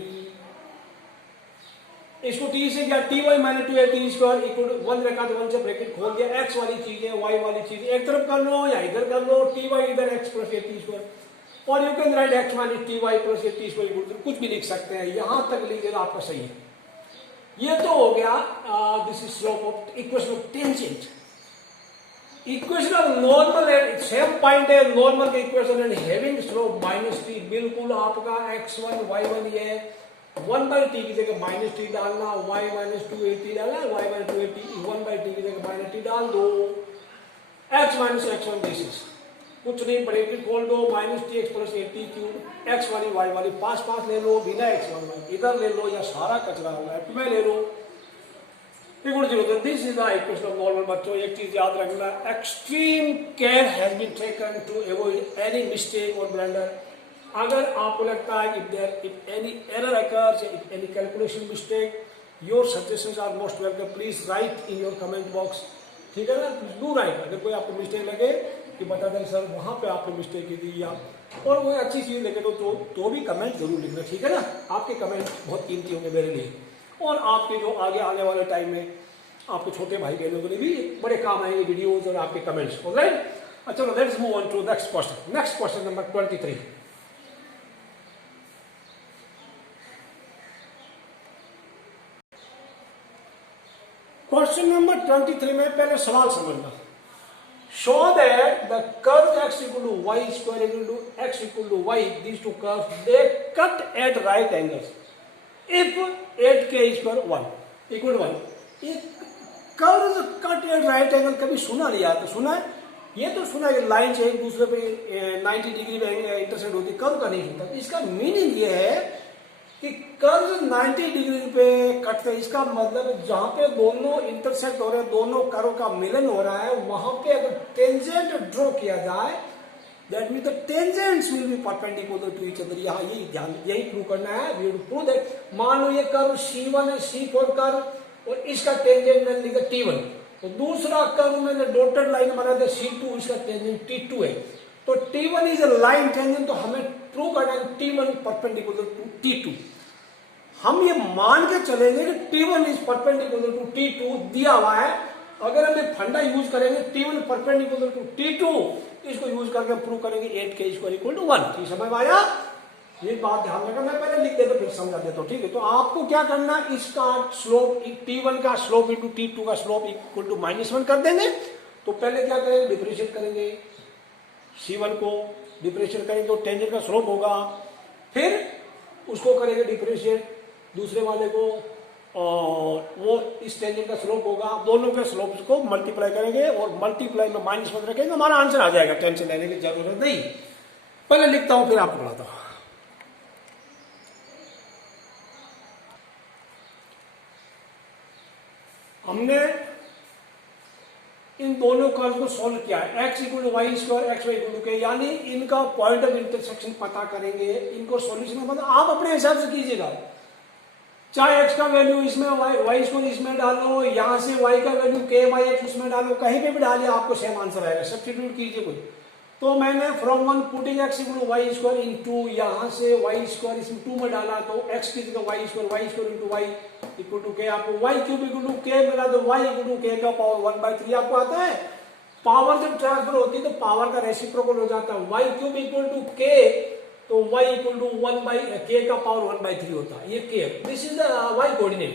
इसको t से क्या, ty - 280² = 1 रखा तो 1 से ब्रैकेट खोल दिया, x वाली चीज है y वाली चीज एक तरफ कर लो या इधर कर लो, ty इधर x + 80², और you can right x - ty + 80² कुछ भी लिख सकते हैं, यहां तक लिखेगा आपका सही है। ये तो हो गया this is slope of equation of tangent. Equation of normal and same point है, नॉर्मल का equation and having slope -t, बिल्कुल आपका x1 y1 ये 1/t की जगह -t डालना, y - 280 डालना, y - 280 1/t की जगह -t डाल दो, x - x1 दिस इज कुछ नहीं, ब्रैकेट खोल दो, -tx + 80³ x वाली y वाली पास ले लो, बिना x वाली इधर ले लो, या सारा कचरा लेफ्ट में ले लो, this is the equation of normal. बच्चों एक चीज याद रखना, extreme care has been taken to avoid any mistake और ब्लंडर। अगर आपको लगता है if any error occurs, if any calculation mistake, your suggestions are most welcome, please write in your comment box, ठीक है ना, डू राइट। अगर कोई आपको मिस्टेक लगे कि बता दें सर वहां पे आपने मिस्टेक की थी, या और कोई अच्छी चीज लगे तो भी कमेंट जरूर लिखना, ठीक है ना। आपके कमेंट बहुत कीमती होंगे मेरे लिए, और आपके जो आगे आने वाले टाइम में आपके छोटे भाई बहनों के लिए भी बड़े काम आएंगे वीडियोज और आपके कमेंट्स, ऑलराइट। अच्छा, let's move on to next question. Next question number 23। Question number 23 में पहले सवाल समझना। Show that the curve x = y² = x = y, these two curves they cut at right angles if 8k² 1 = 1। एक curve cut at right angle कभी सुना नहीं आता, सुना है? ये तो सुना है लाइन से एक दूसरे पे 90 डिग्री में इंटरसेक्ट होती है, कर्व का नहीं सुनता। इसका मीनिंग ये है कि कर्व 90 डिग्री पे कटते हैं, इसका मतलब जहां पे दोनों इंटरसेक्ट हो रहे हैं, दोनों कर्व का मिलन हो रहा है, वहां पे अगर टेंजेंट ड्रॉ किया जाए, that mean the tangents will be perpendicular to each other. यहाँ यही ध्यान, यही प्रूव करना है। वी विल प्रूव दैट, मान लो ये कर्व C1 है, C4 कर्व, और इसका टेंजेंट मैंने लिखा T1, तो दूसरा कर्व मैंने डॉटेड लाइन बना दिया C2, इसका टेंजेंट T2 है, तो T1 is a line tangent, तो हमें प्रूव करना है T1 परपेंडिकुलर टू T2। हम ये मान के चलेंगे कि T1 is perpendicular to T2 दिया हुआ है। अगर हम ये फंडा यूज करेंगे T1 परपेंडिकुलर टू T2, इसको यूज करके हम प्रूव करेंगे 8k स्क्वायर इक्वल टू 1। ठीक समझ में आया? ये बात ध्यान रखना, मैं पहले लिख देता फिर समझा देता हूं। ठीक है, तो आपको क्या करना, इसका स्लोप T1 का स्लोप इंटू T2 का स्लोप इक्वल टू -1 कर देंगे। तो पहले क्या करेंगे, डिफरेंशिएट करेंगे, C1 को डिफरेंशिएट करेंगे तो टेंजेंट का स्लोप होगा, फिर उसको करेंगे डिफरेंशिएट दूसरे वाले को, और वो इस टेंजेंट का स्लोप होगा, दोनों के स्लोप को मल्टीप्लाई करेंगे और मल्टीप्लाई में -1 रखेंगे, हमारा आंसर आ जाएगा, टेंशन लेने की जरूरत नहीं। पहले लिखता हूं फिर आपको पढ़ाता हूं। हमने इन दोनों कर्व को सोल्व किया है, x equal to Y square, X Y equal to K, यानी इनका पॉइंट ऑफ इंटरसेक्शन पता करेंगे, इनको सॉल्यूशन में मतलब आप अपने हिसाब से कीजिएगा, चाहे x का वैल्यू इसमें वाई स्क्वायर इसमें डालो, यहां से y का वैल्यू k बाई एक्स उसमें डालो, कहीं पे भी डालिए आपको सेम आंसर आएगा, सब्स्टिट्यूट कीजिए कुछ। तो मैंने from 1 putting x equal to Y square in 2, यहां से वाई स्क्वायर इसमें 2 में डाला तो x की जगह Y square into Y equal to K, आपको वाई क्यूब इक्वल टू के मिला तो वाई इक्वल टू के का पावर 1/3 आपको आता है। पावर जब ट्रांसफर होती है तो पावर का रेसिप्रोकल हो जाता है, वाई क्यूब इक्वल टू के, तो y इक्वल टू 1/k का पावर 1/3 होता है, ये k, this is the y coordinate.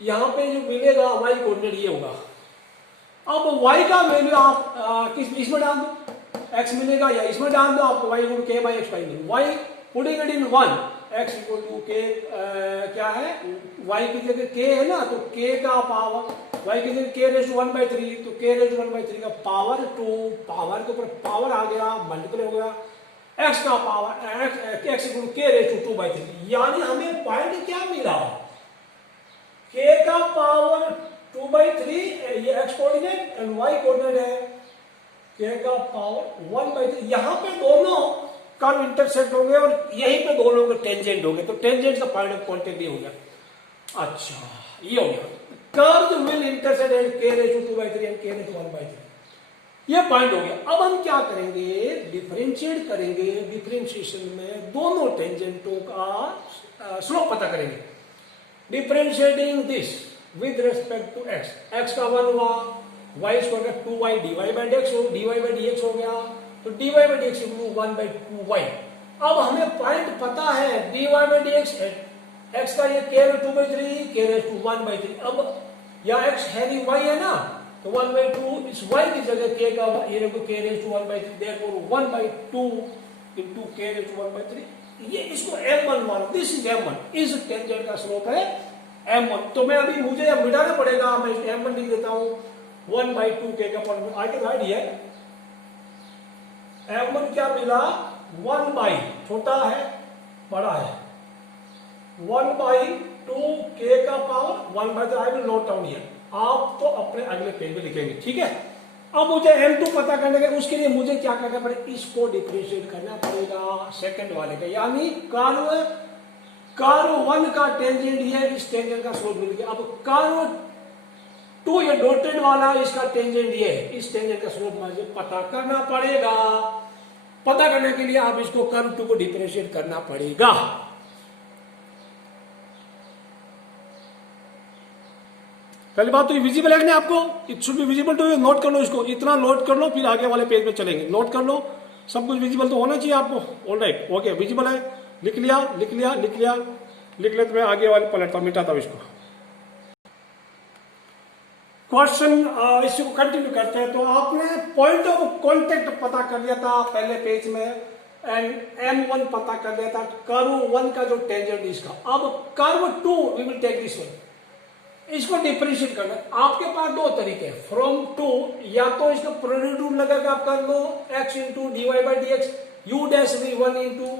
यहाँ पे जो मिलेगा y कोऑर्डिनेट ये होगा। अब y का वैल्यू आप किस इसमें डाल दो, x मिलेगा या इसमें डाल दो, आपको y equal to k by X पाएंगे, y putting it in 1, x equal to k क्या है, y की जगह k है ना, तो k का पावर, y की जगह k रेज़ टू 1/3, तो k रेज़ टू 1/3 का पावर 2, पावर के ऊपर पावर आ गया, मल्टीप्लाई हो गया, x का power x equal to k raise to 2/3, यानी हमें पॉइंट क्या मिला, k का पावर 2/3, ये x coordinate and y coordinate है, k का पावर 1/3, यहां पे दोनों कर्व इंटरसेक्ट होंगे और यहीं पे दोनों के टेंजेंट होंगे, तो टेंजेंट का पॉइंट ऑफ कांटेक्ट ये हो गया। अच्छा, ये हो गया, curve will intersect at k raise to 2/3 and k raise to 1/3, ये पॉइंट हो गया। अब हम क्या करेंगे, डिफरेंशिएट करेंगे, डिफरेंशिएशन में दोनों टेंजेंटों का स्लोप पता करेंगे, differentiating this with respect to x, x का 1 हुआ, y स्क्वायर का 2y dy/dx हो गया, तो dy/dx इक्वल टू 1/2y। अब हमें पॉइंट पता है dy/dx, x का ये k raise to 2/3, k raise to 1/3, अब या x है नहीं y है ना, तो 1/2 इस y की जगह k का ये देखो k raise to 1/3, therefore 1/2 into k raise to 1/3, ये इसको m1 मानो, दिस इज m1, इस टेंजेंट का स्लोप है m1। तो मैं अभी मुझे अब मिटाना पड़ेगा, मैं m1 लिख देता हूं 1/2 k का point I can write here, m1 क्या मिला, 1 छोटा है बड़ा है 1/2 k का power 1/2, I will note down here, आप तो अपने अगले पेज में लिखेंगे, ठीक है। अब मुझे m2 पता करने के, उसके लिए मुझे क्या करना पड़ेगा, इसको डिफरेंशिएट करना पड़ेगा सेकंड वाले का, यानी कर्व 1 का टेंजेंट ये, इस टेंजेंट का स्लोप मिल गया। अब कर्व 2 ये डॉटेड वाला, इसका टेंजेंट ये, इस टेंजेंट का स्लोप मुझे पता करना पड़ेगा। पता करने के लिए आप इसको कर्व 2 को डिफरेंशिएट करना पड़ेगा। पहली बात तो ये विजिबल है कि नहीं आपको, it should be visible to you, note कर लो इसको, इतना नोट कर लो, फिर आगे वाले पेज पे चलेंगे, नोट कर लो, सब कुछ विजिबल तो होना चाहिए आपको। ऑलराइट, ओके, विजिबल है, लिख लिया तो मैं आगे वाले पलटता हूं, मिटाता हूं इसको। क्वेश्चन इसको कंटिन्यू करते हैं। तो आपने पॉइंट ऑफ कांटेक्ट पता कर लिया था पहले पेज में, एंड m1 पता कर लिया था, कर्व 1 का जो टेंजेंट इसका। अब curve 2 we will take this one, इसको डिफरेंशिएट करना आपके पास दो तरीके हैं फ्रॉम टू, या तो इसका प्रोडक्ट रूल लगा के आप कर लो x into D Y by D X, U dash भी 1 into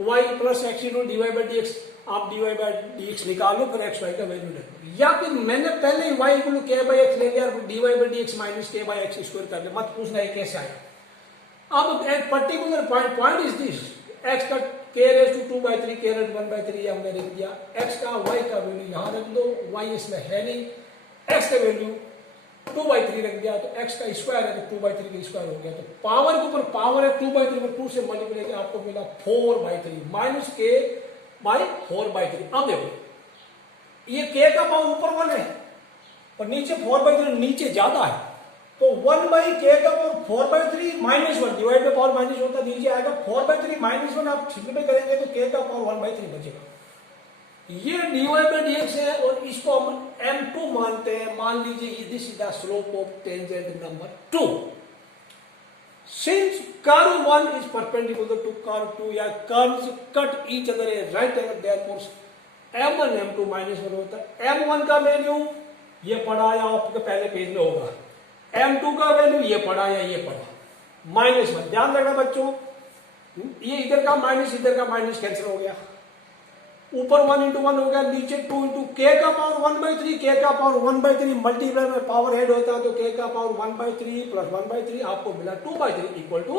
Y plus X into D Y by D X, आप D Y by D X निकालो फिर एक्स वाई का वैल्यू रखो, या फिर मैंने पहले ही y equal k by x ले लिया और d Y by D x minus k by x square कर लिया, मत पूछना है कैसे आया। अब एक particular point is this, x का k raise to 2/3 k raise 1/3 हमने लिख दिया, x का y का वैल्यू यहां रख दो, y इसमें है नहीं, x का वैल्यू 2/3 रख दिया तो x का स्क्वायर है तो 2/3 का स्क्वायर हो गया, तो पावर के ऊपर पावर है 2/3 को 2 से मल्टीप्लाई किया आपको मिला 4/3 माइनस k बाई 4/3। अब देखो ये k का पावर ऊपर 1 है और नीचे 4/3 नीचे ज्यादा है, तो 1/k का power 4/3 minus 1 divide by power minus होता नीचे आएगा 4/3 माइनस 1, आप सिंपलीफाई करेंगे तो k का पावर 1/3 बचेगा। ये dy बाय dx है और इसको हम m2 मानते हैं, मान लीजिए this is the slope of tangent number 2। Since curve 1 is perpendicular to curve 2 या curves cut each other a right angle, therefore m1 m2 -1 होता है। m1 का वैल्यू ये पढ़ा या आपके पहले पेज में होगा, m2 का वैल्यू ये पढ़ा या ये पढ़ा -1। ध्यान रखना बच्चों, ये इधर का माइनस इधर का माइनस कैंसिल हो गया, ऊपर 1 इंटू 1 हो गया, नीचे 2 इंटू k का पावर 1/3, k का पावर 1/3 मल्टीप्लाई में पावर हेड होता है तो k का पावर 1/3 प्लस 1/3 आपको मिला 2/3 इक्वल टू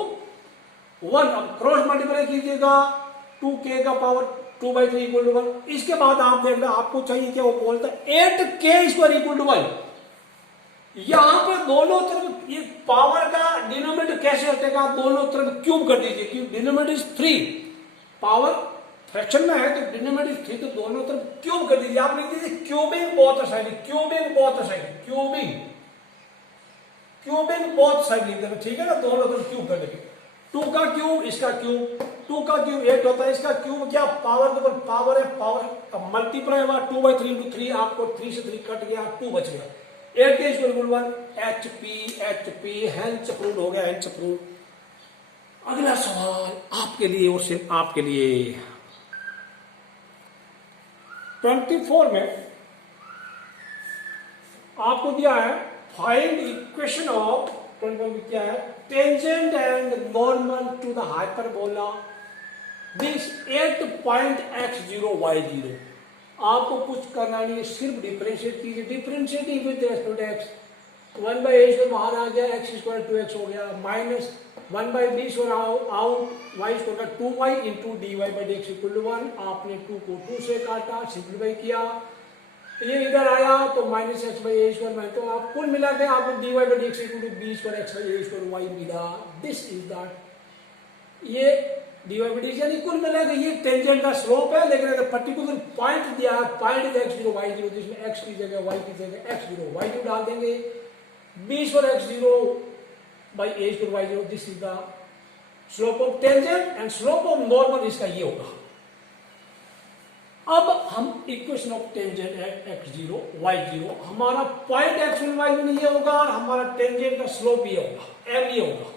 1। अब क्रॉस मल्टीप्लाई कीजिएगा 2k का पावर 2/3 इक्वल टू 1। इसके बाद आप देख लो आपको चाहिए क्या, वो बोलता है 8k स्क्वायर इक्वल टू 1। यहां पर दोनों तरफ ये पावर का डिनोमिनेटर कैसे हटेगा, दोनों तरफ क्यूब कर दीजिए, क्योंकि डिनोमिनेटर इज 3, पावर फ्रैक्शन में है तो डिनोमिनेटर 3, तो दोनों तरफ क्यूब कर दीजिए। आप लिख दीजिए cubing both side, cubing both side, cubing both side लिख देना, ठीक है ना, दोनों तरफ क्यूब कर देंगे। 2 का क्यूब इसका क्यूब, 2 का क्यूब 8 होता है, इसका क्यूब क्या पावर के ऊपर पावर है, पावर मल्टीप्लाई हुआ 2/3 इंटू 3, आपको 3 से 3 कट गया 2 बच गया, 8k equal 1 HP hence proved हो गया, हेंस प्रूव्ड। अगला सवाल आपके लिए और सिर्फ आपके लिए 24 में आपको दिया है फाइंड इक्वेशन ऑफ 24 में क्या है, tangent and normal to the hyperbola this 8 point x0 y0। आपको कुछ करना नहीं है, सिर्फ डिफरेंशिएट कीजिए, differentiating with respect x 1/a से बाहर आ गया, x स्क्वायर 2x हो गया, माइनस 1/b से आउट y स्क्वायर का 2y into D Y by D x equal to 1। आपने 2 को 2 से काटा, सिंप्लीफाई किया, ये इधर आया तो minus x by a square में, तो आप कुल मिला के आपको d Y by D x equal to b square x by a square y मिला। दिस इज दैट, ये डी वाई बाई डी यानी कुल मिला के ये टेंजेंट का स्लोप है, लेकिन अगर पर्टिकुलर पॉइंट दिया है, पॉइंट x0 y0, जिसमें x की जगह y की जगह x0 y0 डाल देंगे, b square x0 by a square y0, this is the slope of tangent and slope of normal इसका ये होगा। अब हम equation of tangent x0 y0, हमारा पॉइंट x1 y1 ये होगा और हमारा टेंजेंट का स्लोप ये होगा, m ये होगा,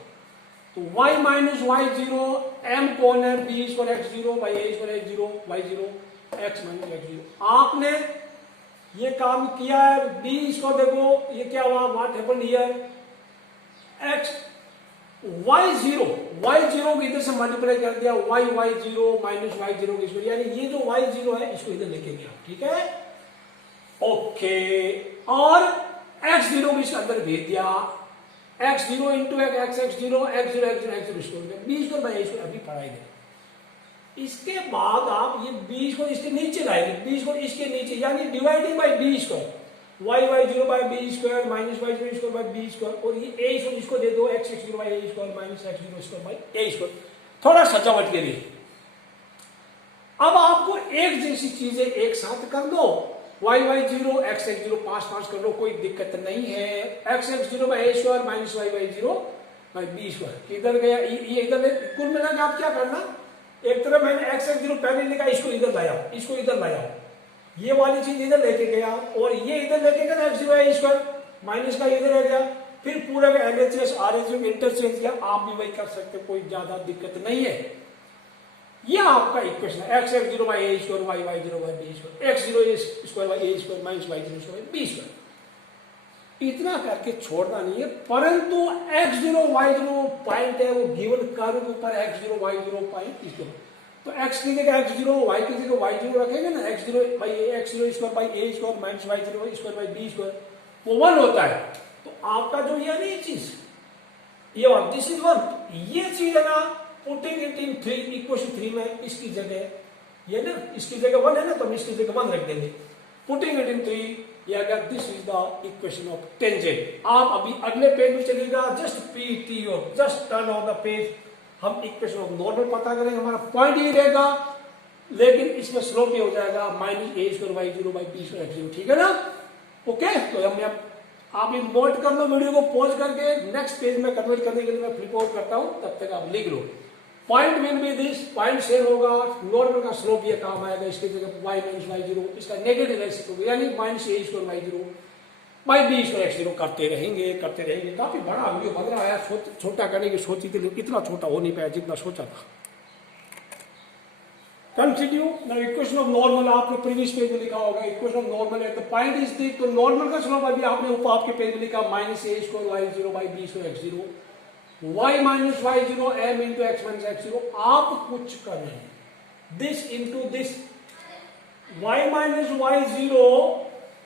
तो y माइनस y0 m कौन है, b square x0 by a square x0 y0 x minus x0। आपने ये काम किया है, b इसको देखो ये क्या हुआ, what happened here, x y0 को इधर से मल्टीप्लाई कर दिया, y0 माइनस y0 की स्क्वायर, यानी ये जो y0 है इसको इधर लेके गया, ठीक है, ओके, और x0 को इसके अंदर भेज दिया, x0 into x0 square b square by a square अभी पढ़ाई गई। इसके बाद आप ये बी स्क्वायर इसके नीचे लाएंगे, बी स्क्वायर इसके नीचे, यानी dividing by B square, y0 by B square minus y0 square by B square, और ये ए स्क्वायर इसको दे दो x0 by a square minus x0 square by a square, थोड़ा सजावट के लिए। अब आपको एक जैसी चीजें एक साथ कर दो, y0 x0 पास कर लो, कोई दिक्कत नहीं है, x0 by a square minus y0 by B square इधर गया, ये इधर, कुल मिला के आप क्या करना, एक तरफ मैंने x0 पहले लिखा, इसको इधर लाया, इसको इधर लाया, ये वाली चीज इधर लेके गया और ये इधर लेके गया x0 by a square minus का इधर रह गया, फिर पूरा का LHS RHS इंटरचेंज किया, आप भी वही कर सकते, कोई ज्यादा दिक्कत नहीं है। ये आपका इक्वेशन है, x x zero by a square y y zero by B square x zero square by a square minus Y zero square b square. इतना करके छोड़ना नहीं है, परंतु x zero y zero point है वो गिवन कर्व के ऊपर x zero y zero point इसके ऊपर, तो एक्स की जगह एक्स जीरो, वाई की जगह वाई जीरो रखेंगे ना, x zero by x zero square by a square minus Y zero square by B square वो 1 होता है। तो आपका जो ये नहीं चीज ये वन दिस इज वन, ये चीज है ना पुटिंग इट इन 3 इक्वेशन 3 में इसकी जगह ये ना इसकी जगह 1 है ना तो हम इसकी जगह 1 रख देंगे, पुटिंग इट इन 3 ये अगर this is the equation of tangent. आप अभी अगले पेज में चलिएगा, जस्ट पीटी और just turn on the page, हम इक्वेशन ऑफ नॉर्मल पता करेंगे, हमारा पॉइंट ही रहेगा लेकिन इसमें स्लोप ये हो जाएगा minus A square Y zero by B square x zero, ठीक है ना। ओके, तो हम आप ये नोट कर लो, वीडियो को पॉज करके नेक्स्ट पेज में कन्वर्ट करने के लिए मैं प्रिपेयर करता हूं, तब तक आप लिख लो। Point will be this, point same होगा, नॉर्मल का स्लोप ये काम आएगा, इसकी जगह वाई माइनस वाई जीरो, इसका नेगेटिव एक्स होगा यानी minus A square Y zero by B square x zero करते रहेंगे। काफी बड़ा वीडियो बन रहा है, छोटा करने की सोची थी लेकिन इतना छोटा हो नहीं पाया जितना सोचा था। कंटिन्यू ना, इक्वेशन ऑफ नॉर्मल आपने प्रीवियस पेज में लिखा होगा, इक्वेशन ऑफ नॉर्मल है तो पॉइंट इज दी, तो नॉर्मल का स्लोप अभी आपने ऊपर आपके पेज में लिखा minus A square Y zero by B square x zero, y minus Y zero m into x minus x zero. आप कुछ कर रहे हैं this into this, y minus Y zero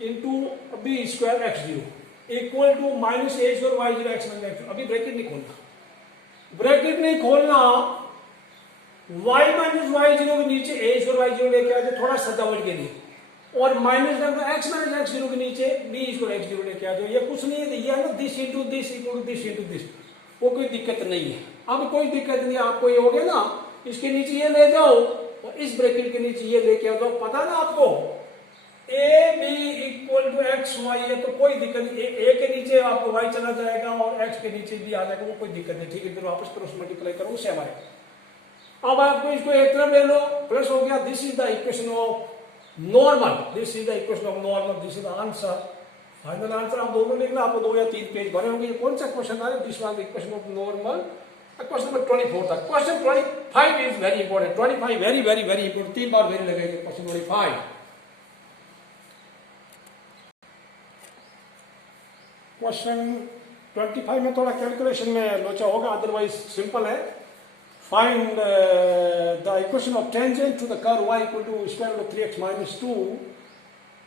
into b square x zero equal to minus A square Y zero x minus x zero. अभी bracket नहीं खोलना, bracket नहीं खोलना, y माइनस वाई जीरो के नीचे ए स्क्वायर वाई जीरो लेके आ जाओ थोड़ा सजावट के लिए, और minus x minus x zero के नीचे बी स्क्वायर एक्स जीरो लेके आ जाओ। ये कुछ नहीं है, ये है ना this into this equal to this into this, वो कोई दिक्कत नहीं है। अब कोई दिक्कत नहीं, आपको ये हो गया ना, इसके नीचे ये ले जाओ और इस ब्रैकेट के नीचे ये लेके आ जाओ, पता ना आपको a b equal to x y है तो कोई दिक्कत नहीं, ए के नीचे आपको वाई चला जाएगा और एक्स के नीचे भी आ जाएगा, वो कोई दिक्कत नहीं, ठीक है। फिर वापस क्रॉस मल्टीप्लाई करो सेम आएगा। अब आपको इसको एक तरफ ले लो, प्लस हो गया, this is the equation of normal, this is the equation of normal, this is the answer, final answer. आप दोनों लिखना, आपको 2 या 3 पेज भरे होंगे। कौन सा क्वेश्चन आ रहा है, this was the equation of normal, question number 24 था। Question 25 is very important, 25 very very very important, 3 बार वेरी लगेगा क्वेश्चन 25। क्वेश्चन 25 में थोड़ा कैलकुलेशन में लोचा होगा, अदरवाइज सिंपल है। Find the equation of tangent to the curve y equal to square root of 3x minus 2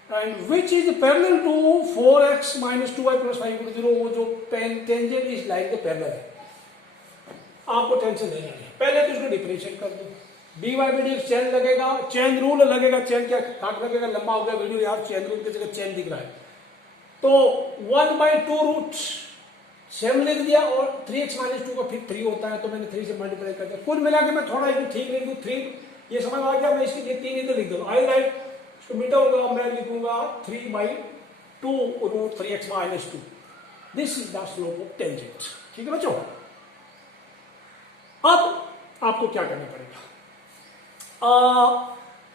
and which is parallel to 4x minus 2y plus 5 equal to 0, वो जो tangent इस line के पैरेलल है। आपको tension नहीं है, पहले तो इसको डिफरेंशिएट कर दो, dy by dx चेन लगेगा, चेन रूल लगेगा, चेन क्या काट लगेगा, लंबा हो गया वीडियो यार, चेन रूल की जगह चेन दिख रहा है, तो 1/2 रूट सेम लिख दिया और 3x माइनस 2 का फिर 3 होता है तो मैंने 3 से मल्टीप्लाई कर दिया। कुल मिला के मैं थोड़ा एक ठीक लिख दूं, 3 ये समझ आ गया, मैं इसके लिए 3 इधर लिख दूं, आई राइट, इसको मिटा होगा, मैं लिखूंगा 3/2 root 3x minus 2, this is the slope of tangent, ठीक है बच्चों। अब आपको क्या करना पड़ेगा,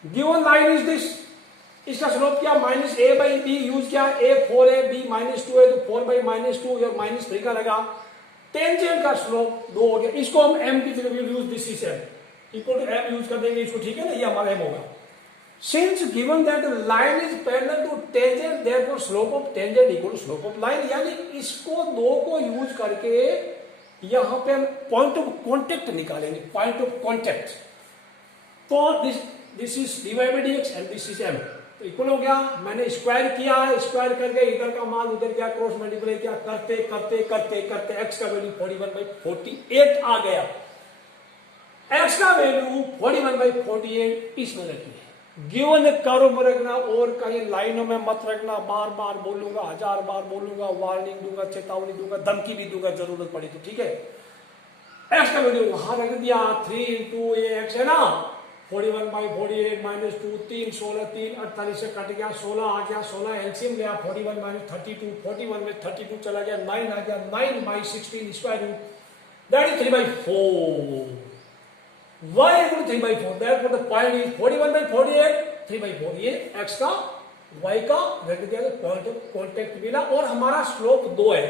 गिवन लाइन इज दिस, इसका स्लोप क्या, minus A by b use किया, ए 4 है बी माइनस 2 है तो 4/-2 और माइनस 3 का लगा, टेंजेंट का स्लोप 2 हो गया, इसको हम m की जगह use, this is m equal to m use कर देंगे इसको, ठीक है ना, ये हमारा m होगा। Since given that line is parallel to tangent therefore slope of tangent equal to slope of line, यानी इसको 2 को यूज करके यहां पे हम पॉइंट ऑफ कॉन्टेक्ट निकालेंगे, पॉइंट ऑफ कॉन्टेक्ट, तो this is dy by dx and this is m, तो इक्वल हो गया, मैंने स्क्वायर किया, स्क्वायर करके इधर का मान उधर क्या क्रॉस मल्टीप्लाई किया, करते करते करते करते x का वैल्यू 41/48 आ गया, x का वैल्यू 41/48 इसमें रखिए, गिवन कर्व में रखना और कहीं लाइनों में मत रखना, बार बार बोलूंगा, 1000 बार बोलूंगा, वार्निंग दूंगा, चेतावनी दूंगा, धमकी भी दूंगा जरूरत पड़ी तो, ठीक है। x का वैल्यू वहां रख दिया, 3 into x है ना, 41/48 माइनस 2, 3 16 3 48 से कट गया, 16 आ गया, 16 एलसीएम गया, 41 माइनस 32, 41 में 32 चला गया, 9 आ गया, 9/16 square root, that is 3/4, y equal to 3/4, therefore the point is 41/48 3/4, ये x का y का रख दिया, पॉइंट ऑफ कॉन्टेक्ट मिला और हमारा स्लोप 2 है।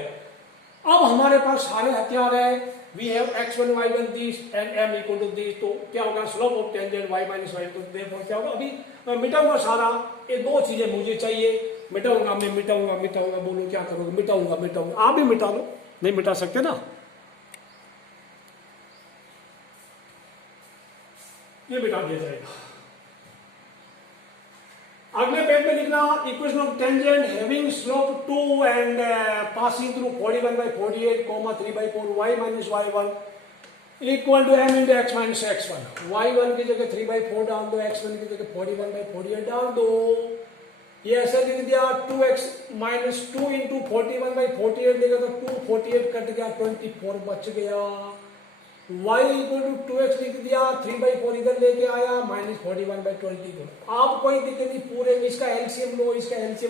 अब हमारे पास सारे हथियार है, we have x1 y1 this and m equal to this, तो क्या होगा slope of tangent y minus y, तो देयरफॉर क्या होगा, अभी मैं मिटाऊंगा सारा, ये दो चीजें मुझे चाहिए, मिटाऊंगा मैं, मिटाऊंगा, बोलो क्या करोगे, मिटाऊंगा, आप भी मिटा लो, नहीं मिटा सकते ना, ये मिटा दिया जाएगा। अगले पेज में लिखना equation of tangent having slope 2 and passing through 41/48, 3/4 y minus y1 equal to m into x minus x1। y1 की जगह 3/4 डाल दो, x1 की जगह 41/48 डाल दो, ये ऐसा लिख दिया 2x माइनस 2 इंटू 41/48 देगा तो 248 कट गया, 24 बच गया। y इक्वल टू 2x लिख दिया, 3/4 इधर लेके आया, माइनस 41/24। आप कोई दिक्कत नहीं, पूरे इसका एलसीएम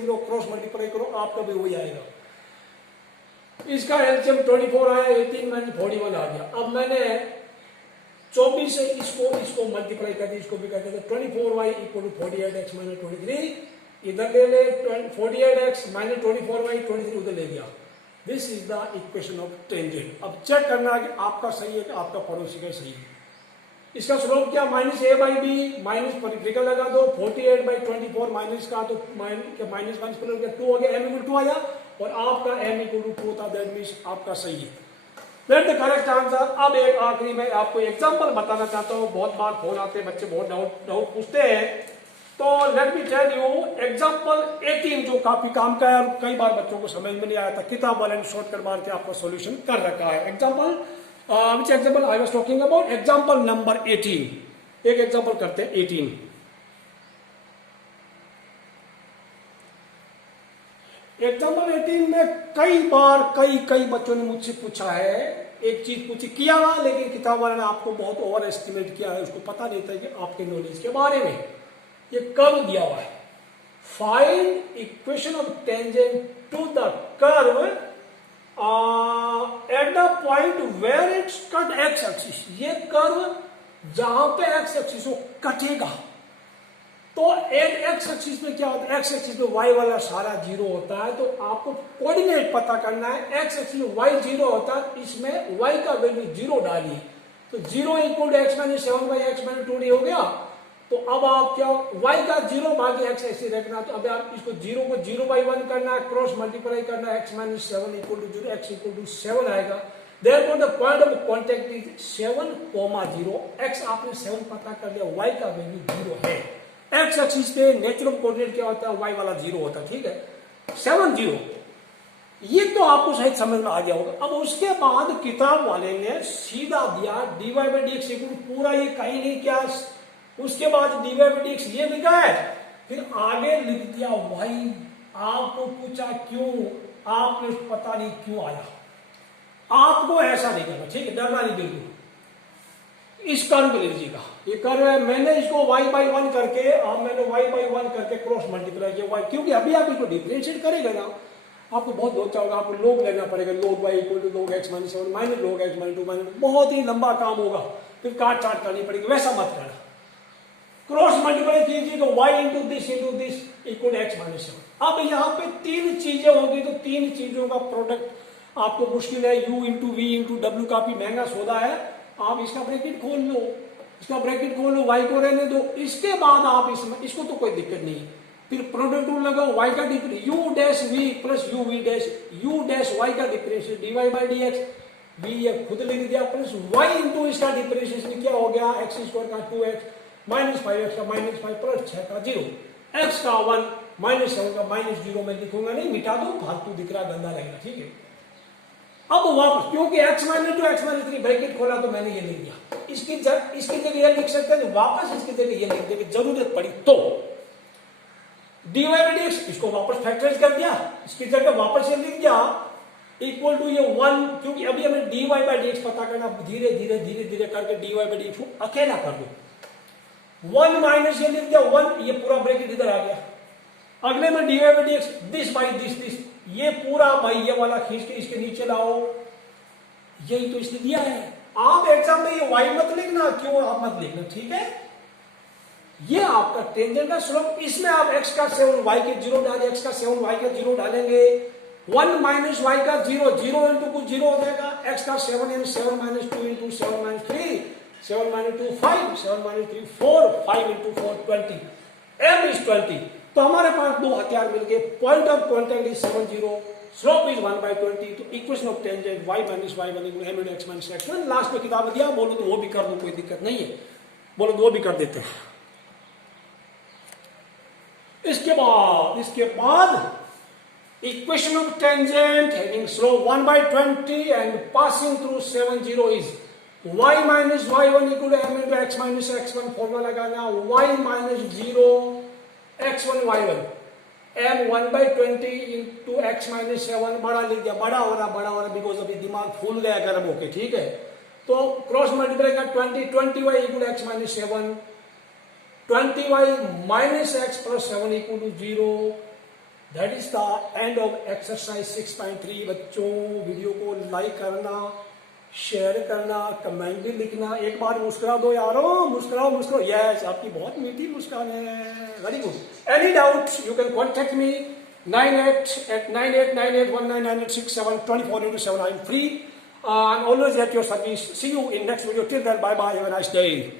लो, क्रॉस मल्टीप्लाई करो, आपका भी वही आएगा। इसका एलसीएम 24 आया, 18 माइनस 41 आ गया। अब मैंने 24 से इसको मल्टीप्लाई कर दिया, इसको भी कर दिया, 24y equal to 48x minus 23 इधर ले ले, 48x माइनस 24y 23 उधर ले गया। This is the equation of tangent. अब चेक करना है कि आपका सही है कि आपका पड़ोसी का सही है। इसका स्लोप क्या, minus a by B, minus परिफ्रिकल लगा दो, 48/24 माइनस का, तो माइनस प्लस 2 हो गया, m इक्वल 2 आया, और आपका m इक्वल टू 2 था, दैट मीन्स आपका सही है। That the correct answer. अब एक आखिरी में आपको एग्जांपल बताना चाहता हूँ, बहुत बार फोन आते हैं, बच्चे बहुत डाउट पूछते हैं, तो let me tell you example 18 जो काफी काम का है, कई बार बच्चों को समझ में नहीं आया था, किताब वाले ने शॉर्टकट मार के आपका सॉल्यूशन कर रखा है। Example which example I was talking about, example number 18, एक एग्जांपल करते हैं 18। एग्जांपल 18 में कई बार कई बच्चों ने मुझसे पूछा है, एक चीज पूछी किया हुआ, लेकिन किताब वाले ने आपको बहुत ओवर एस्टिमेट किया है, उसको पता नहीं था कि आपके नॉलेज के बारे में। ये कर्व दिया हुआ है, find equation of tangent to the curve at the point where it's cut x axis. ये कर्व जहां पे एक्स एक्सिस को कटेगा, तो एट एक्स एक्सिस में क्या होता है, एक्स एक्सिस में वाई वाला सारा जीरो होता है, तो आपको कोऑर्डिनेट पता करना है। एक्स एक्सिस में वाई जीरो होता है, इसमें वाई का वैल्यू जीरो डालिए, तो 0 equal to x minus 7/x minus 2d हो गया। तो अब आप क्या, y का 0 भागे x ऐसे रखना, तो अब आप इसको 0 को 0/1 करना है, क्रॉस मल्टीप्लाई करना है, x minus 7 equal to 0, x equal to 7 आएगा। Therefore the point of contact is 7,0। x आपने 7 पता कर लिया, y का वैल्यू 0 है। x एक्सिस पे नेचुरल कोऑर्डिनेट क्या होता है, y वाला 0 होता है, ठीक है, 7 0। ये तो आपको शायद समझ में आ गया होगा। अब उसके बाद किताब वाले ने सीधा दिया dy/dx इक्वल पूरा, ये कहीं नहीं क्या, उसके बाद dy/dx ये लिखा है, फिर आगे लिख दिया y। आपको पूछा क्यों, आपने पता नहीं क्यों आया। आपको ऐसा नहीं करना, ठीक है, डरना नहीं बिल्कुल। इस कर्व को लीजिएगा, ये कर्व है, मैंने इसको y/1 करके, मैंने y/1 करके क्रॉस मल्टीप्लाई किया y, क्योंकि अभी आप इसको डिफरेंशिएट करेगा ना, आपको बहुत लोचा होगा, आपको लोग लेना पड़ेगा, लोग y इक्वल टू लोग x माइनस 7 माइनस लोग x माइनस 2 माइनस, बहुत ही लंबा काम होगा, फिर काट चाट करनी पड़ेगी, वैसा मत करना। क्रॉस मल्टीप्लाई कीजिए तो y into this equal x minus 7। अब यहाँ पे 3 चीजें होगी, तो 3 चीजों का प्रोडक्ट आपको मुश्किल है, u इंटू वी इंटू डब्ल्यू काफी महंगा सौदा है। आप इसका ब्रैकेट खोल लो, y को रहने दो, इसके बाद आप इसमें, इसको तो कोई दिक्कत नहीं, फिर प्रोडक्ट रूल लगाओ, y का difference u dash v plus u v dash, u dash y का डिफरेंशियल dy/dx, v ये खुद लिख दिया, प्लस y इंटू इसका डिफरेंशिएशन क्या हो गया, x स्क्वायर का 2x माइनस 5x का माइनस 5 प्लस 6 का 0, x का 1 माइनस 7 का माइनस 0 में लिखूंगा नहीं, मिटा दो, फालतू दिख रहा, गंदा लगेगा, ठीक है। अब वापस, क्योंकि x minus 2 x minus 3 bracket खोला तो मैंने ये लिख दिया, इसकी जगह ये लिख सकते हैं, वापस इसकी जगह ये लिख देंगे, जरूरत पड़ी तो dy/dx, इसको वापस फैक्टराइज कर दिया, इसकी जगह वापस ये लिख दिया इक्वल टू ये 1, क्योंकि अभी हमें dy/dx पता करना, धीरे धीरे करके dy/dx को अकेला कर दो, 1 माइनस ये लिख दिया 1, ये पूरा ब्रैकेट इधर आ गया। अगले में dy/dx दिस बाई दिस, ये पूरा भाई ये वाला खींच के इसके नीचे लाओ, यही तो इसने दिया है। आप एग्जाम में ये y मत लिखना, क्यों आप मत लिखना, ठीक है। ये आपका टेंजेंट का स्लोप, इसमें आप x का 7 y के 0 डालें, x का 7 y के 0 डालेंगे, 1 माइनस वाई का 0, 0 इंटू कुछ 0 हो जाएगा, x का 7 and 7 minus 2 into 7 minus 3, 7 minus 2 5, 7 minus 3 4, 5 into 4 20, m is 20। तो हमारे पास दो हथियार मिल गए, point of contact is 70, slope is 1/20, तो equation of tangent y minus y1 equal m into x minus x1। Last में किताब दिया, बोलो तो वो भी कर दो, कोई दिक्कत नहीं है, बोलो तो वो भी कर देते हैं। इसके बाद equation of tangent having slope 1/20 and passing through 70 is y minus y1 equal to m into x minus x1। Formula लगाना y minus 0 x1 y1 m 1/20 into x minus 7, बड़ा लिख दिया, बड़ा हो रहा बिकॉज अभी दिमाग फूल गया गर्म होके, ठीक है। तो क्रॉस मल्टीप्लाई का 20y equal x minus 7, 20y minus x plus 7 equal to 0। That is the end of exercise 6.3। बच्चों वीडियो को लाइक करना, शेयर करना, कमेंट भी लिखना, एक बार मुस्कुरा दो यारो, मुस्कुराओ। यस, आपकी बहुत मीठी मुस्कान है, very good. Any doubt you can contact me 9898199867 24/7। I am free। I'm always at your service। See you in next video। Till then, bye bye, have a nice day।